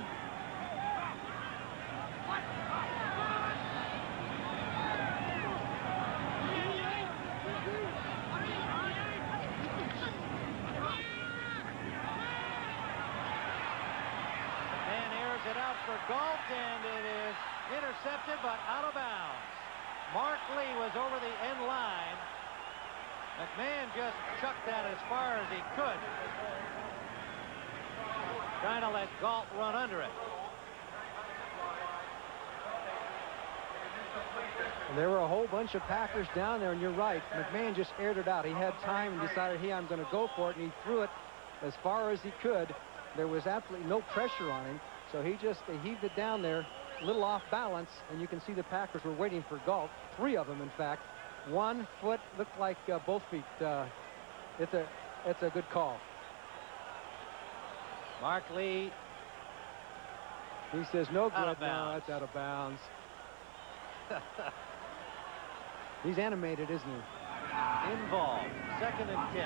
Galt, and it is intercepted, but out of bounds. Mark Lee was over the end line. McMahon just chucked that as far as he could, trying to let Galt run under it. And there were a whole bunch of Packers down there, and you're right. McMahon just aired it out. He had time and decided, hey, I'm going to go for it, and he threw it as far as he could. There was absolutely no pressure on him, so he just heaved it down there, a little off balance, and you can see the Packers were waiting for Galt. 3 of them, in fact. 1 foot, looked like both feet. It's a good call. Mark Lee. He says no good. No, that's out of bounds. He's animated, isn't he? Involved. 2nd and 10.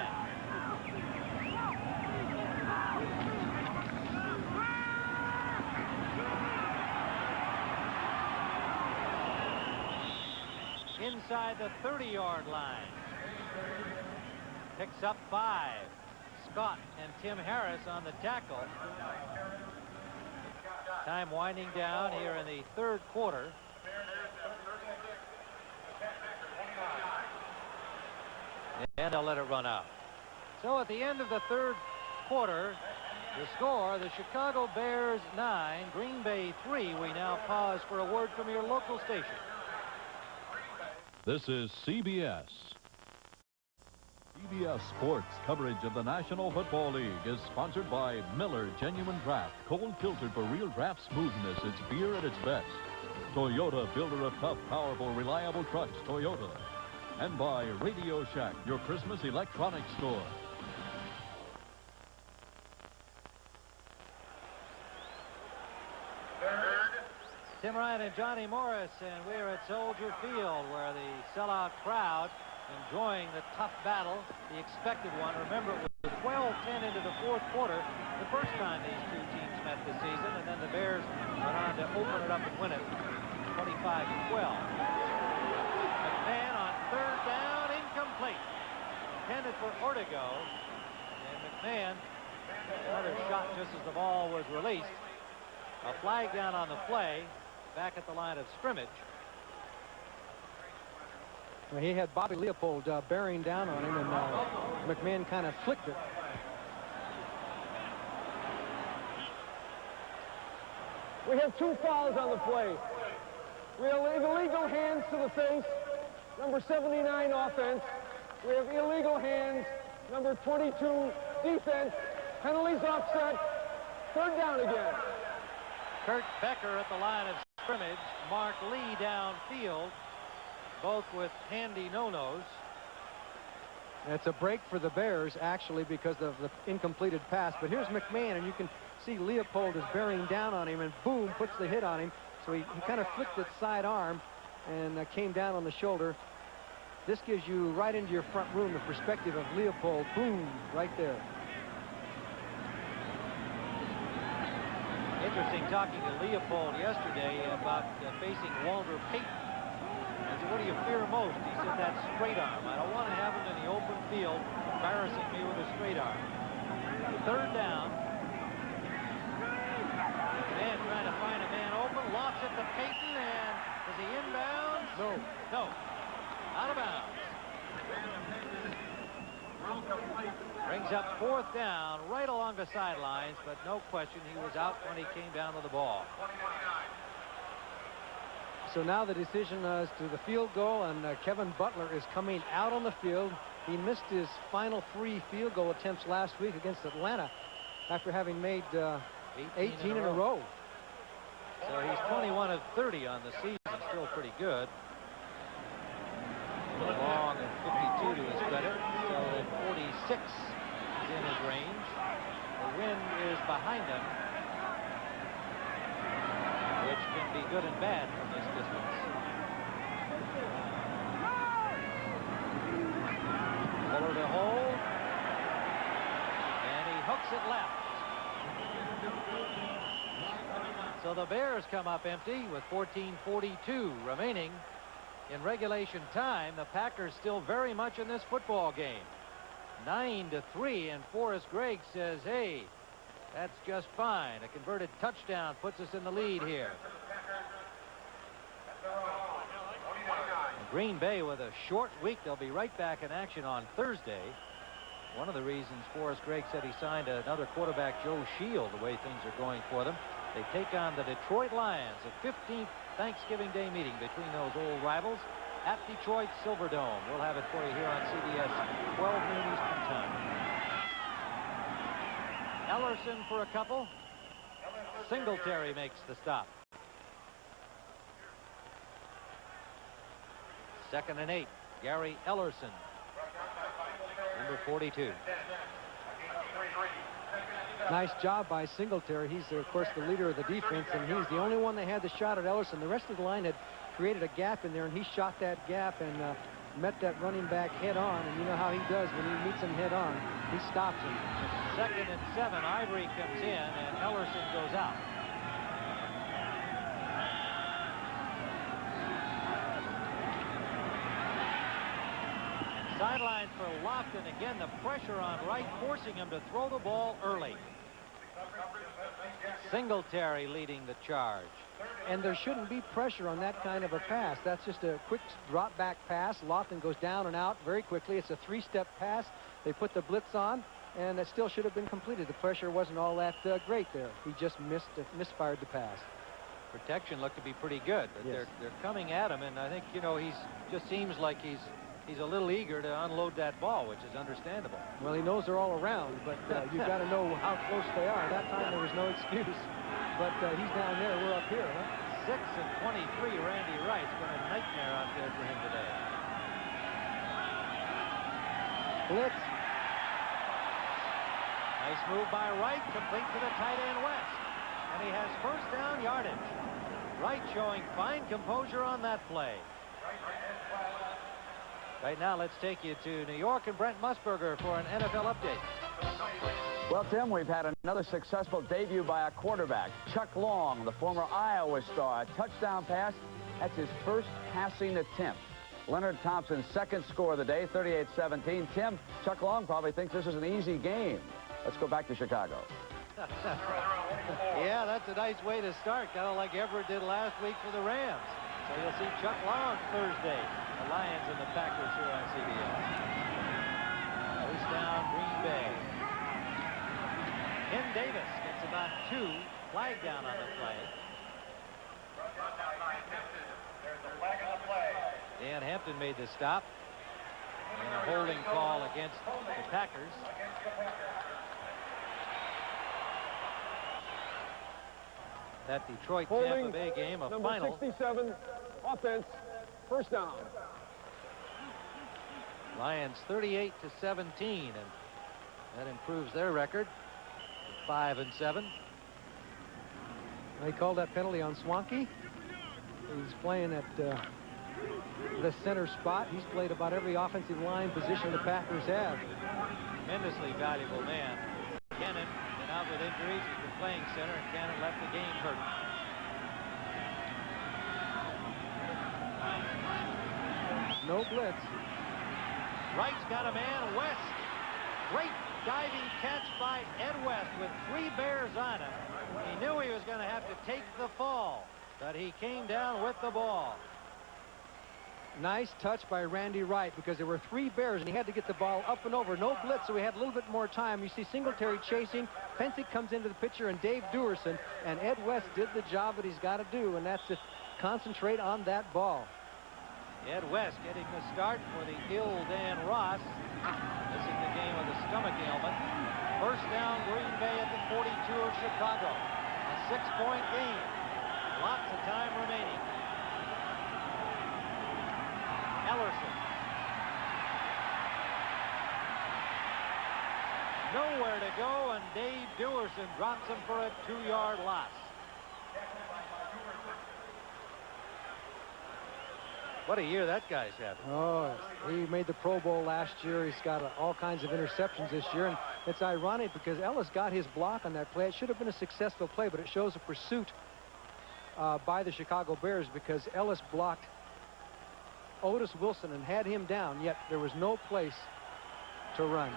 Inside the 30-yard line. Picks up 5. Scott and Tim Harris on the tackle. Time winding down here in the 3rd quarter. And they'll let it run out. So at the end of the 3rd quarter, the score, the Chicago Bears 9, Green Bay 3. We now pause for a word from your local station. This is CBS. CBS Sports coverage of the National Football League is sponsored by Miller Genuine Draft, cold filtered for real draft smoothness. It's beer at its best. Toyota, builder of tough, powerful, reliable trucks, Toyota. And by Radio Shack, your Christmas electronics store. Tim Ryan and Johnny Morris, and we're at Soldier Field, where the sellout crowd enjoying the tough battle, the expected one. Remember, it was 12-10 into the 4th quarter, the first time these 2 teams met this season, and then the Bears went on to open it up and win it 25-12. McMahon on 3rd down, incomplete. Intended for Ortego, and McMahon, another shot just as the ball was released. A flag down on the play, back at the line of scrimmage. Well, he had Bobby Leopold bearing down on him, and McMahon kind of flicked it. We have 2 fouls on the play. We have illegal hands to the face, number 79 offense. We have illegal hands, number 22 defense. Penalties offset. 3rd down again. Kurt Becker at the line of scrimmage. Mark Lee downfield, both with handy no-nos. It's a break for the Bears, actually, because of the incompleted pass. But here's McMahon, and you can see Leopold is bearing down on him, and boom, puts the hit on him. So he kind of flicked it side arm and came down on the shoulder. This gives you right into your front room the perspective of Leopold. Boom, right there. Interesting talking to Leopold yesterday about facing Walter Payton. I said, what do you fear most? He said, that straight arm. I don't want to have him in the open field embarrassing me with a straight arm. 3rd down. Man trying to find a man open. Lofts it to Payton, and is he inbounds? No. No. Out of bounds. Brings up 4th down right along the sidelines, but no question he was out when he came down to the ball. So now the decision is to the field goal, and Kevin Butler is coming out on the field. He missed his final 3 field goal attempts last week against Atlanta after having made 18 in a row. So he's 21 of 30 on the season, still pretty good. Long and 52 to his credit, so that 46 is in his range. The wind is behind him, which can be good and bad from this distance. Fuller to hold, and he hooks it left. So the Bears come up empty with 14:42 remaining in regulation time. The Packers still very much in this football game. 9-3, and Forrest Gregg says, hey, That's just fine. A converted touchdown puts us in the lead here. And Green Bay with a short week. They'll be right back in action on Thursday. One of the reasons Forrest Gregg said he signed another quarterback, Joe Shield, the way things are going for them. They take on the Detroit Lions, a 15th Thanksgiving Day meeting between those old rivals at Detroit Silverdome. We'll have it for you here on CBS, 12 noon Eastern Time. Ellerson for a couple. Singletary makes the stop. 2nd and 8. Gary Ellerson, number 42. Nice job by Singletary. He's, of course, the leader of the defense, and he's the only one that had the shot at Ellerson. The rest of the line had created a gap in there, and he shot that gap and met that running back head on. And you know how he does when he meets him head on. He stops him. 2nd and 7. Ivory comes in, and Ellerson goes out. Sideline for Lofton. Again, the pressure on Wright, forcing him to throw the ball early. Singletary leading the charge. And there shouldn't be pressure on that kind of a pass. That's just a quick drop back pass. Lofton goes down and out very quickly. It's a 3-step pass. They put the blitz on, and it still should have been completed. The pressure wasn't all that great there. He just misfired the pass. Protection looked to be pretty good, but yes. they're coming at him, and I think, you know, he's just seems like he's a little eager to unload that ball, which is understandable. Well, he knows they're all around, but you've got to know how close they are. That time there was no excuse. But he's down there. We're up here, huh? 6 and 23, Randy Wright's been a nightmare out there for him today. Blitz. Nice move by Wright, complete to the tight end West. And he has first down yardage. Wright showing fine composure on that play. Right now, let's take you to New York and Brent Musburger for an NFL update. Well, Tim, we've had another successful debut by a quarterback. Chuck Long, the former Iowa star, a touchdown pass. That's his first passing attempt. Leonard Thompson's second score of the day, 38-17. Tim, Chuck Long probably thinks this is an easy game. Let's go back to Chicago. Yeah, that's a nice way to start, kind of like Everett did last week for the Rams. So you'll see Chuck Long Thursday. The Lions and the Packers here on CBS. First down, Green Bay. Ken Davis gets about 2. Flag down on the play. Dan Hampton made the stop. And a holding call against the Packers. That Detroit-Tampa Bay game, a number final. 67, offense, first down. Lions 38-17, and that improves their record to 5 and 7. They called that penalty on Swanky. He's playing at the center spot. He's played about every offensive line position the Packers have. Tremendously valuable man. Cannon been out with injuries. He's been playing center, and Cannon left the game hurt. No blitz. Wright's got a man, West. Great diving catch by Ed West with 3 Bears on him. He knew he was going to have to take the fall, but he came down with the ball. Nice touch by Randy Wright, because there were 3 Bears and he had to get the ball up and over. No blitz, so he had a little bit more time. You see Singletary chasing. Pensick comes into the picture, and Dave Duerson, and Ed West did the job that he's got to do, and that's to concentrate on that ball. Ed West getting the start for the ill Dan Ross. Missing the game with a stomach ailment. First down, Green Bay at the 42 of Chicago. A 6-point game. Lots of time remaining. Ellerson. Nowhere to go, and Dave Duerson drops him for a 2-yard loss. What a year that guy's having. Oh, he made the Pro Bowl last year. He's got all kinds of interceptions this year. And it's ironic because Ellis got his block on that play. It should have been a successful play, but it shows a pursuit by the Chicago Bears, because Ellis blocked Otis Wilson and had him down, yet there was no place to run.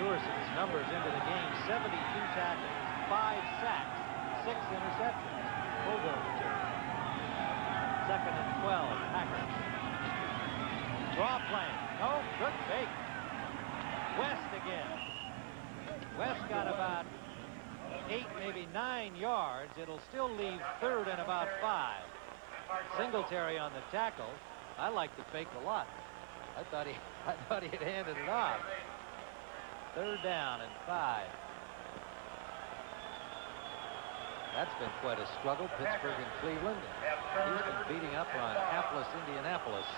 Ewerson's numbers into the game: 72 tackles, 5 sacks, 6 interceptions. Coburn return. 2nd and 12, Packers. Draw play. No, good fake. West again. West got about 8, maybe 9 yards. It'll still leave 3rd and about 5. Singletary on the tackle. I like the fake a lot. I thought he had handed it off. 3rd down and 5. That's been quite a struggle. Pittsburgh and Cleveland. Houston beating up on hapless Indianapolis.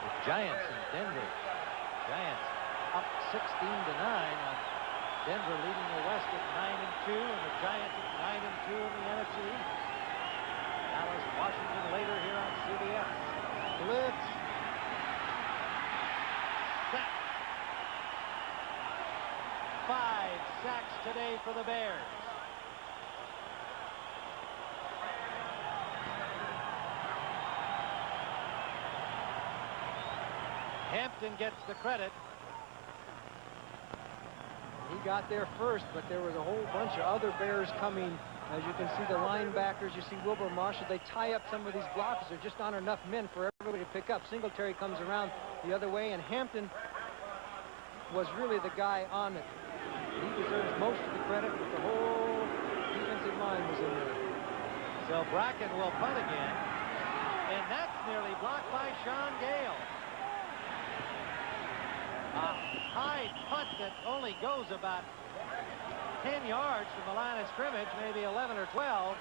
The Giants in Denver. Giants up 16-9 on Denver, leading the West at 9-2, and the Giants at 9-2 in the NFC East. Dallas, Washington later here on CBS. Blitz. Sack. 5 sacks today for the Bears. Hampton gets the credit. He got there first, but there was a whole bunch of other Bears coming. As you can see, the linebackers, you see Wilbur Marshall, they tie up some of these blockers. There just aren't enough men for everybody to pick up. Singletary comes around the other way, and Hampton was really the guy on it. He deserves most of the credit, but the whole defensive line was in there. So Bracken will punt again, and that's nearly blocked by Sean Gale. A high punt that only goes about 10 yards from the line of scrimmage, maybe 11 or 12.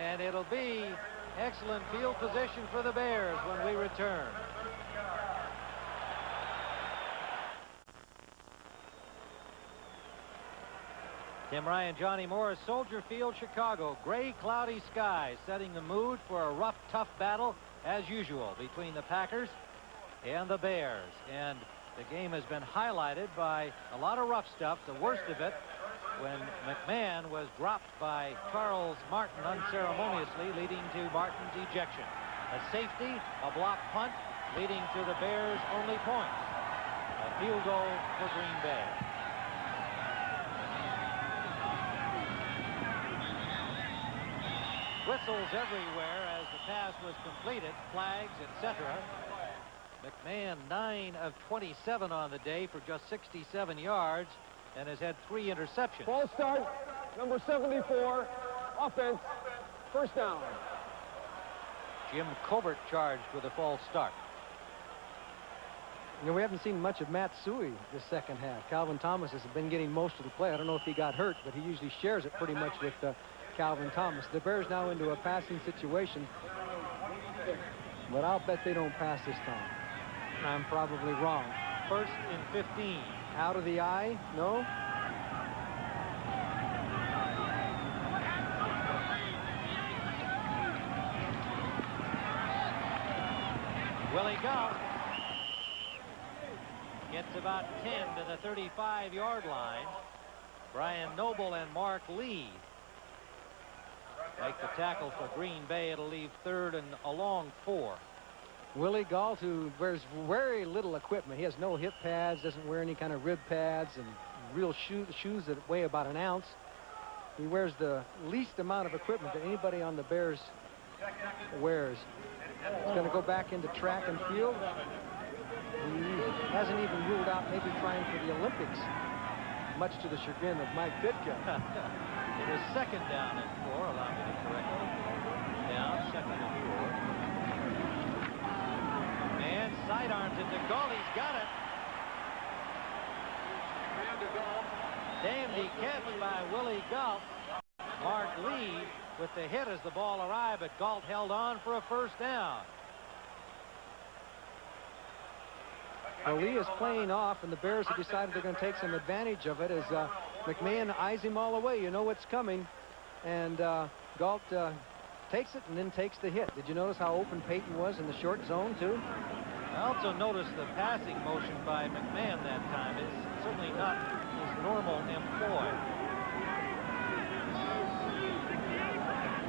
And it'll be excellent field position for the Bears when we return. Tim Ryan, Johnny Morris, Soldier Field, Chicago. Gray, cloudy skies setting the mood for a rough, tough battle, as usual, between the Packers and the Bears. And the game has been highlighted by a lot of rough stuff, the worst of it when McMahon was dropped by Charles Martin unceremoniously, leading to Martin's ejection. A safety, a block punt, leading to the Bears' only point. A field goal for Green Bay. Whistles everywhere as the pass was completed, flags, etc. McMahon 9 of 27 on the day for just 67 yards and has had 3 interceptions. Ball start, number 74, offense, 1st down. Jim Covert charged with a false start. You know, we haven't seen much of Matt Suhey this second half. Calvin Thomas has been getting most of the play. I don't know if he got hurt, but he usually shares it pretty much with Calvin Thomas. The Bears now into a passing situation, but I'll bet they don't pass this time. I'm probably wrong. 1st and 15. Out of the eye? No? Willie Goff gets about 10 to the 35-yard line. Brian Noble and Mark Lee make the tackle for Green Bay. It'll leave 3rd and a long 4. Willie Gault, who wears very little equipment. He has no hip pads, doesn't wear any kind of rib pads, and real shoes that weigh about an ounce. He wears the least amount of equipment that anybody on the Bears wears. He's going to go back into track and field. He hasn't even ruled out maybe trying for the Olympics, much to the chagrin of Mike Ditka. It is 2nd down and 4. Allow me to correct it. Down, 2nd and 4. And sidearms it to Gault. He's got it. Dandy catch by Willie Gault. Mark Lee with the hit as the ball arrived, but Gault held on for a 1st down. Well, Lee is playing off, and the Bears have decided they're going to take some advantage of it as McMahon eyes him all the way. You know what's coming. And Gault takes it and then takes the hit. Did you notice how open Peyton was in the short zone, too? I also noticed the passing motion by McMahon that time. It's certainly not his normal employ.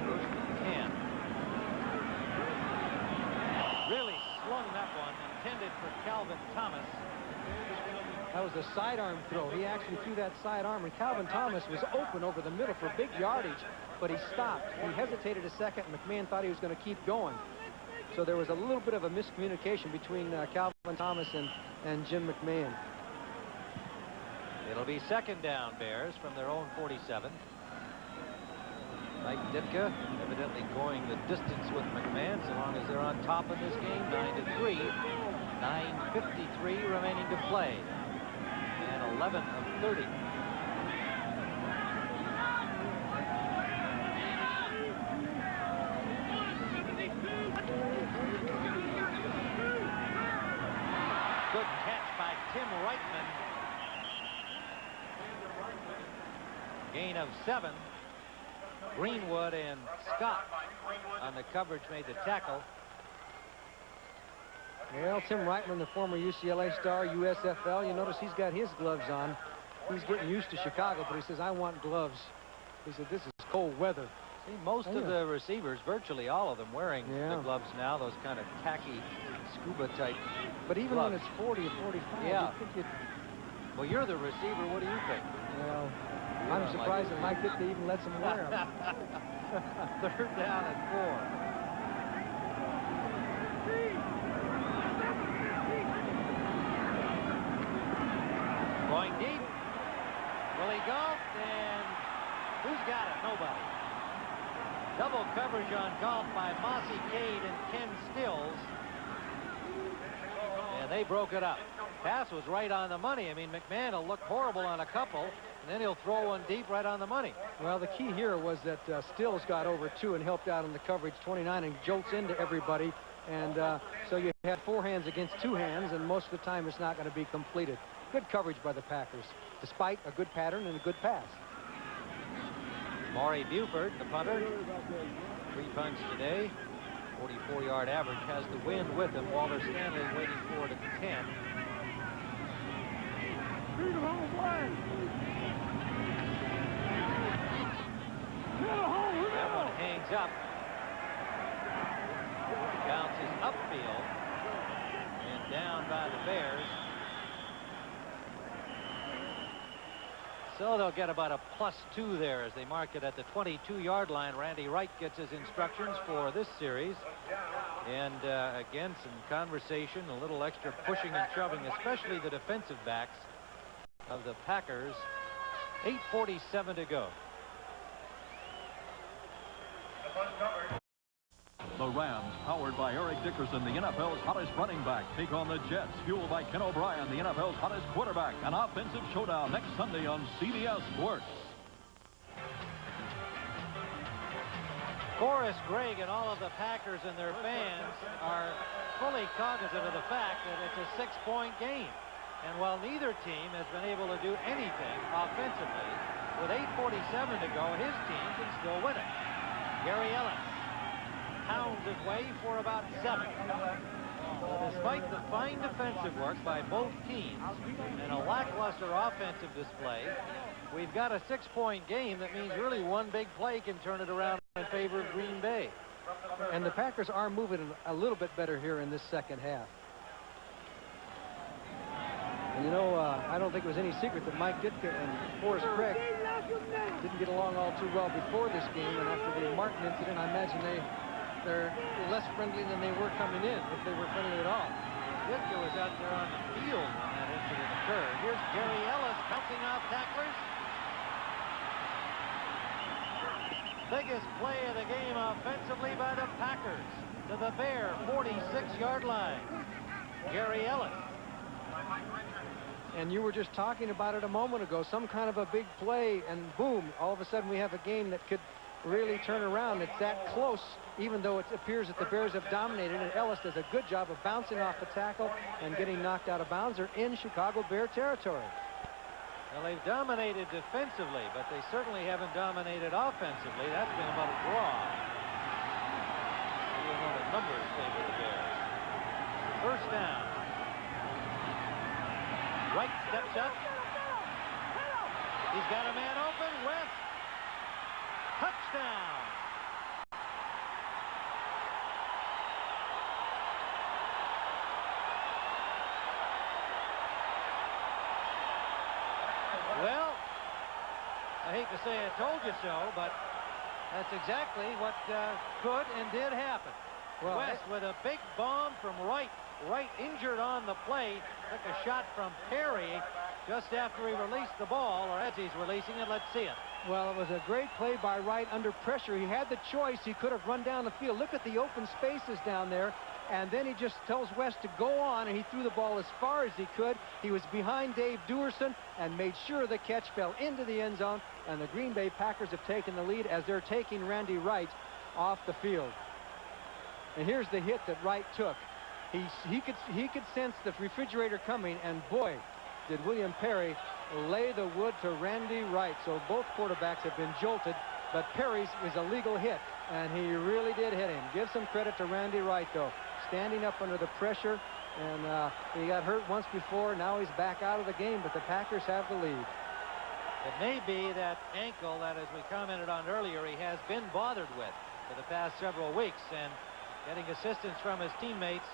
1st and 10. Really slung that one, intended for Calvin Thomas. That was a sidearm throw. He actually threw that sidearm, and Calvin Thomas was open over the middle for big yardage, but he stopped. He hesitated a second, and McMahon thought he was going to keep going. So there was a little bit of a miscommunication between Calvin Thomas and Jim McMahon. It'll be second down, Bears, from their own 47. Mike Ditka evidently going the distance with McMahon so long as they're on top in this game. 9-3. 9:53 remaining to play. And 11 of 30. Good catch by Tim Reitman. Gain of 7. Greenwood and Scott on the coverage made the tackle. Well, Tim Reitman, the former UCLA star, USFL, you notice he's got his gloves on. He's getting used to Chicago, but he says, I want gloves. He said, this is cold weather. See, most of the receivers, virtually all of them, wearing the gloves now, those kind of tacky scuba-type But even gloves. when it's 40 or 45, Yeah. you think you'd... Well, you're the receiver. What do you think? Well, I'm surprised that Mike Ditka even lets him wear them. Third down and 4. Going deep. Will he go? And who's got it? Nobody. Double coverage on golf by Mossy Cade and Ken Stills. And they broke it up. Pass was right on the money. I mean, McMahon will look horrible on a couple, and then he'll throw one deep right on the money. Well, the key here was that Stills got over 2 and helped out in the coverage 29 and jolts into everybody. And so you had 4 hands against 2 hands, and most of the time it's not going to be completed. Good coverage by the Packers, despite a good pattern and a good pass. Maury Buford, the punter, 3 punts today. 44-yard average, has the wind with him. Walter Stanley waiting for it at the 10. That one hangs up. Bounces upfield and down by the Bears. So they'll get about a +2 there as they mark it at the 22-yard line. Randy Wright gets his instructions for this series. And again, some conversation, a little extra pushing and shoving, especially the defensive backs of the Packers. 8:47 to go. The Rams, powered by Eric Dickerson, the NFL's hottest running back, take on the Jets, fueled by Ken O'Brien, the NFL's hottest quarterback. An offensive showdown next Sunday on CBS Sports. Forrest Gregg and all of the Packers and their fans are fully cognizant of the fact that it's a 6-point game. And while neither team has been able to do anything offensively, with 8:47 to go, his team can still win it. Gary Ellis pounds his way for about 7. Despite the fine defensive work by both teams and a lackluster offensive display, we've got a 6-point game. That means really one big play can turn it around in favor of Green Bay. And the Packers are moving a little bit better here in this second half. And you know, I don't think it was any secret that Mike Ditka and Forrest Gregg didn't get along all too well before this game. And after the Martin incident, I imagine they're less friendly than they were coming in, if they were friendly at all. Ditka was out there on the field when that incident occurred. Here's Gary Ellis bouncing off tacklers. Biggest play of the game offensively by the Packers to the Bear 46-yard line. Gary Ellis. And you were just talking about it a moment ago, some kind of a big play, and boom, all of a sudden we have a game that could really turn around. It's that close, even though it appears that the Bears have dominated, and Ellis does a good job of bouncing off the tackle and getting knocked out of bounds. They're in Chicago Bear territory. Well, they've dominated defensively, but they certainly haven't dominated offensively. That's been about a draw. Even though the numbers favor the Bears. First down. Wright steps up. He's got a man open. West. Touchdown. hate to say I told you so, but that's exactly what could and did happen. Well, West with a big bomb from Wright. Wright injured on the play. Took a shot from Perry just after he released the ball, or as he's releasing it. Let's see it. Well, it was a great play by Wright under pressure. He had the choice. He could have run down the field. Look at the open spaces down there. And then he just tells West to go on, and he threw the ball as far as he could. He was behind Dave Duerson and made sure the catch fell into the end zone. And the Green Bay Packers have taken the lead as they're taking Randy Wright off the field. And here's the hit that Wright took. He could sense the refrigerator coming, and boy, did William Perry lay the wood to Randy Wright. So both quarterbacks have been jolted, but Perry's is a legal hit, and he really did hit him. Give some credit to Randy Wright, though. Standing up under the pressure, and he got hurt once before. Now he's back out of the game, but the Packers have the lead. It may be that ankle that, as we commented on earlier, he has been bothered with for the past several weeks, and getting assistance from his teammates.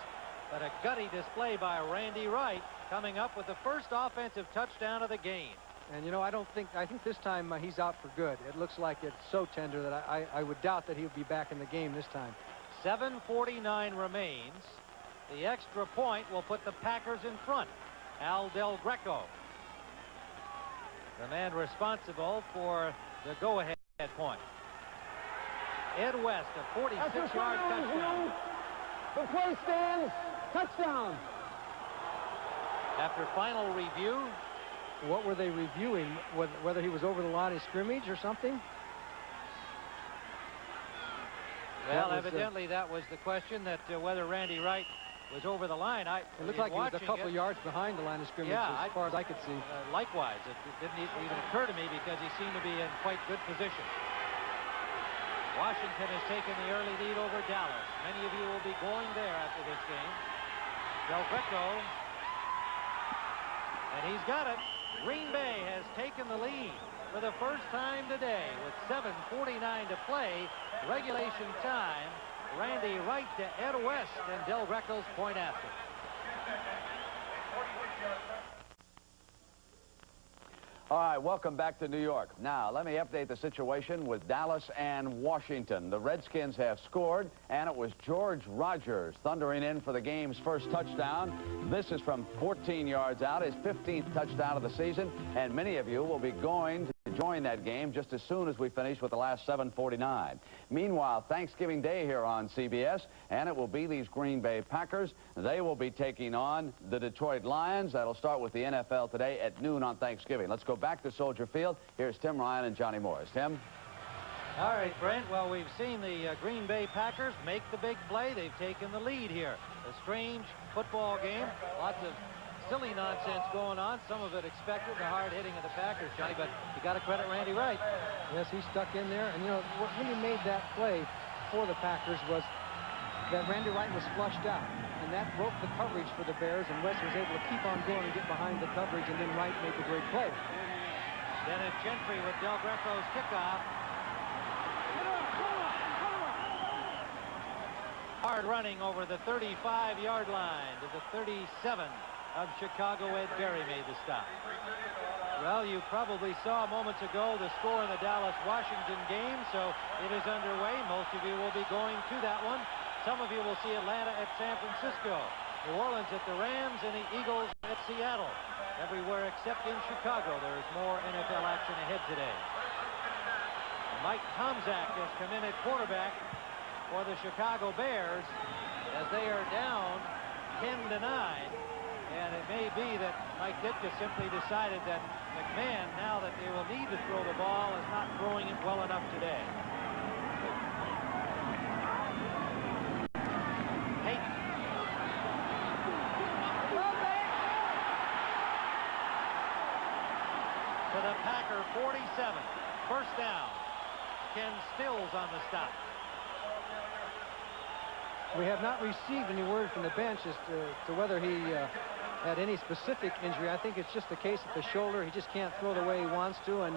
But a gutty display by Randy Wright, coming up with the first offensive touchdown of the game. And, you know, I think this time he's out for good. It looks like it's so tender that I would doubt that he'll be back in the game this time. 7:49 remains. The extra point will put the Packers in front. Al Del Greco, the man responsible for the go-ahead point. Ed West, a 46-yard touchdown. The play stands. Touchdown. After final review. What were they reviewing? Whether he was over the line of scrimmage or something? Well, evidently that was the question, that whether Randy Wright was over the line. It looked like he was a couple of yards behind the line of scrimmage, as far as I could see. Likewise, it didn't even occur to me because he seemed to be in quite good position. Washington has taken the early lead over Dallas. Many of you will be going there after this game. Del Greco, and he's got it. Green Bay has taken the lead for the first time today with 7:49 to play. Regulation time. Randy Wright to Ed West, and Del Greco's point after. All right, welcome back to New York. Now, let me update the situation with Dallas and Washington. The Redskins have scored, and it was George Rogers thundering in for the game's first touchdown. This is from 14 yards out, his 15th touchdown of the season, and many of you will be going to join that game just as soon as we finish with the last 7:49. Meanwhile, Thanksgiving Day here on CBS, and it will be these Green Bay Packers. They will be taking on the Detroit Lions. That'll start with the NFL today at noon on Thanksgiving. Let's go back to Soldier Field. Here's Tim Ryan and Johnny Morris. Tim? All right, Brent. Well, we've seen the Green Bay Packers make the big play. They've taken the lead here. A strange football game. Lots of silly nonsense going on. Some of it expected, the hard hitting of the Packers, Johnny, but you got to credit Randy Wright. Yes, he stuck in there. And, you know, when he made that play for the Packers was that Randy Wright was flushed out. And that broke the coverage for the Bears, and West was able to keep on going and get behind the coverage, and then Wright made the great play. Dennis Gentry with Del Greco's kickoff. Hard running over the 35-yard line to the 37 of Chicago. Ed Berry made the stop. Well, you probably saw moments ago the score in the Dallas-Washington game, so it is underway. Most of you will be going to that one. Some of you will see Atlanta at San Francisco, New Orleans at the Rams, and the Eagles at Seattle. Everywhere except in Chicago, there is more NFL action ahead today. Mike Tomczak has come in at quarterback for the Chicago Bears as they are down 10-9. And it may be that Mike Ditka simply decided that McMahon, now that they will need to throw the ball, is not throwing it well enough today. Peyton. To the Packer 47. First down. Ken Stills on the stop. We have not received any word from the bench as to whether he had any specific injury. I think it's just the case at the shoulder. He just can't throw the way he wants to, and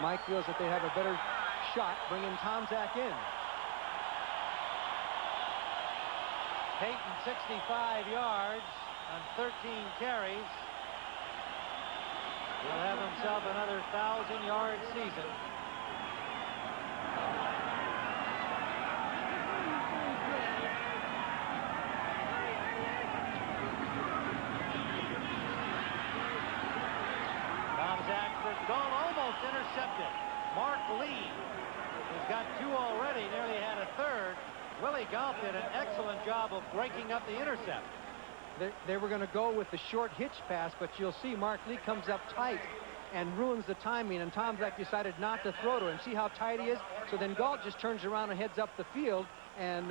Mike feels that they have a better shot bringing Tomczak in. Peyton, 65 yards on 13 carries. He'll have himself another 1,000-yard season. Tomczak for Galt, almost intercepted. Mark Lee, who's got 2 already, nearly had a third. Willie Galt did an excellent job of breaking up the intercept. They were going to go with the short hitch pass, but you'll see Mark Lee comes up tight and ruins the timing, and Tomczak decided not to throw to him. See how tight he is? So then Galt just turns around and heads up the field, and,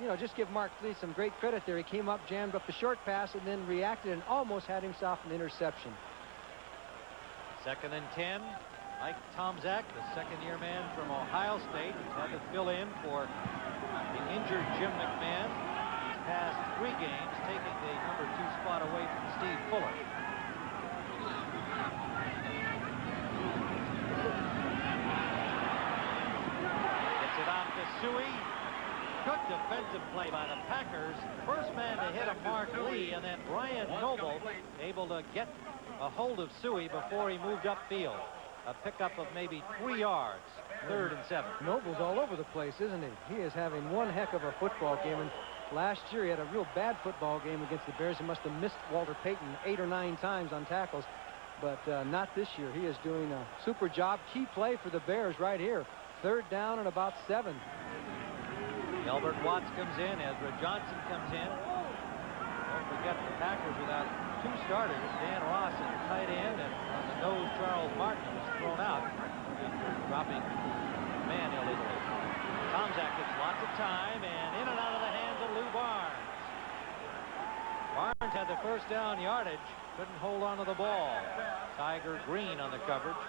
you know, just give Mark Lee some great credit there. He came up, jammed up the short pass, and then reacted and almost had himself an interception. 2nd and 10. Mike Tomczak, the second-year man from Ohio State, who's had to fill in for the injured Jim McMahon. He's passed 3 games, taking the number 2 spot away from Steve Fuller. Gets it off to Suey. Good defensive play by the Packers. First man to hit a Mark Lee, and then Brian Noble able to get a hold of Suey before he moved upfield. A pickup of maybe 3 yards. 3rd and 7. Noble's all over the place, isn't he? He is having one heck of a football game, and last year he had a real bad football game against the Bears. He must have missed Walter Payton 8 or 9 times on tackles, but not this year. He is doing a super job. Key play for the Bears right here. 3rd down and about 7. Albert Watts comes in. Ezra Johnson comes in. Don't forget the Packers without 2 starters. Dan Ross at the tight end, and on the nose, Charles Martin was thrown out, dropping man illegally. Tomczak gets lots of time, and in and out of the hands of Lou Barnes. Barnes had the first down yardage, couldn't hold on to the ball. Tiger Green on the coverage.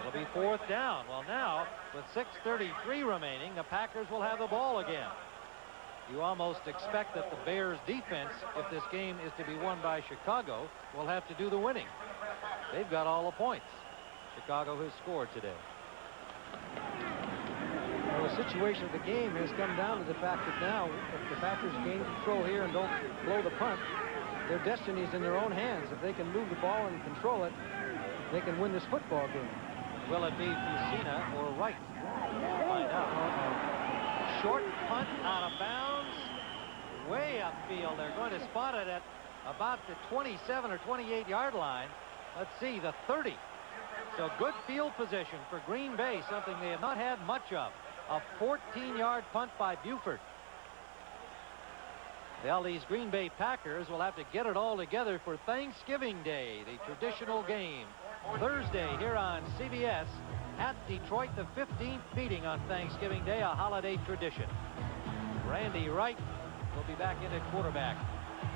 It'll be 4th down. Well, now, with 6:33 remaining, the Packers will have the ball again. You almost expect that the Bears defense, if this game is to be won by Chicago, will have to do the winning. They've got all the points. Chicago has scored today. Well, the situation of the game has come down to the fact that now, if the Packers gain control here and don't blow the punt, their destiny is in their own hands. If they can move the ball and control it, they can win this football game. Will it be Fusina or Wright? We'll find out. Short punt out of bounds, way upfield. They're going to spot it at about the 27 or 28-yard line. Let's see, the 30. So good field position for Green Bay, something they have not had much of. A 14-yard punt by Buford. Well, these Green Bay Packers will have to get it all together for Thanksgiving Day, the traditional game. Thursday here on CBS at Detroit, the 15th meeting on Thanksgiving Day, a holiday tradition. Randy Wright will be back in at quarterback,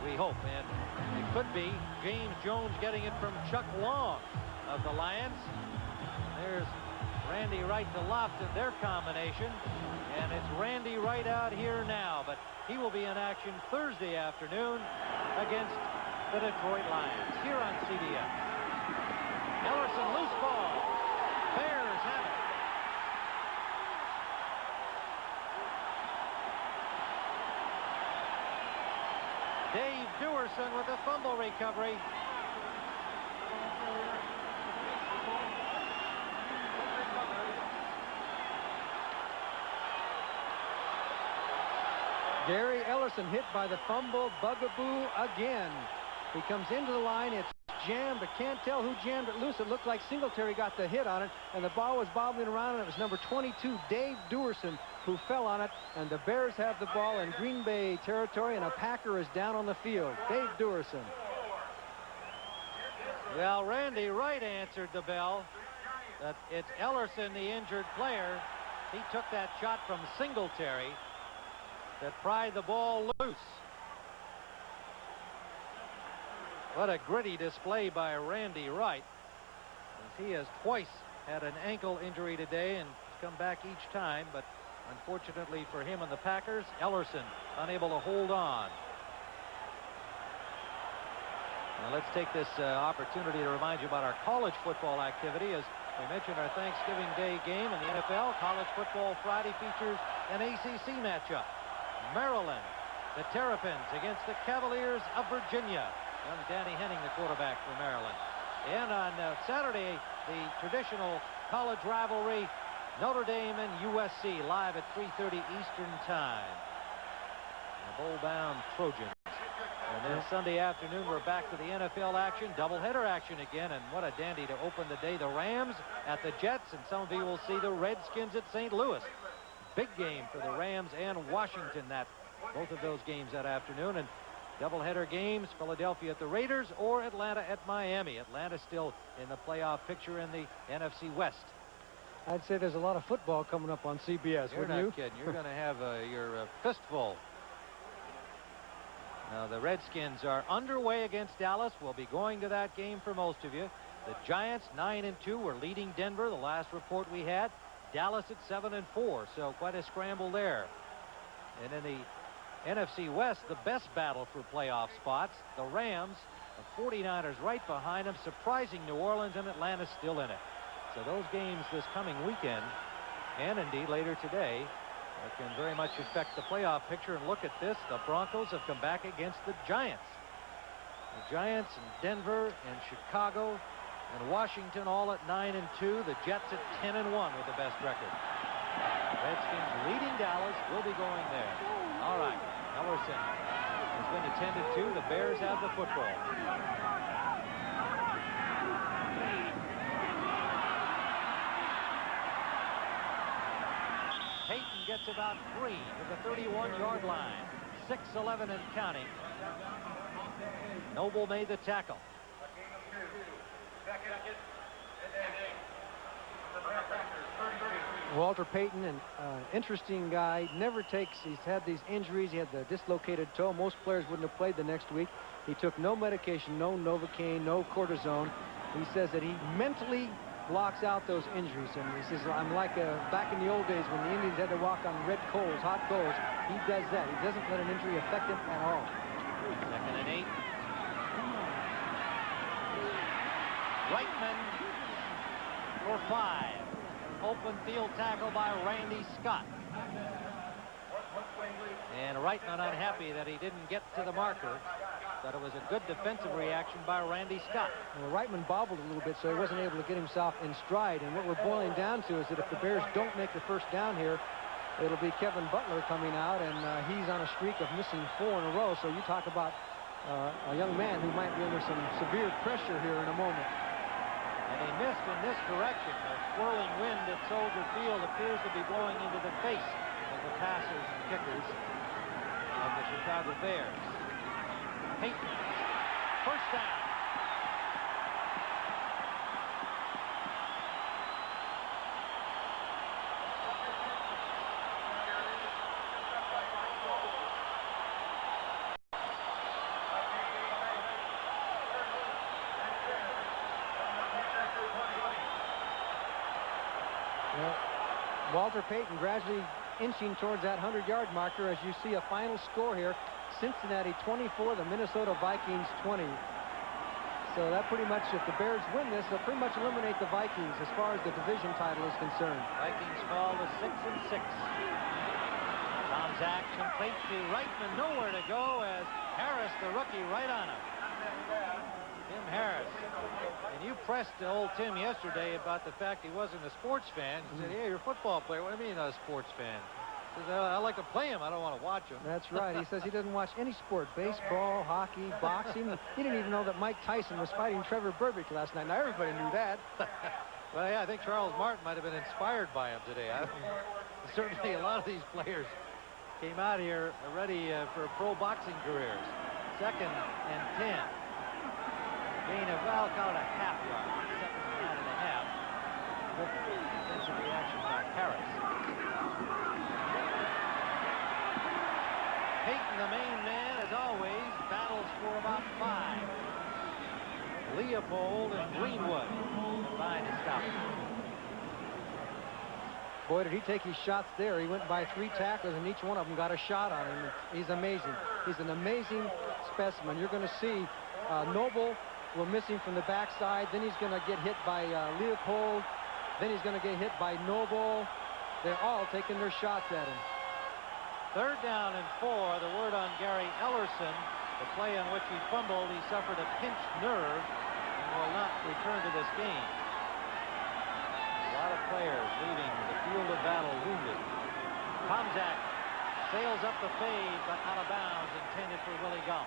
we hope, and it could be James Jones getting it from Chuck Long of the Lions. There's Randy Wright to Lofton, their combination, and it's Randy Wright out here now, but he will be in action Thursday afternoon against the Detroit Lions here on CBS. Ellerson, loose ball. Bears have it. Dave Duerson with a fumble recovery. Gary Ellerson hit by the fumble bugaboo again. He comes into the line. It's jammed, but can't tell who jammed it loose. It looked like Singletary got the hit on it, and the ball was bobbling around, and it was number 22, Dave Duerson, who fell on it, and the Bears have the ball in Green Bay territory, and a Packer is down on the field. Dave Duerson. Well, Randy Wright answered the bell. That it's Ellerson, the injured player. He took that shot from Singletary that pried the ball loose. What a gritty display by Randy Wright, as he has twice had an ankle injury today and come back each time, but unfortunately for him and the Packers, Ellerson unable to hold on. Now let's take this opportunity to remind you about our college football activity. As we mentioned, our Thanksgiving Day game in the NFL, College Football Friday features an ACC matchup. Maryland, the Terrapins against the Cavaliers of Virginia. Young Danny Henning, the quarterback for Maryland. And on Saturday, the traditional college rivalry, Notre Dame and USC, live at 3:30 Eastern Time. The bowl-bound Trojans. And then Sunday afternoon, we're back to the NFL action, doubleheader action again, and what a dandy to open the day. The Rams at the Jets, and some of you will see the Redskins at St. Louis. Big game for the Rams and Washington, both of those games that afternoon. And doubleheader games, Philadelphia at the Raiders or Atlanta at Miami. Atlanta still in the playoff picture in the NFC West. I'd say there's a lot of football coming up on CBS, You're wouldn't not you? kidding. You're going to have your fistful. Now, the Redskins are underway against Dallas. We'll be going to that game for most of you. The Giants, 9-2, were leading Denver, the last report we had. Dallas at 7-4, so quite a scramble there. And in the NFC West, the best battle for playoff spots. The Rams, the 49ers right behind them, surprising New Orleans, and Atlanta's still in it. So those games this coming weekend, and indeed later today, can very much affect the playoff picture. And look at this, the Broncos have come back against the Giants. The Giants and Denver and Chicago and Washington all at 9-2. The Jets at 10-1 with the best record. Redskins leading Dallas, will be going there. All right, Ellerson has been attended to. The Bears have the football. Peyton gets about 3 to the 31-yard line. 6-11 and counting. Noble made the tackle. Walter Payton, an interesting guy, he's had these injuries. He had the dislocated toe. Most players wouldn't have played the next week. He took no medication, no Novocaine, no cortisone. He says that he mentally blocks out those injuries, and he says, I'm like back in the old days when the Indians had to walk on red coals, hot coals. He does that. He doesn't let an injury affect him at all. 2nd and 8. Reitman for 5. Open field tackle by Randy Scott. And Reitman unhappy that he didn't get to the marker. Thought it was a good defensive reaction by Randy Scott. Well, Reitman bobbled a little bit, so he wasn't able to get himself in stride. And what we're boiling down to is that if the Bears don't make the first down here, it'll be Kevin Butler coming out, and he's on a streak of missing 4 in a row. So you talk about a young man who might be under some severe pressure here in a moment. And he missed in this direction. The swirling wind at Soldier Field appears to be blowing into the face of the passers and kickers of the Chicago Bears. Peyton, first down. Walter Payton gradually inching towards that 100-yard marker as you see a final score here. Cincinnati 24, the Minnesota Vikings 20. So that pretty much, if the Bears win this, they'll pretty much eliminate the Vikings as far as the division title is concerned. Vikings fall to 6-6. Tom Zach complete to Reitman, nowhere to go as Harris, the rookie, right on him. Tim Harris. And you pressed old Tim yesterday about the fact he wasn't a sports fan. He said, yeah, you're a football player. What do you mean not a sports fan? He says, I like to play him. I don't want to watch him. That's right. He says he doesn't watch any sport. Baseball, hockey, boxing. He didn't even know that Mike Tyson was fighting Trevor Berbick last night. Now, everybody knew that. Well, yeah, I think Charles Martin might have been inspired by him today. Certainly a lot of these players came out here ready for pro boxing careers. 2nd and 10. Gain of, well, call it a half yard. 2nd and a half. Good defensive reaction by Harris. Peyton, the main man, as always, battles for about 5. Leopold and Greenwood combined to stop him. Boy, did he take his shots there. He went by 3 tacklers, and each one of them got a shot on him. He's amazing. He's an amazing specimen. You're going to see Noble will miss him from the backside. Then he's going to get hit by Leopold. Then he's going to get hit by Noble. They're all taking their shots at him. 3rd down and 4. The word on Gary Ellerson, the play on which he fumbled, he suffered a pinched nerve and will not return to this game. A lot of players leaving the field of battle wounded. Tomczak sails up the fade, but out of bounds, intended for Willie Galt.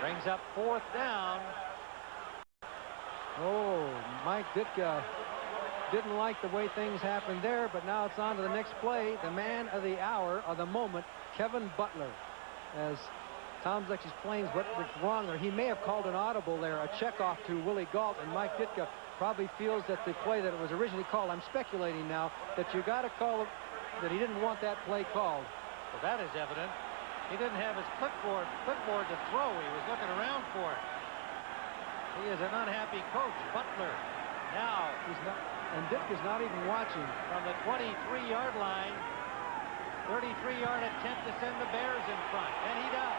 Brings up 4th down. Oh, Mike Ditka didn't like the way things happened there, but now it's on to the next play. The man of the hour, of the moment, Kevin Butler. As Tomczak explains what's wrong there, he may have called an audible there, a checkoff to Willie Galt, and Mike Ditka probably feels that the play that it was originally called, I'm speculating now, that you got to call it, that he didn't want that play called. Well, that is evident. He didn't have his clipboard to throw. He was looking around for it. He is an unhappy coach. Butler now. He's not, and Ditka's not even watching. From the 23-yard line, 33-yard attempt to send the Bears in front, and he does.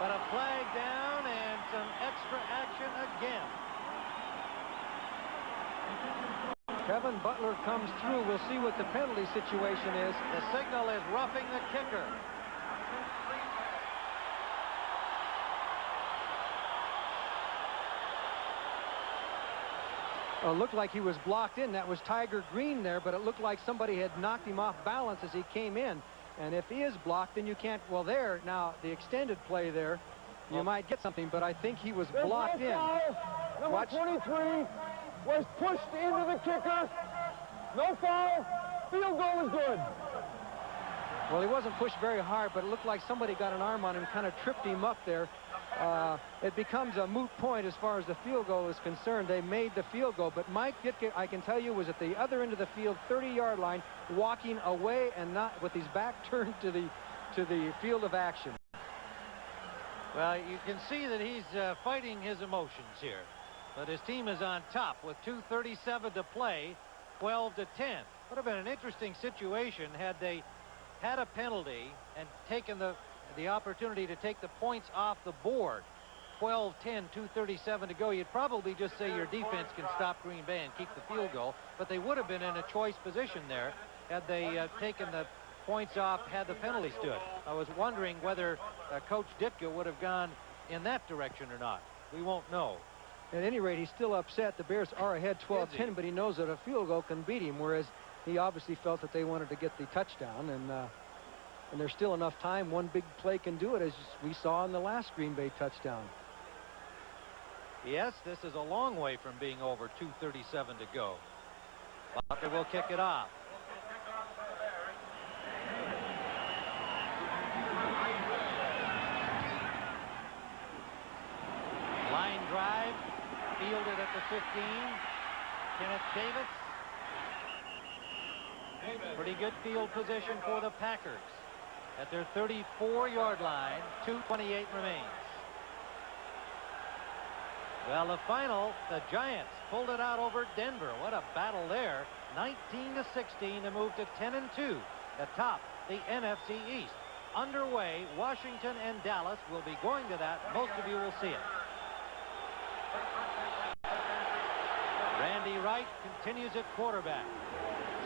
But a flag down and some extra action again. Kevin Butler comes through. We'll see what the penalty situation is. The signal is roughing the kicker. It looked like he was blocked in. That was Tiger Green there, but it looked like somebody had knocked him off balance as he came in. And if he is blocked, then you can't. Well, there, now, the extended play there, you might get something, but I think he was blocked in. Number 23 was pushed into the kicker. No foul. Field goal is good. Well, he wasn't pushed very hard, but it looked like somebody got an arm on him, kind of tripped him up there. It becomes a moot point as far as the field goal is concerned. They made the field goal, but Mike Ditka, I can tell you, was at the other end of the field, 30-yard line, walking away and not with his back turned to the field of action. Well, you can see that he's fighting his emotions here, but his team is on top with 2:37 to play, 12-10. Would have been an interesting situation had they had a penalty and taken the opportunity to take the points off the board. 12-10, 2:37 to go. You'd probably just say your defense can stop Green Bay and keep the field goal, but they would have been in a choice position there had they taken the points off, had the penalty stood. I was wondering whether Coach Ditka would have gone in that direction or not. We won't know. At any rate, he's still upset. The Bears are ahead 12-10, but he knows that a field goal can beat him, whereas he obviously felt that they wanted to get the touchdown, and there's still enough time. One big play can do it, as we saw in the last Green Bay touchdown. Yes, this is a long way from being over. 2:37 to go. Butler will kick it off. Line drive, fielded at the 15. Kenneth Davis. Pretty good field position for the Packers at their 34-yard line. 2:28 remains. Well, the final, the Giants pulled it out over Denver. What a battle there. 19-16 to move to 10-2 atop the NFC East. Underway, Washington and Dallas will be going to that. Most of you will see it. Randy Wright continues at quarterback.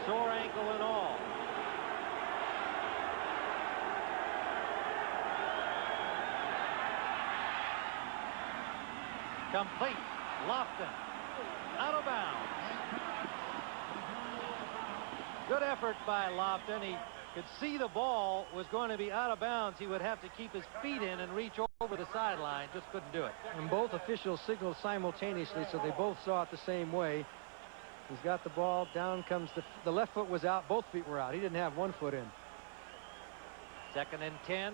Sore ankle and all. Complete. Lofton. Out of bounds. Good effort by Lofton. He could see the ball was going to be out of bounds. He would have to keep his feet in and reach over the sideline. Just couldn't do it. And both officials signaled simultaneously, so they both saw it the same way. He's got the ball. Down comes the left foot was out. Both feet were out. He didn't have one foot in. 2nd and 10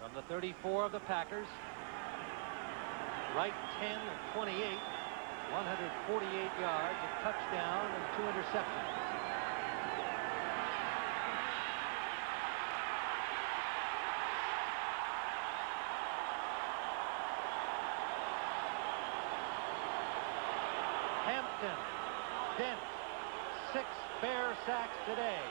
from the 34 of the Packers. Right 10 and 28, 148 yards, a touchdown, and 2 interceptions. Hampton, Dent, 6 Bear sacks today.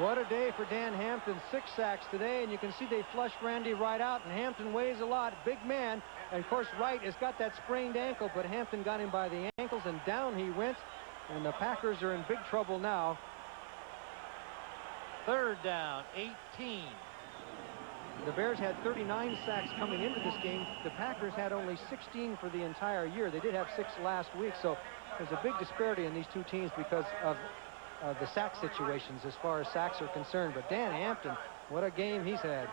What a day for Dan Hampton. 6 sacks today, and you can see they flushed Randy Wright out, and Hampton weighs a lot. Big man, and of course Wright has got that sprained ankle, but Hampton got him by the ankles, and down he went, and the Packers are in big trouble now. Third down, 18. The Bears had 39 sacks coming into this game. The Packers had only 16 for the entire year. They did have 6 last week, so there's a big disparity in these two teams because of the sack situations as far as sacks are concerned. But Dan Hampton, what a game he's had.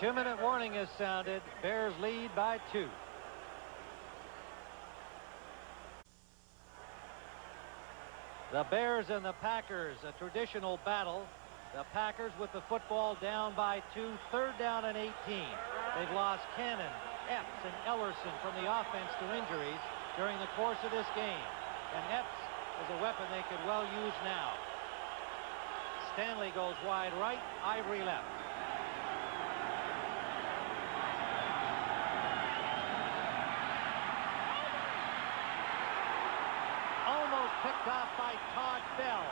2-minute warning has sounded. Bears lead by 2. The Bears and the Packers, a traditional battle. The Packers with the football down by 2, third down and 18. They've lost Cannon, Epps, and Ellerson from the offense to injuries during the course of this game. And Epps is a weapon they could well use now. Stanley goes wide right, Ivory left. Almost picked off by Todd Bell.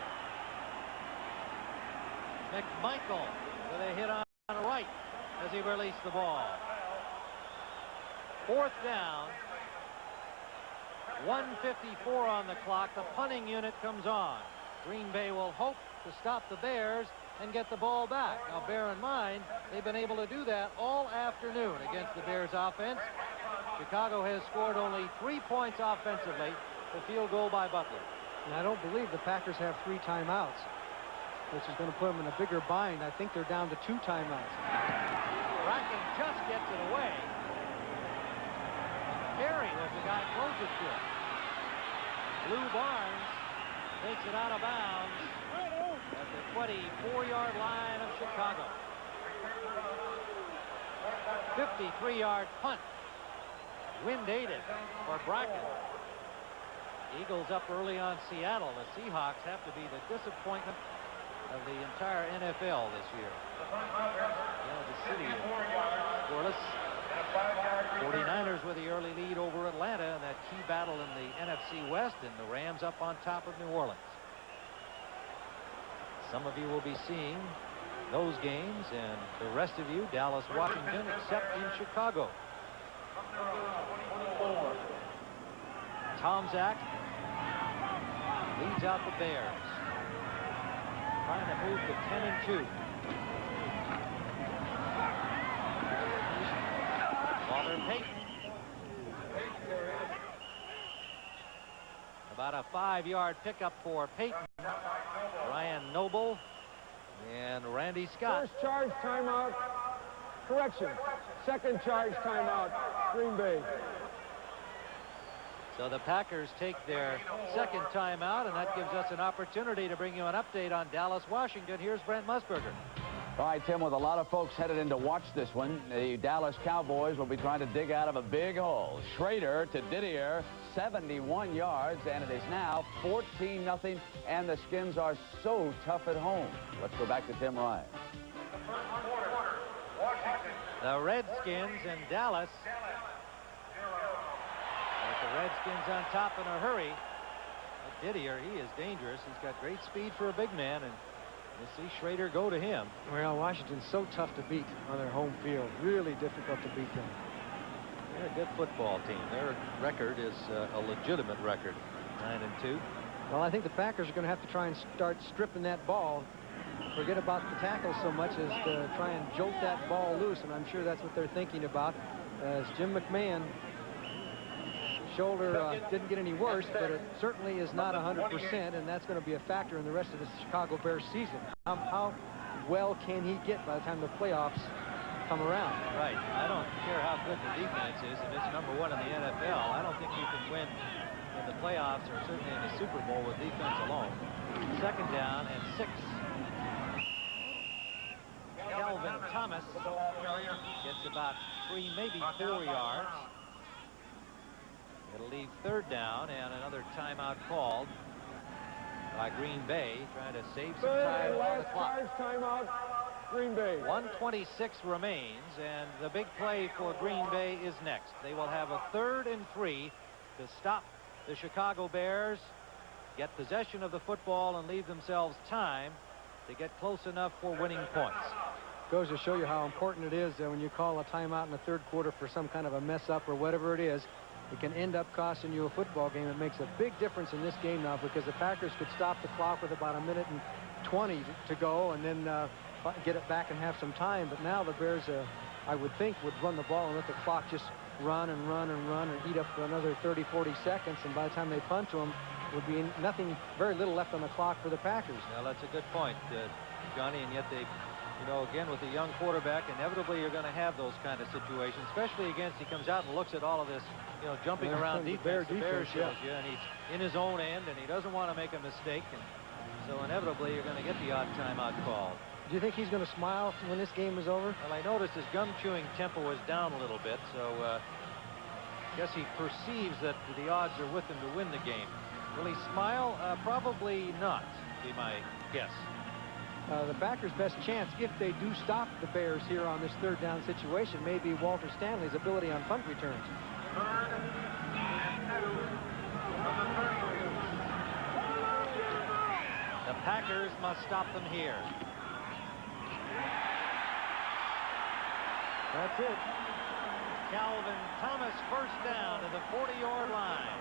McMichael with a hit on the right as he released the ball. Fourth down. 1:54 on the clock. The punting unit comes on. Green Bay will hope to stop the Bears and get the ball back. Now, bear in mind, they've been able to do that all afternoon against the Bears offense. Chicago has scored only 3 points offensively. The field goal by Butler. And I don't believe the Packers have 3 timeouts, which is going to put them in a bigger bind. I think they're down to 2 timeouts. Bracken just gets it away. Carey was the guy closest to it. Lou Barnes takes it out of bounds at the 24-yard line of Chicago. 53-yard punt. Wind aided for Bracken. Eagles up early on Seattle. The Seahawks have to be the disappointment of the entire NFL this year. The city of scoreless. 49ers with the early lead over Atlanta in that key battle in the NFC West, and the Rams up on top of New Orleans. Some of you will be seeing those games, and the rest of you, Dallas, Washington, except in Chicago. Tom Zach leads out the Bears, trying to move to 10-2. Walter Payton. About a 5-yard pickup for Payton. Ryan Noble and Randy Scott. First charge timeout. Correction. Second charge timeout. Green Bay. So the Packers take their second timeout, and that gives us an opportunity to bring you an update on Dallas, Washington. Here's Brent Musburger. All right, Tim, with a lot of folks headed in to watch this one, the Dallas Cowboys will be trying to dig out of a big hole. Schrader to Didier, 71 yards, and it is now 14-0, and the Skins are so tough at home. Let's go back to Tim Ryan. The Redskins and Dallas. With the Redskins on top in a hurry. Didier, he is dangerous. He's got great speed for a big man, and you see Schrader go to him. Well, Washington's so tough to beat on their home field. Really difficult to beat them. They're a good football team. Their record is a legitimate record, 9-2. Well, I think the Packers are going to have to try and start stripping that ball. Forget about the tackle so much as to try and jolt that ball loose, and I'm sure that's what they're thinking about. As Jim McMahon, shoulder didn't get any worse, but it certainly is not 100%, and that's going to be a factor in the rest of the Chicago Bears season. How well can he get by the time the playoffs come around? Right. I don't care how good the defense is, if it's number 1 in the NFL. I don't think you can win in the playoffs or certainly in the Super Bowl with defense alone. Second down and 6. Kelvin Thomas gets about 3, maybe 4 yards. It'll leave third down, and another timeout called by Green Bay, trying to save some time on the clock. Last charge timeout. Green Bay. 1:26 remains, and the big play for Green Bay is next. They will have a 3rd and 3 to stop the Chicago Bears, get possession of the football, and leave themselves time to get close enough for winning points. Goes to show you how important it is that when you call a timeout in the third quarter for some kind of a mess up or whatever it is, it can end up costing you a football game. It makes a big difference in this game now because the Packers could stop the clock with about 1 minute and 20 to go and then get it back and have some time. But now the Bears, I would think, would run the ball and let the clock just run and run and run and eat up for another 30, 40 seconds. And by the time they punt to him, would be nothing, very little left on the clock for the Packers. Well, that's a good point, Johnny, and yet they, you know, again, with a young quarterback, inevitably you're going to have those kind of situations, especially against, he comes out and looks at all of this, you know, jumping around defense. The Bears shows you, and he's in his own end, and he doesn't want to make a mistake, and so inevitably you're going to get the odd timeout call. Do you think he's going to smile when this game is over? Well, I noticed his gum-chewing tempo is down a little bit, so I guess he perceives that the odds are with him to win the game. Will he smile? Probably not, be my guess. The Packers' best chance, if they do stop the Bears here on this third down situation, may be Walter Stanley's ability on punt returns. The Packers must stop them here. That's it. Calvin Thomas first down to the 40-yard line.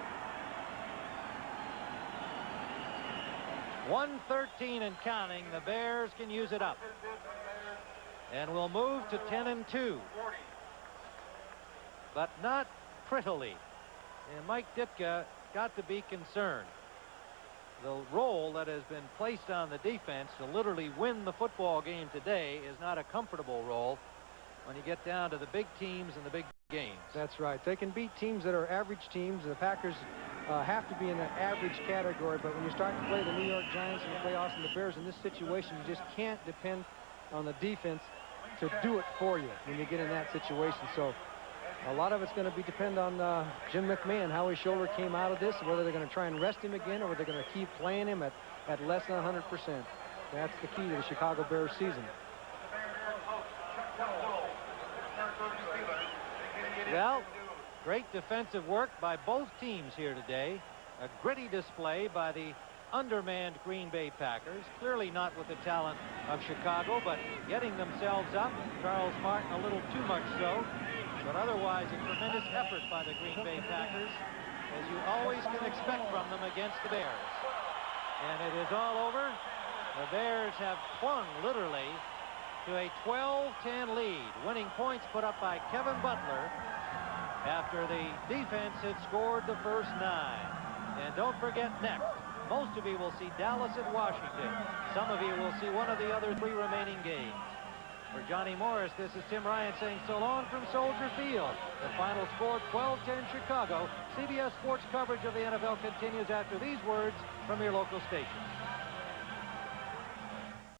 1:13 and counting. The Bears can use it up. And we'll move to 10-2. But not prettily. And Mike Ditka got to be concerned. The role that has been placed on the defense to literally win the football game today is not a comfortable role when you get down to the big teams and the big games. That's right. They can beat teams that are average teams. The Packers have to be in that average category, but when you start to play the New York Giants and the playoffs and the Bears in this situation, you just can't depend on the defense to do it for you when you get in that situation. So a lot of it's going to be depend on Jim McMahon, how his shoulder came out of this, whether they're going to try and rest him again or they're going to keep playing him at less than 100%. That's the key to the Chicago Bears season. Well, great defensive work by both teams here today. A gritty display by the undermanned Green Bay Packers. Clearly not with the talent of Chicago, but getting themselves up. Charles Martin a little too much so. But otherwise, a tremendous effort by the Green Bay Packers, as you always can expect from them against the Bears. And it is all over. The Bears have clung, literally, to a 12-10 lead. Winning points put up by Kevin Butler after the defense had scored the first 9. And don't forget next, most of you will see Dallas at Washington. Some of you will see one of the other 3 remaining games. For Johnny Morris, this is Tim Ryan saying so long from Soldier Field. The final score, 12-10 Chicago. CBS Sports coverage of the NFL continues after these words from your local station.